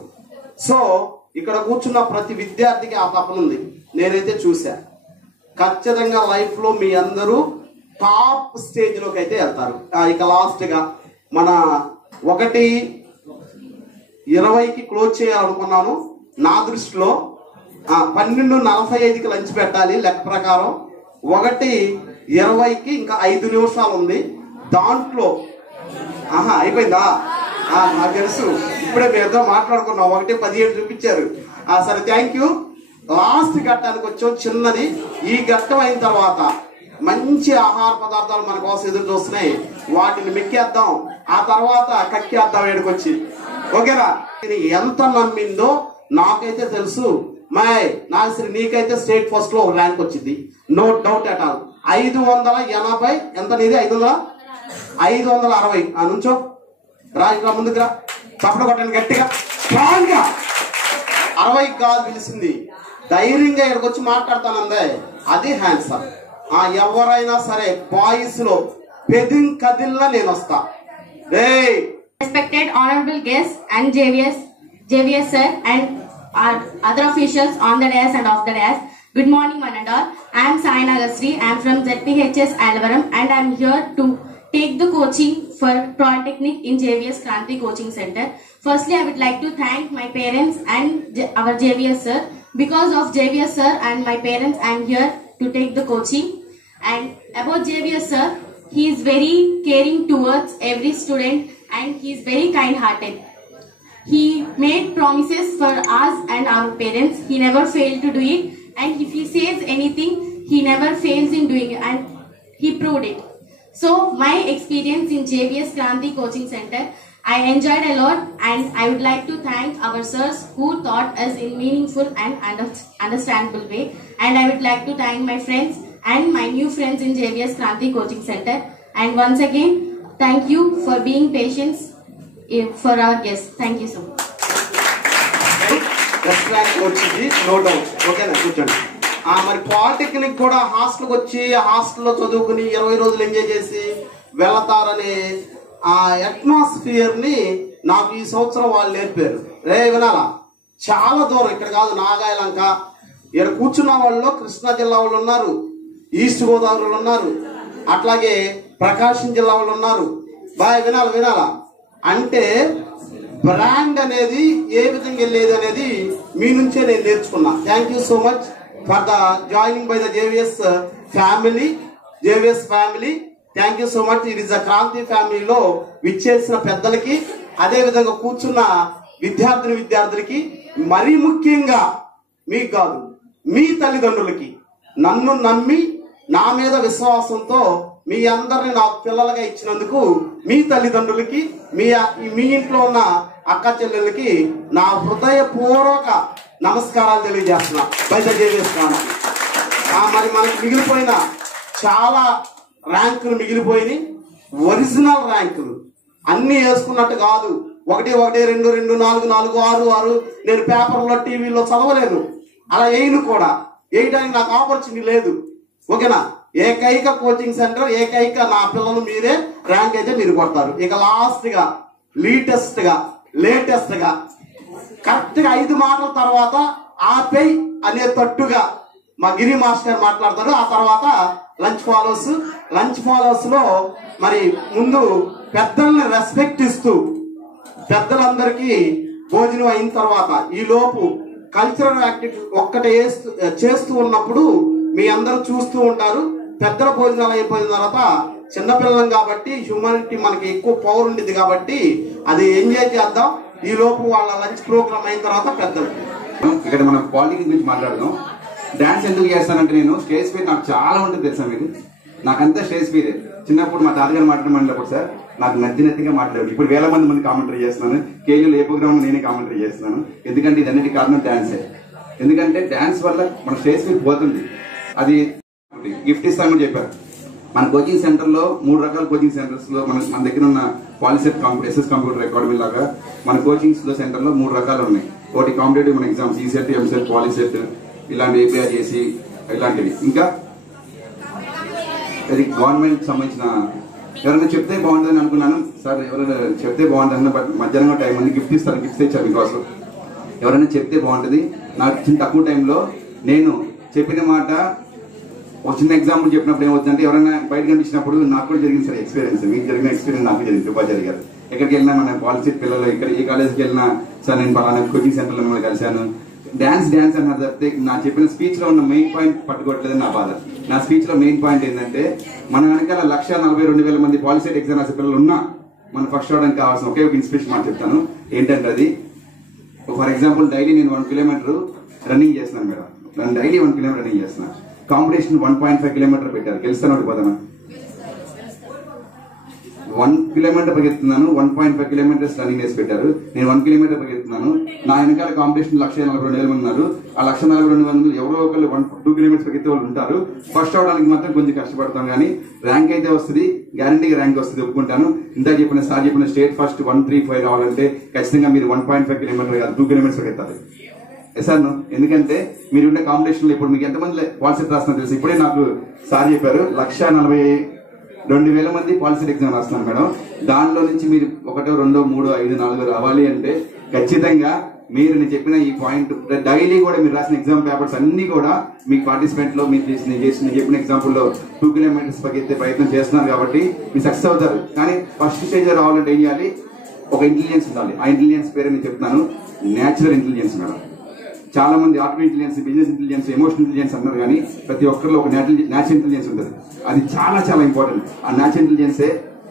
సో ఇక్కడ కూర్చున్న ప్రతి విద్యార్థికి ఆ తపన ఉంది. నేనైతే చూసా. ఖచ్చితంగా లైఫ్ లో మీ అందరూ టాప్ స్టేజ్ లోకి అయితే వెళ్తారు. ఇక లాస్ట్ గా మన 1:20కి క్లోజ్ చేయాలనుకున్నాను. నా దృష్టిలో 12:45కి లంచ్ పెట్టాలి లెక్క ప్రకారం. 1:20కి ఇంకా 5 నిమిషాలు ఉంది. దాంట్లో అయిపోయిందా? నాకు తెలుసు, ఇప్పుడే మీతో మాట్లాడుకున్నాం. 1:17 చూపించారు. సరే, థ్యాంక్ యూ. లాస్ట్ ఘట్టానికి వచ్చాం, చిన్నది. ఈ ఘట్టం అయిన తర్వాత మంచి ఆహార పదార్థాలు మన కోసం ఎదురు చూస్తున్నాయి. వాటిని మెక్కేద్దాం, ఆ తర్వాత కక్కేద్దాం ఏడుకొచ్చి. ఓకేనా? ఎంత నమ్మిందో నాకైతే తెలుసు. నాగశ్రీ నీకైతే స్టేట్ ఫస్ట్ లో ర్యాంక్ వచ్చింది, నో డౌట్ అట్ ఆల్. 580 ఎంత నీది? 560. నుంచో రాజుగా ముందుకు రా, చప్పట కొట్టండి గట్టిగా, స్ట్రాంగ్ గా. 60 కాదు పిలిచింది, ధైర్యంగా ఇక్కడికి వచ్చి మాట్లాడతానందే, అది హ్యాండ్సమ్. ఎవరైనా సరే బాయ్స్ లో పెదింగ్ కదిల్లా నేను వస్తా. Respected honorable guests and JVS sir and our other officials on the dais and off the dais. Good morning, one and all. I am Sai Nagasri. I am from ZPHS Alvaram and I am here to take the coaching for Polytechnic in JVS Kranti Coaching Center. Firstly, I would like to thank my parents and our JVS sir. Because of JVS sir and my parents, I am here to take the coaching. And about JVS sir, he is very caring towards every student and he is very kind-hearted. He made promises for us and our parents. He never failed to do it, and if he says anything, he never fails in doing it, and he proved it. So my experience in JVS Kranti Coaching Center, I enjoyed a lot, and I would like to thank our sirs who taught us in meaningful and understandable way. And I would like to thank my friends and my new friends in JVS Kranti Coaching Center. And once again, thank you for being patient for our guests. Thank you so much. No doubt. ఓకేనా? కూర్చోండి. మరి polytechnic కూడా హాస్టల్కి వచ్చి హాస్టల్లో చదువుకుని 20 రోజులు enjoy చేసి వెళతారనే ఆ అట్మాస్ఫియర్ ని నాకు ఈ సంవత్సరం వాళ్ళు నేర్పారు. వినాలా? చాలా దూరం, ఇక్కడ కాదు, నాగాయలంక. ఇక్కడ కూర్చున్న వాళ్ళు కృష్ణా జిల్లా వాళ్ళు ఉన్నారు, ఈస్ట్ గోదావరి వాళ్ళు ఉన్నారు, అట్లాగే ప్రకాశం జిల్లా వాళ్ళు ఉన్నారు. వినాలా? అంటే బ్రాండ్ అనేది ఏ విధంగా వెళ్ళేది అనేది మీ నుంచే నేను నేర్చుకున్నా. Thank you so much for the joining by the JVS family. Thank you so much. It is the Kranti ఫ్యామిలీలో విచ్చేసిన పెద్దలకి, అదే విధంగా కూర్చున్న విద్యార్థులకి, మరీ ముఖ్యంగా మీకు కాదు, మీ తల్లిదండ్రులకి, నన్ను నమ్మి నా మీద విశ్వాసంతో మీ అందరిని నాకు పిల్లలుగా ఇచ్చినందుకు మీ తల్లిదండ్రులకి, మీ ఇంట్లో ఉన్న అక్క చెల్లెళ్ళకి నా హృదయపూర్వక నమస్కారాలు తెలియజేస్తున్నా. By the JVS family. మరి మనకి మిగిలిపోయిన చాలా ర్యాంకులు మిగిలిపోయినాయి, ఒరిజినల్ ర్యాంకులు అన్ని వేసుకున్నట్టు కాదు. 1 1 2 2 4 4 6 6 నేను పేపర్లో టీవీలో చదవలేను, అలా వేయను కూడా. వేయడానికి నాకు ఆపర్చునిటీ లేదు. ఓకేనా? ఏకైక కోచింగ్ సెంటర్, ఏకైక నా పిల్లలు మీరే ర్యాంక్ అయితే మీరు కొడతారు. ఇక లాస్ట్ గా లేటెస్ట్ గా కరెక్ట్ గా 5 మాటల తర్వాత ఆపేయ్ అనే తట్టుగా మా గిరి మాస్టర్ మాట్లాడతారు. ఆ తర్వాత లంచ్ ఫాలోవర్స్ లో మరి ముందు పెద్దల్ని రెస్పెక్ట్ ఇస్తూ పెద్దలందరికీ భోజనం అయిన తర్వాత ఈ లోపు కల్చరల్ యాక్టివిటీ ఒక్కటే చేస్తూ ఉన్నప్పుడు మీ అందరూ చూస్తూ ఉంటారు. పెద్దల భోజనాలు అయిపోయిన తర్వాత చిన్నపిల్లలం కాబట్టి హ్యూమానిటీ మనకి ఎక్కువ పవర్ ఉండేది కాబట్టి అది ఎంజాయ్ చేద్దాం. ఈ లోపు వాళ్ళ లంచ్ ప్రోగ్రామ్ అయిన తర్వాత పెద్దలు. ఇక్కడ మనం పాలిటిక్స్ గురించి మాట్లాడదాం. డాన్స్ ఎందుకు చేస్తానంటే నేను స్టేజ్ ఫియర్ నాకు చాలా ఉంటుంది తెలుసా మీకు. నాకంతా స్టేజ్ ఫియరే. చిన్నప్పుడు మా తాతగారు మాట్లాడమన్నప్పుడు సార్ నాకు నచ్చినట్టుగా మాట్లాడారు. ఇప్పుడు వేల మంది కామెంటరీ చేస్తున్నాను. కేలీలో ఏ ప్రోగ్రామ్ నేనే కామెంటరీ చేస్తున్నాను. ఎందుకంటే ఇదన్నిటి కారణం డాన్సే. ఎందుకంటే డాన్స్ వల్ల మన స్టేజ్ ఫియర్ పోతుంది. అది గిఫ్ట్ ఇస్తామని చెప్పారు. మన కోచింగ్ సెంటర్ లో 3 రకాల కోచింగ్ సెంటర్స్ లో మన దగ్గర ఉన్న పాలిసెట్ ఎస్ఎస్ కంప్యూటర్ అకాడమీ లాగా మన కోచింగ్స్ లో సెంటర్ లో 3 రకాలు ఉన్నాయి. ఒకటి కాంపిటేటివ్ మన ఎగ్జామ్స్ ఈసెట్, ఎంసెట్, పాలిసెట్ ఇలాంటి ఏపీఐ చేసి ఇలాంటివి. ఇంకా అది గవర్నమెంట్ సంబంధించిన ఎవరైనా చెప్తే బాగుంటుందని అనుకున్నాను సార్. ఎవరైనా చెప్తే బాగుంటుంది బట్ మధ్యాహ్నం టైం ఉంది గిఫ్ట్ ఇస్తారు. గిఫ్ట్ ఇచ్చారు మీకోసం. ఎవరైనా చెప్తే బాగుంటుంది. నాకు చిన్న తక్కువ టైంలో నేను చెప్పిన మాట ఒక చిన్న ఎగ్జాంపుల్ చెప్పినప్పుడు ఏమవుతుందంటే ఎవరైనా బయట కనిపించినప్పుడు నాకు కూడా జరిగింది సార్ ఎక్స్పీరియన్స్. మీకు జరిగిన ఎక్స్పీరియన్స్ నాకు జరిగింది. ఉపాధ్యాయులు గారు ఎక్కడికి వెళ్ళినా మన పాలసీ పిల్లలు ఇక్కడ ఏ కాలేజ్కి వెళ్ళినా సార్ నేను పలానా కోచింగ్ సెంటర్లో మిమ్మల్ని కలిశాను. డాన్స్ అన్నారు తప్పితే నా చెప్పిన స్పీచ్ లో ఉన్న మెయిన్ పాయింట్ పట్టుకోవట్లేదని నా బాధ. నా స్పీచ్ లో మెయిన్ పాయింట్ ఏంటంటే మన వెనకాల 1,42,000 మంది పాలిసెట్ ఎగ్జామ్ రాసే పిల్లలు ఉన్నా మనం ఫస్ట్ అవడానికి కావాల్సిన ఒకే ఒక ఇన్స్పిరేషన్ మాట చెప్తాను. ఏంటంటే అది ఫర్ ఎగ్జాంపుల్ డైలీ నేను 1 కిలోమీటర్ రన్నింగ్ చేస్తున్నాను మేడం. డైలీ 1 కిలోమీటర్ రన్నింగ్ చేస్తున్నాను. కాంపిటీషన్ 1.5 కిలోమీటర్ పెట్టారు. గెలుస్తాను పోతాను. 1 కిలోమీటర్ పరిగెత్తున్నాను. 1.5 కిలోమీటర్స్ రన్నింగ్ చేసి పెట్టారు. నేను 1 కిలోమీటర్ పరిగెత్తున్నాను. నా వెనకాల కాంపిటీషన్ 1,42,000 మంది ఉన్నారు. ఆ 1,42,000 మంది ఎవరో ఒకళ్ళు 2 కిలోమీటర్స్ పరిగెత్తే వాళ్ళు ఉంటారు. ఫస్ట్ అవడానికి మాత్రం కొంచెం కష్టపడతాం కానీ ర్యాంక్ అయితే వస్తుంది. గ్యారంటీగా ర్యాంక్ వస్తుంది, ఒప్పుకుంటాను. ఇంత చెప్పిన సార్ చెప్పిన స్టేట్ ఫస్ట్ 135 రావాలంటే ఖచ్చితంగా మీరు 1.5 కిలోమీటర్ కాదు 2 కిలోమీటర్స్ పరిగెత్తాలి. సార్ ఎందుకంటే మీరు ఉండే కాంపిటీషన్ లో ఇప్పుడు మీకు ఎంతమంది పాలిసెట్ రాస్తున్నారు తెలుసు. ఇప్పుడే నాకు సార్ చెప్పారు 1,42,000 మంది పాలిసెట్ ఎగ్జామ్ రాస్తున్నారు మేడం. దానిలో నుంచి మీరు 1, 2, 3, 5, 4 రావాలి అంటే ఖచ్చితంగా మీరు నేను చెప్పిన ఈ పాయింట్ డైలీ కూడా మీరు రాసిన ఎగ్జామ్ పేపర్స్ అన్ని కూడా మీకు పార్టిసిపెంట్ లో మీరు నేను చెప్పిన ఎగ్జాంపుల్ లో 2 కిలోమీటర్స్ పరిగెత్తే ప్రయత్నం చేస్తున్నారు కాబట్టి మీరు సక్సెస్ అవుతారు. కానీ ఫస్ట్ స్టేజ్ రావాలంటే ఏం చేయాలి? ఒక ఇంటెలిజెన్స్ ఉండాలి. ఆ ఇంటెలిజెన్స్ పేరు నేను చెప్తున్నాను, నేచురల్ ఇంటెలిజెన్స్ మేడం. చాలా మంది artificial intelligence, business intelligence, emotional intelligence అన్నారు కానీ ప్రతి ఒక్కరిలో ఒక నేచురల్ ఇంటెలిజెన్స్ ఉంటుంది. అది చాలా చాలా ఇంపార్టెంట్. ఆ నేచురల్ ఇంటెలిజెన్సే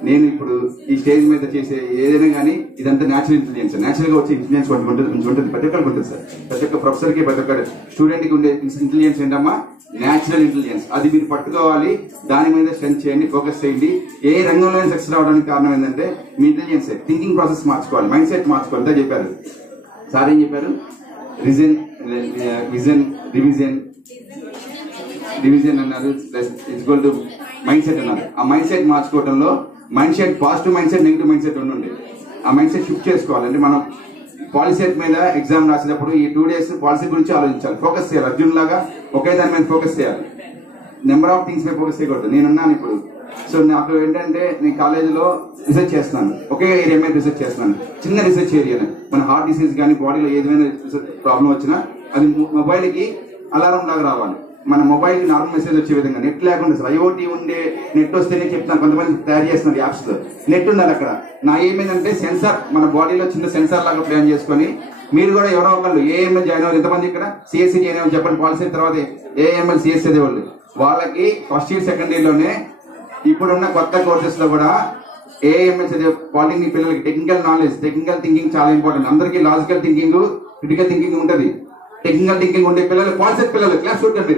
నేను ఇప్పుడు ఈ స్టేజ్ మీద చేసే ఏదైనా కానీ ఇదంతా నేచురల్ ఇంటెలిజెన్స్. నేచురల్ గా వచ్చే ఇంటెలిజెన్స్ ఉంటుంది. ప్రతి ఒక్కరికి ఉంటుంది సార్. ప్రతి ఒక్క ప్రొఫెసర్ కి ప్రతి ఒక్క స్టూడెంట్ కి ఉండే ఇంటెలిజెన్స్ ఏంటమ్మా? Natural intelligence. అది మీరు పట్టుకోవాలి. దాని మీద స్ట్రెంత్ చేయండి, ఫోకస్ చేయండి. ఏ రంగంలో సక్సెస్ రావడానికి కారణం ఏంటంటే మీ ఇంటెలిజెన్స్. థింకింగ్ ప్రాసెస్ మార్చుకోవాలి, మైండ్ సెట్ మార్చుకోవాలి. అంతా చెప్పారు సార్. ఏం చెప్పారు? డివిజన్ అన్నారు, ఈక్వల్ టు మైండ్ సెట్ అన్నారు. ఆ మైండ్ సెట్ మార్చుకోవడంలో mind set positive mind set, negative mind set ఉండండి. ఆ మైండ్ సెట్ షిఫ్ట్ చేసుకోవాలి. అంటే మనం పాలిసెట్ మీద ఎగ్జామ్ రాసేటప్పుడు ఈ 2 days పాలిసెట్ గురించి ఆలోచించాలి, ఫోకస్ చేయాలి. అర్జున్ లాగా ఒకే దాని మీద ఫోకస్ చేయాలి. నెంబర్ ఆఫ్ థింగ్స్ మీద ఫోకస్ చేయకూడదు. నేనున్నాను ఇప్పుడు. సో నాకు ఏంటంటే నేను కాలేజీలో రీసెర్చ్ చేస్తున్నాను. ఒకే ఏరియా మీద రీసెర్చ్ చేస్తున్నాను. చిన్న రీసెర్చ్ ఏరియా. మన హార్ట్ డిసీజ్ కానీ బాడీలో ఏదైనా ప్రాబ్లం వచ్చినా అది మొబైల్ కి అలారం లాగా రావాలి. మన మొబైల్ కి నార్మల్ మెసేజ్ వచ్చే విధంగా నెట్ లేకుండా ఐఓటీ ఉండే నెట్ వస్తేనే చెప్తాను. కొంతమంది తయారు చేస్తున్నారు యాప్స్ లో. నెట్ ఉండాలి అక్కడ. నా ఏమైందంటే సెన్సార్ మన బాడీలో చిన్న సెన్సార్ లాగా ప్లాన్ చేసుకుని మీరు కూడా ఎవరో ఒకళ్ళు ఏఎంఎల్ జాయిన్ అవ్వాలి. ఎంతమంది ఇక్కడ సిఎస్సి జాయిన్ అవ్వాలి చెప్పండి. పాలసీ తర్వాత ఏఎంఎల్ సిఎస్సి అదే వాళ్ళు వాళ్ళకి ఫస్ట్ ఇయర్ సెకండ్ ఇయర్ లోనే ఇప్పుడున్న కొత్త కోర్సెస్ లో కూడా ఏఎంఎల్ చదివే పాలిటెక్నిక్ పిల్లలకి టెక్నికల్ నాలెడ్జ్, టెక్నికల్ థింకింగ్ చాలా ఇంపార్టెంట్. అందరికీ లాజికల్ థింకింగ్, క్రిటికల్ థింకింగ్ ఉంటుంది. టెక్నికల్ థింకింగ్ ఉండే పిల్లలు పాలిసెట్ పిల్లలు క్లాస్ చూడండి.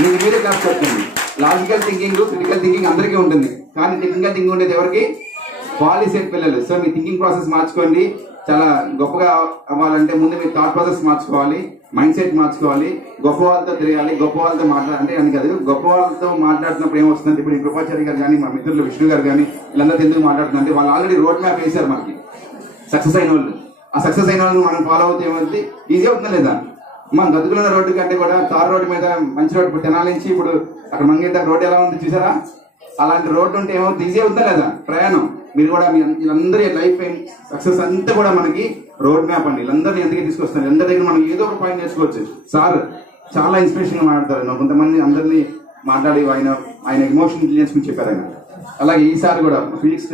మీరు మీరే క్లాస్ చూడండి. లాజికల్ థింకింగ్, క్రిటికల్ థింకింగ్ అందరికీ ఉంటుంది. కానీ టెక్నికల్ థింకింగ్ ఉండేది ఎవరికి? పాలిసెట్ పిల్లలు. సో మీ థింకింగ్ ప్రాసెస్ మార్చుకోండి. చాలా గొప్పగా అవ్వాలంటే ముందు మీ థాట్ ప్రాసెస్ మార్చుకోవాలి, మైండ్ సెట్ మార్చుకోవాలి. గొప్ప వాళ్ళతో తిరగాలి, గొప్ప వాళ్ళతో మాట్లాడాలంటే అని కాదు. గొప్ప వాళ్ళతో మాట్లాడుతున్నప్పుడు ఏమొస్తుందంటే ఇప్పుడు కృపాచారి గారు కానీ మా మిత్రులు విష్ణు గారు కానీ వీళ్ళందరూ ఎందుకు మాట్లాడుతుందంటే వాళ్ళు ఆల్రెడీ రోడ్ మ్యాప్ వేశారు మనకి. సక్సెస్ అయిన వాళ్ళు, ఆ సక్సెస్ అయిన వాళ్ళు మనం ఫాలో అవుతే ఏమంటే ఈజీ అవుతుందా లేదా? మన గతుకులున్న రోడ్డు కంటే కూడా తార్ రోడ్డు మీద మంచి రోడ్డు తెనాలి నుంచి ఇప్పుడు అక్కడ మంగేట రోడ్డు ఎలా ఉంది చూసారా? అలాంటి రోడ్డు ఉంటే ఏమవుతుంది? ఈజీ అవుతుందా లేదా ప్రయాణం? మీరు కూడా వీళ్ళందరి లైఫ్ సక్సెస్ అంతా కూడా మనకి రోడ్ మ్యాప్ అండి. వీళ్ళందరినీ ఎందుకు తీసుకొస్తారు? అందరి దగ్గర మనం ఏదో ఒక పాయింట్ నేర్చుకోవచ్చు. సార్ చాలా ఇన్స్పిరేషన్ గా మాట్లాడతారు. కొంతమంది అందరినీ మాట్లాడి ఆయన ఎమోషన్ ఇంటెలిజెన్స్ గురించి చెప్పారు ఆయన. అలాగే ఈసారి కూడా ఫిజిక్స్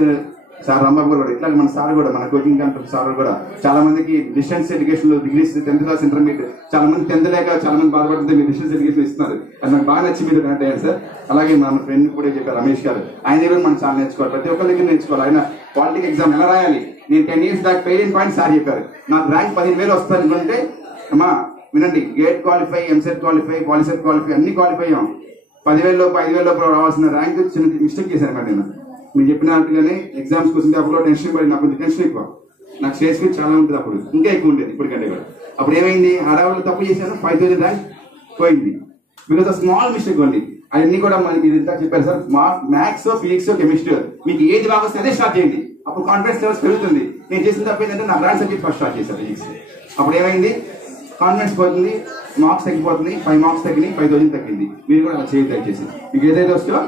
సార్ రాంబాబు గారు కూడా ఇట్లా మన సార్ కూడా మన కోచింగ్ సెంటర్ సార్ కూడా చాలా మందికి డిస్టెన్స్ ఎడ్యుకేషన్ లో డిగ్రీస్ 10th క్లాస్ ఇంటర్మీడియట్ చాలా మంది 10th లేక చాలా మంది బాధపడుతుంటే మీరు డిస్టెన్స్ ఎడ్యుకేషన్ ఇస్తున్నారు. అది నాకు బాగా నచ్చి మీరు కనెక్ట్ అయ్యారు సార్. అలాగే మన ఫ్రెండ్ కూడా చెప్పారు రమేష్ గారు, ఆయన దగ్గర మనం చాలా నేర్చుకోవాలి, ప్రతి ఒక్కరి దగ్గర నేర్చుకోవాలి. ఆయన పాలిటిక్ ఎగ్జామ్ ఎలా రాయాలి, నేను 10 years back fail in point sir చెప్పారు. నాకు ర్యాంక్ 15,000 వస్తుంది అనుకుంటే అమ్మా వినండి, gate qualify, EAMCET qualify, POLYCET qualify అన్ని క్వాలిఫై అయ్యాం. 10,000 లోపు 5,000 లోపు రావాల్సిన ర్యాంక్ చిన్న మిస్టేక్ చేశాను మరి నేను. మీరు చెప్పినట్టుగానే ఎగ్జామ్స్ కోసం అప్పుడు టెన్షన్ పడింది, అప్పుడు టెన్షన్ ఎక్కువ, నాకు స్టేజ్ ఫీజ్ చాలా ఉంటుంది, అప్పుడు ఇంకా ఎక్కువ ఉండేది ఇప్పటికంటే కూడా. అప్పుడు ఏమైంది, హడావులు తప్పు చేశాను, 5,000 ర్యాంక్ పోయింది because of small mistake only. అవన్నీ కూడా మీరు ఇంత చెప్పారు సార్. మ్యాథ్స్, ఫిజిక్స్, కెమిస్ట్రీ మీకు ఏది బాగా వస్తే అదే స్టార్ట్ చేయండి, అప్పుడు కాన్ఫిడెన్స్ లెవెల్స్ పెరుగుతుంది. నేను చేసిన తప్ప ఏంటంటే నా బ్రాండ్ సబ్జెక్ట్ ఫస్ట్ స్టార్ట్ చేశాను ఫిజిక్స్. అప్పుడు ఏమైంది, కాన్ఫిడెన్స్ పోతుంది, మార్క్స్ తగ్గిపోతుంది, 5 మార్క్స్ తగ్గినాయి, 5,000 తగ్గింది. మీరు కూడా అలా చేయండి దయచేసి. మీకు ఏదైతే వస్తుందో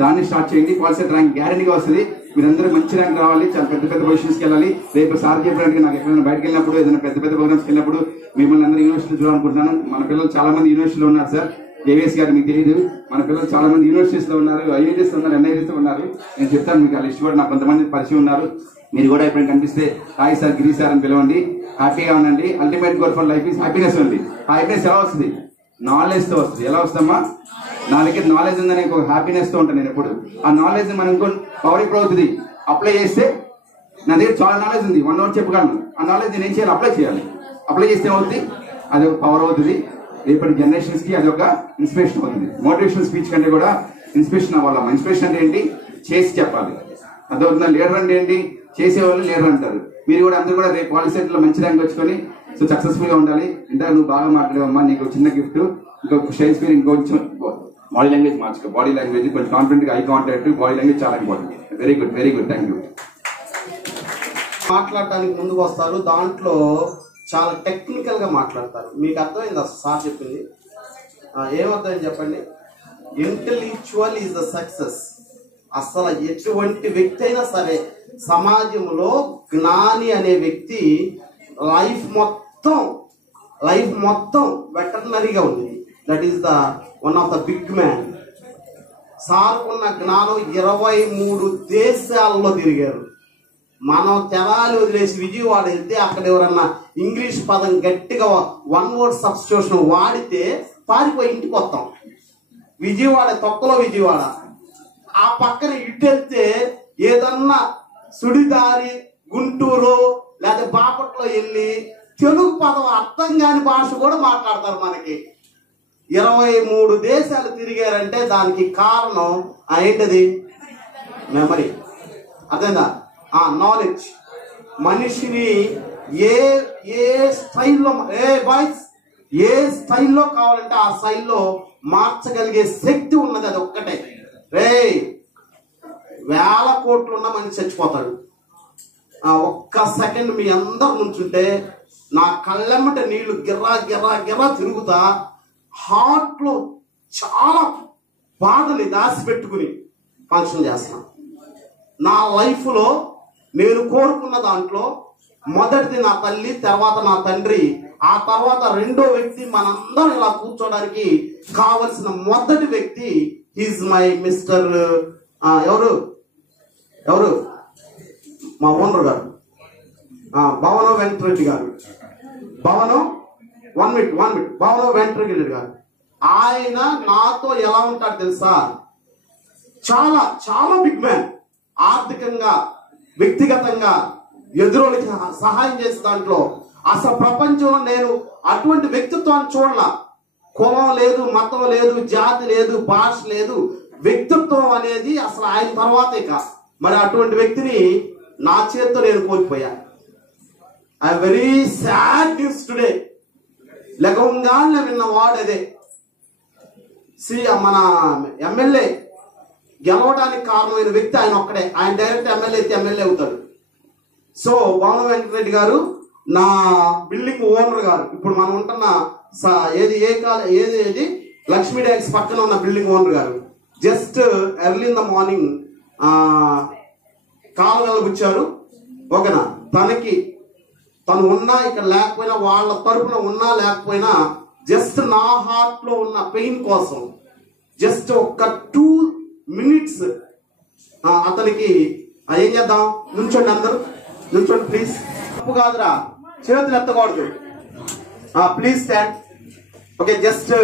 దాన్ని స్టార్ట్ చేయండి. పాలిసెట్ ర్యాంక్ గ్యారెంటీగా వస్తుంది. మీరందరూ మంచి ర్యాంక్ రావాలి, చాలా పెద్ద పెద్ద పొజిషన్స్కి వెళ్ళాలి. రేపు సార్ చెప్పడానికి నాకు ఎక్కడైనా బయటకు వెళ్ళినప్పుడు, ఏదైనా పెద్ద పెద్ద ప్రోగ్రామ్స్కి వెళ్ళినప్పుడు మిమ్మల్ని అందరూ యూనివర్సిటీ చూడాలనుకుంటున్నాను. మన పిల్లలు చాలా మంది యూనివర్సిటీలో ఉన్నారు సార్. జేవీఎస్ గారు మీకు తెలియదు, మన పిల్లలు చాలా మంది యూనివర్సిటీస్ లో ఉన్నారు, ఐఐటీస్ ఉన్నారు, ఎన్ఐటీస్ ఉన్నారు. నేను చెప్తాను మీకు ఆ లిస్ట్ కూడా, నాకు కొంతమంది పరిచయం ఉన్నారు. మీరు కూడా ఎప్పుడైనా కనిపిస్తే హాయ్ సార్, గిరి సార్ అని పిలవండి. హ్యాపీగా ఉండండి. Ultimate goal for life is happiness ఉంది. హ్యాపీనెస్ ఎలా వస్తుంది, నాలెడ్జ్ తో వస్తుంది. ఎలా వస్తామా, నా దగ్గర నాలెడ్జ్ ఉందని ఒక హ్యాపీనెస్ తో ఉంటాను నేను ఎప్పుడు. ఆ నాలెడ్జ్ మనం ఇంకో పవర్ ఇప్పుడు అవుతుంది. అప్లై చేస్తే నా దగ్గర చాలా నాలెడ్జ్ ఉంది, 1 hour చెప్పగలను. ఆ నాలెడ్జ్ నేను ఏం చేయాలి, అప్లై చేయాలి. అప్లై చేస్తే ఏమవుతుంది, అది ఒక పవర్ అవుతుంది. రేపటి జనరేషన్స్ కి అది ఒక ఇన్స్పిరేషన్ అవుతుంది. మోటివేషనల్ స్పీచ్ కంటే కూడా ఇన్స్పిరేషన్ అవ్వాలమ్మా. ఇన్స్పిరేషన్ అంటే ఏంటి, చేసి చెప్పాలి. అదవుతుందా. లీడర్ అంటే ఏంటి, చేసేవాళ్ళు లీడర్ అంటారు. మీరు కూడా అందరూ కూడా రేపు పాలిసెట్ లో మంచి ర్యాంక్ వచ్చుకొని సో సక్సెస్ఫుల్ గా ఉండాలి. ఇంత నువ్వు బాగా మాట్లాడేవమ్మా, నీకు చిన్న గిఫ్ట్, ఇంకొక స్టేజ్ ఫీర్, ఇంకొంచెం బాడీ లాంగ్వేజ్ మార్చుకో. బాడీ లాంగ్వేజ్ కొంచెం కాన్ఫిడెంట్ గా, ఐ కాంటాక్ట్, బాడీ లాంగ్వేజ్ చాలా important. Very good, very good, thank you. మాట్లాడటానికి ముందుకు వస్తారు, దాంట్లో చాలా టెక్నికల్ గా మాట్లాడతారు. మీకు అర్థమైంది అసలు సార్ చెప్పింది? ఏమర్థమైంది చెప్పండి. Intellectual is the success. అసలు ఎటువంటి వ్యక్తి అయినా సరే సమాజంలో జ్ఞాని అనే వ్యక్తి లైఫ్ మొత్తం వెటర్నరీగా ఉంది. That is the one of the big man. Sir ఉన్న జ్ఞానం 23 దేశాల్లో తిరిగారు. మనం తెరాలి వదిలేసి విజయవాడ వెళ్తే అక్కడ ఎవరన్నా ఇంగ్లీష్ పదం గట్టిగా 1 word సబ్స్టిట్యూషన్ వాడితే పారిపోయి ఇంటికి వస్తాం. విజయవాడ తొక్కలో విజయవాడ. ఆ పక్కన ఇటు వెళ్తే ఏదన్నా సుడిదారి, గుంటూరు లేదా బాపట్లో వెళ్ళి తెలుగు పదం అర్థం కాని భాష కూడా మాట్లాడతారు. మనకి 23 దేశాలు తిరిగారంటే దానికి కారణం ఏంటది, మెమరీ. అదేనా, నాలెడ్జ్. మనిషిని ఏ స్టైల్లో ఏ స్టైల్లో కావాలంటే ఆ స్టైల్లో మార్చగలిగే శక్తి ఉన్నది. అది ఒక్కటే. 1000 కోట్లు ఉన్న మనిషి చచ్చిపోతాడు. ఒక్క సెకండ్ మీ అందరు నుంచుంటే నా కళ్ళెమ్మట నీళ్లు గిర్రా గిర్రా గిర్రా తిరుగుతా హార్ట్ లో చాలా బాధని దాచిపెట్టుకుని ఫంక్షన్ చేస్తున్నాను. నా లైఫ్ లో నేను కోరుకున్న దాంట్లో మొదటిది నా తల్లి, తర్వాత నా తండ్రి, ఆ తర్వాత రెండో వ్యక్తి, మనందరం ఇలా కూర్చోడానికి కావలసిన మొదటి వ్యక్తి ఈజ్ మై మిస్టర్ ఎవరు మా ఓనర్ గారు, భవనం వెంకటరెడ్డి గారు. భవనం వెంకటరెడ్డి గారు. ఆయన నాతో ఎలా ఉంటాడు తెలుసా, చాలా చాలా బిగ్ మ్యాన్. ఆర్థికంగా, వ్యక్తిగతంగా ఎదురులకి సహాయం చేసే దాంట్లో అసలు ప్రపంచంలో నేను అటువంటి వ్యక్తిత్వాన్ని చూడాల. కులం లేదు, మతం లేదు, జాతి లేదు, భాష లేదు. వ్యక్తిత్వం అనేది అసలు ఆయన తర్వాతే కాదు. మరి అటువంటి వ్యక్తిని నా చేతితో నేను కోల్పోయా. I very sad news today. లెగంగానే విన్న వాడు అదే. మన ఎమ్మెల్యే గెలవడానికి కారణమైన వ్యక్తి ఆయన ఒక్కడే. ఆయన డైరెక్ట్ ఎమ్మెల్యే అయితే ఎమ్మెల్యే అవుతాడు. సో భవనం వెంకటరెడ్డి గారు నా బిల్డింగ్ ఓనర్ గారు. ఇప్పుడు మనం ఉంటున్న ఏది లక్ష్మీ డ్యాక్స్ పక్కన ఉన్న బిల్డింగ్ ఓనర్ గారు just early in the morning కాలు వెళ్ళబుచ్చారు. ఓకేనా, తను ఉన్నా ఇక్కడ లేకపోయినా, వాళ్ళ తరపున ఉన్నా లేకపోయినా, జస్ట్ నా హార్ట్ లో ఉన్న పెయిన్ కోసం జస్ట్ ఒక్క 2 minutes అతనికి ఏం చేద్దాం? నుంచోండి, అందరూ నుంచోండి ప్లీజ్. తప్పు కాదురా, చేతులు ఎత్తకూడదు. Please stand. ఓకే, జస్ట్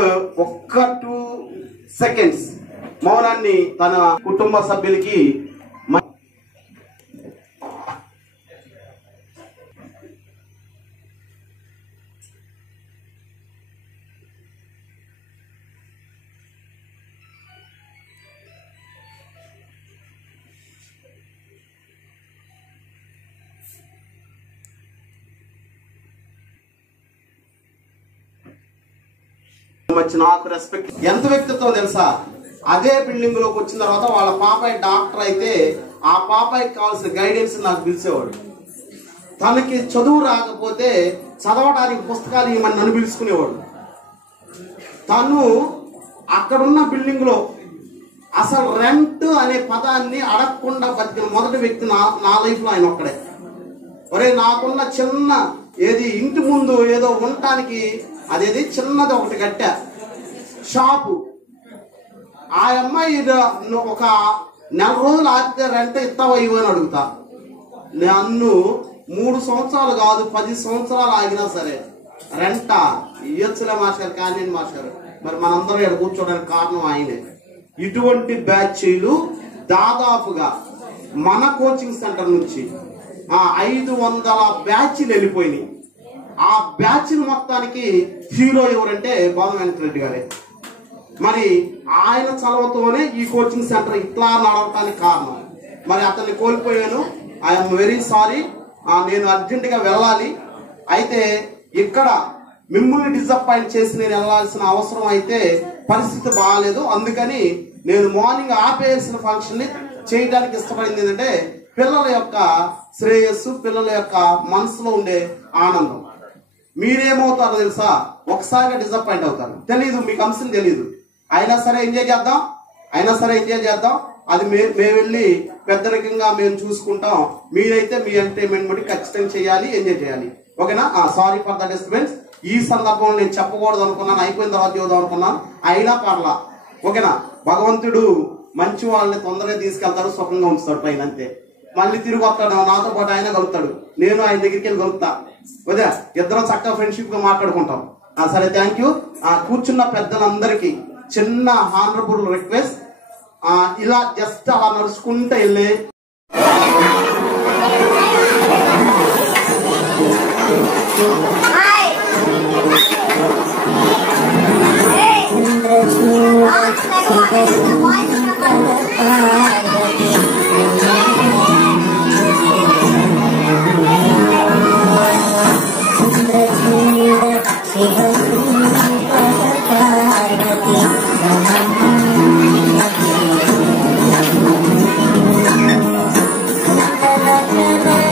ఒక్క 2 seconds మౌనాన్ని తన కుటుంబ సభ్యులకి నాకు రెస్పెక్ట్. ఎంత వ్యక్తిత్వం తెలుసా? అదే బిల్డింగ్ లోకి వచ్చిన తర్వాత వాళ్ళ పాపాయి డాక్టర్ అయితే ఆ పాపాయికి కావాల్సిన గైడెన్స్ నాకు పిలిచేవాడు. తనకి చదువు రాకపోతే చదవడానికి పుస్తకాలు ఇవ్వమని నన్ను పిలుచుకునేవాడు. తను అక్కడున్న బిల్డింగ్ లో అసలు రెంట్ అనే పదాన్ని అడగకుండా బతికిన మొదటి వ్యక్తి నా లైఫ్ లో ఆయన ఒక్కడే. ఒరే, నాకున్న చిన్న ఇంటి ముందు ఏదో ఉండటానికి అదేది చిన్నది ఒకటి కట్టా షాపు. ఆ అమ్మాయి ఒక 4 రోజులు ఆపితే రెంట్ ఇస్తావా ఇవ్వని అడుగుతా. నన్ను 3 సంవత్సరాలు కాదు 10 సంవత్సరాలు ఆగినా సరే రెంటా ఇయ్యొచ్చులే మాస్టర్, కానీ మాస్టర్. మరి మనందరం ఇక్కడ కూర్చోడానికి కారణం ఆయనే. ఇటువంటి బ్యాచ్లు దాదాపుగా మన కోచింగ్ సెంటర్ నుంచి 500 బ్యాచ్లు వెళ్ళిపోయినాయి. ఆ బ్యాచ్లు మొత్తానికి హీరో ఎవరంటే బాల వెంకటరెడ్డి గారే. మరి ఆయన చలవతోనే ఈ కోచింగ్ సెంటర్ ఇట్లా నడవటానికి కారణం. మరి అతన్ని కోల్పోయాను. I'm very sorry. నేను అర్జెంటుగా వెళ్ళాలి. అయితే ఇక్కడ మిమ్మల్ని డిసప్పాయింట్ చేసి నేను వెళ్ళాల్సిన అవసరం అయితే పరిస్థితి బాగాలేదు. అందుకని నేను మార్నింగ్ ఆపేయాల్సిన ఫంక్షన్ ని చేయడానికి ఇష్టపడింది ఏంటంటే పిల్లల యొక్క శ్రేయస్సు, పిల్లల యొక్క మనసులో ఉండే ఆనందం. మీరేమవుతారో తెలుసా? ఒకసారిగా డిసప్పాయింట్ అవుతారు. తెలీదు, మీకు అంశం తెలీదు. అయినా సరే ఎంజాయ్ చేద్దాం. అది మేము వెళ్ళి పెద్దరికంగా మేము చూసుకుంటాం. మీరైతే మీ ఎంటర్టైన్మెంట్ బట్టి ఖచ్చితంగా చేయాలి, ఎంజాయ్ చేయాలి. ఓకేనా? Sorry for the disturbance. ఈ సందర్భంలో నేను చెప్పకూడదు అనుకున్నాను, అయిపోయిన తర్వాత చూద్దాం అనుకున్నాను, అయినా పర్లా. ఓకేనా? భగవంతుడు మంచి వాళ్ళని తొందరగా తీసుకెళ్తాడు, సుఖంగా ఉంచుతాడు పైన, అంతే. మళ్ళీ తిరిగి వస్తాడు, నాతో పాటు ఆయన కలుగుతాడు, నేను ఆయన దగ్గరికి వెళ్ళి కలుగుతా. ఓకే, ఇద్దరం చక్కగా ఫ్రెండ్షిప్ గా మాట్లాడుకుంటాం. సరే, థ్యాంక్ యూ. కూర్చున్న పెద్దలందరికీ చిన్న హానరబుల్ రిక్వెస్ట్, ఇలా జస్ట్ అలా నడుచుకుంటూ వెళ్ళే Thank you.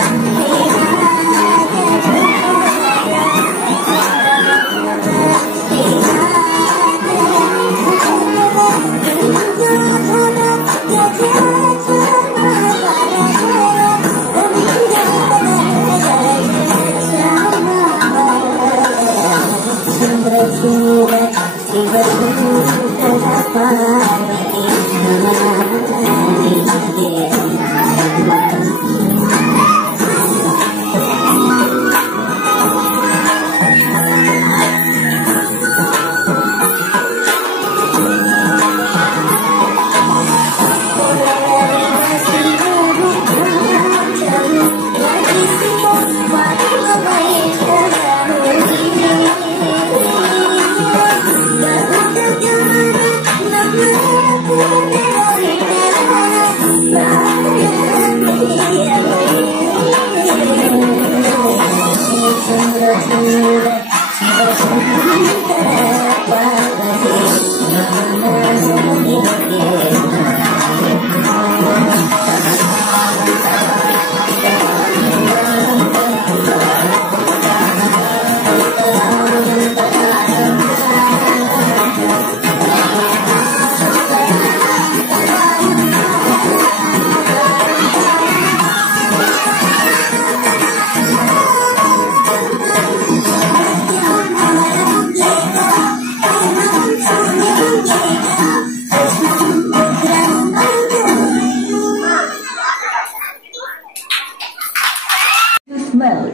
smell.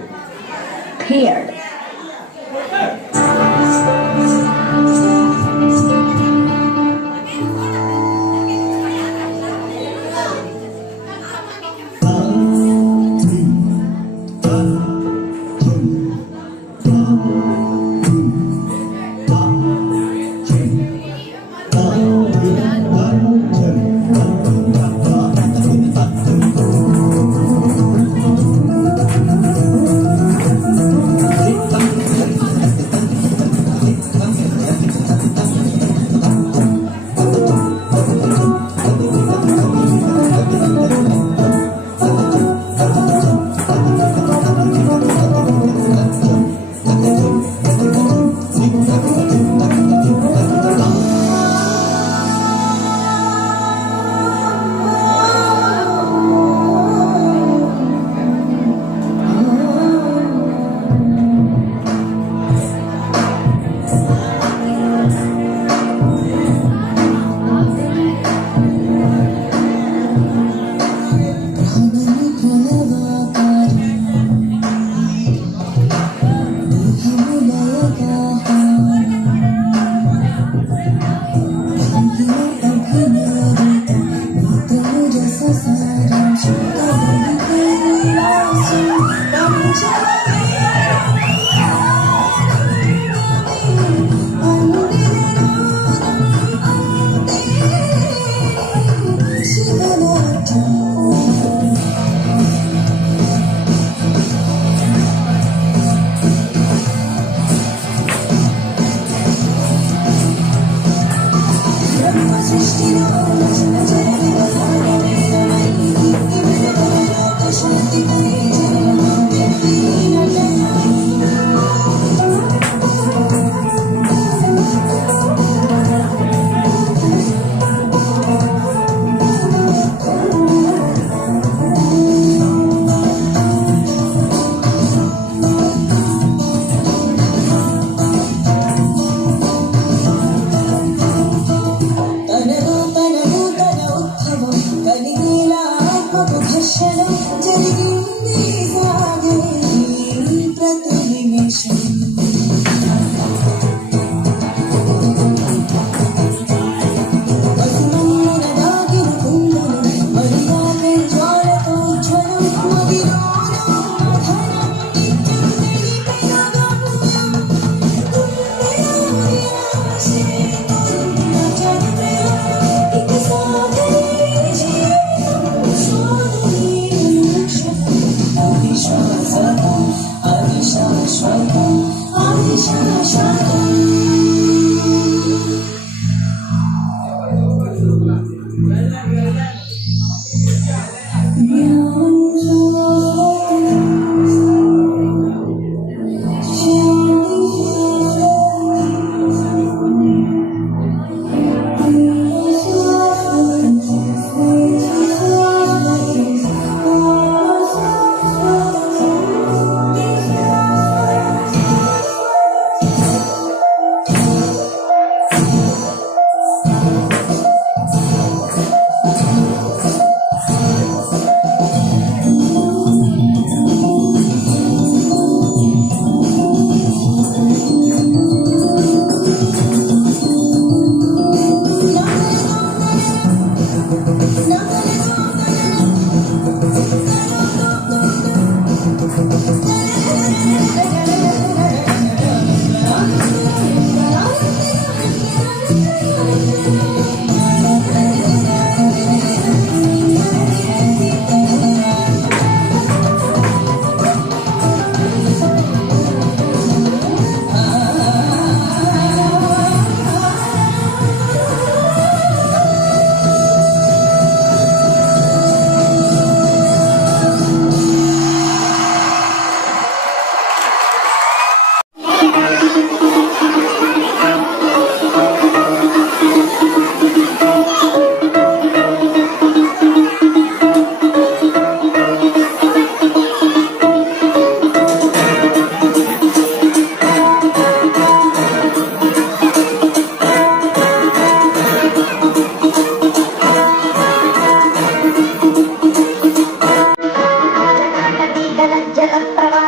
Cleared. जगत्प्रभा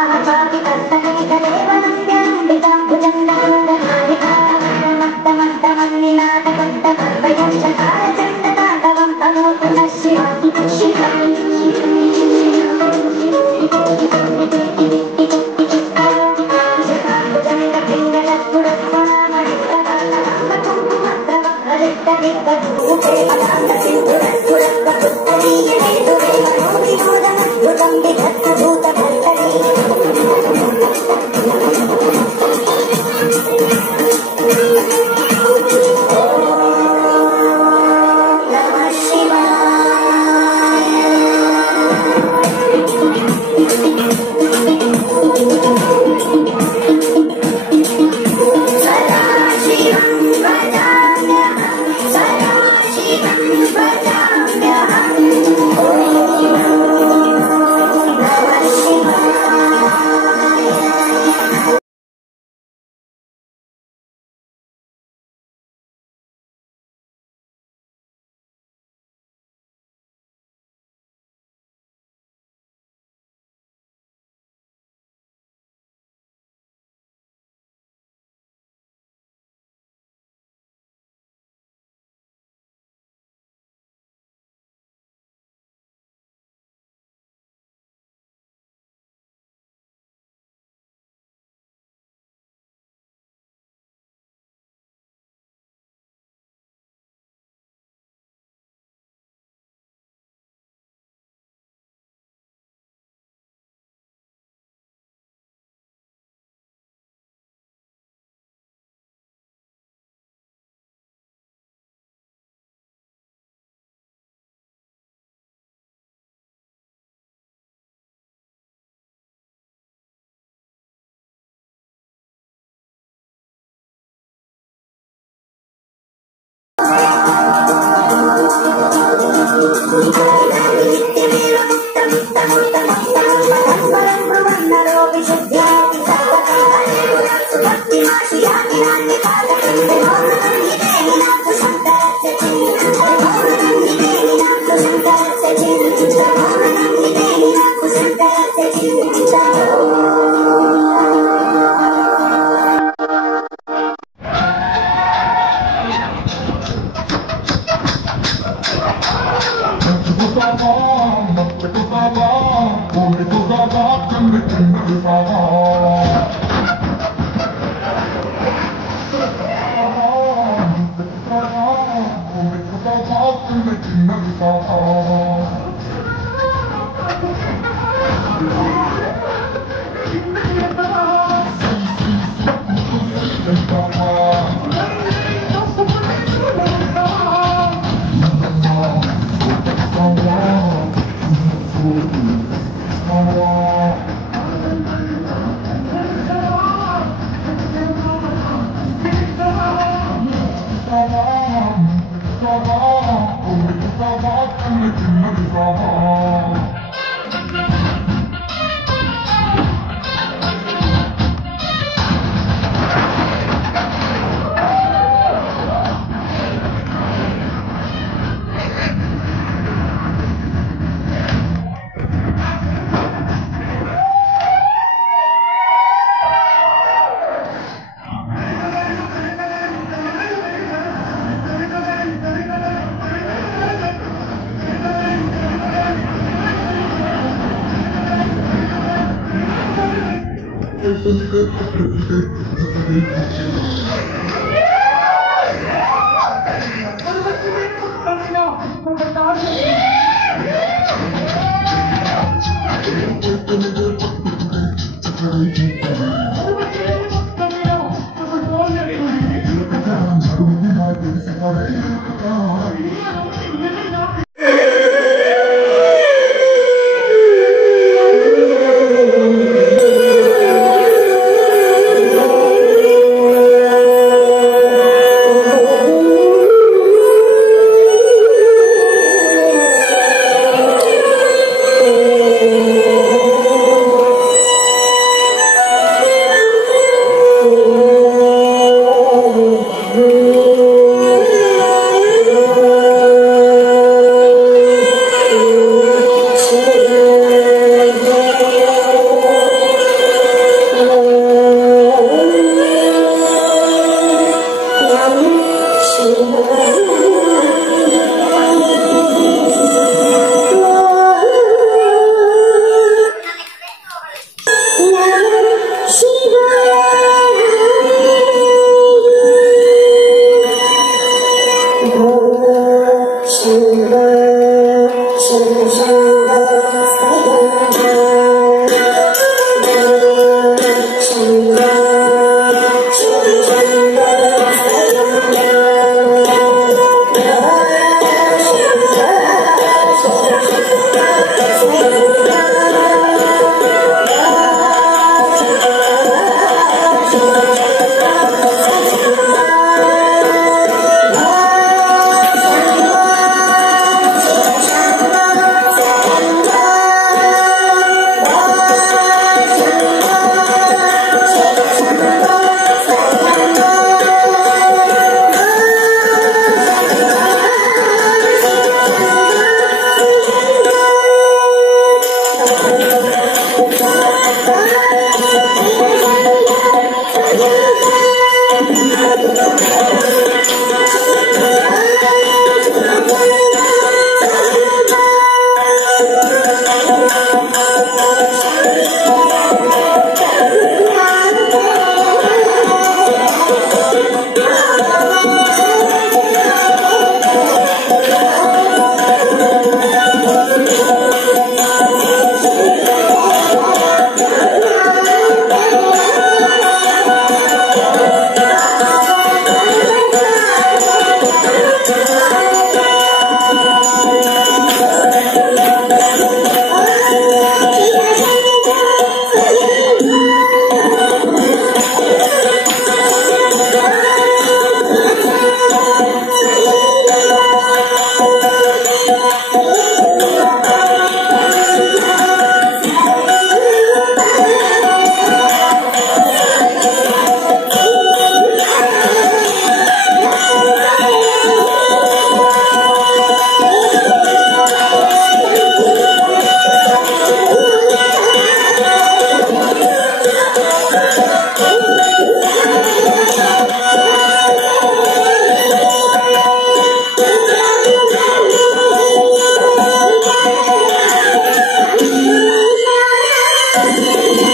Thank you.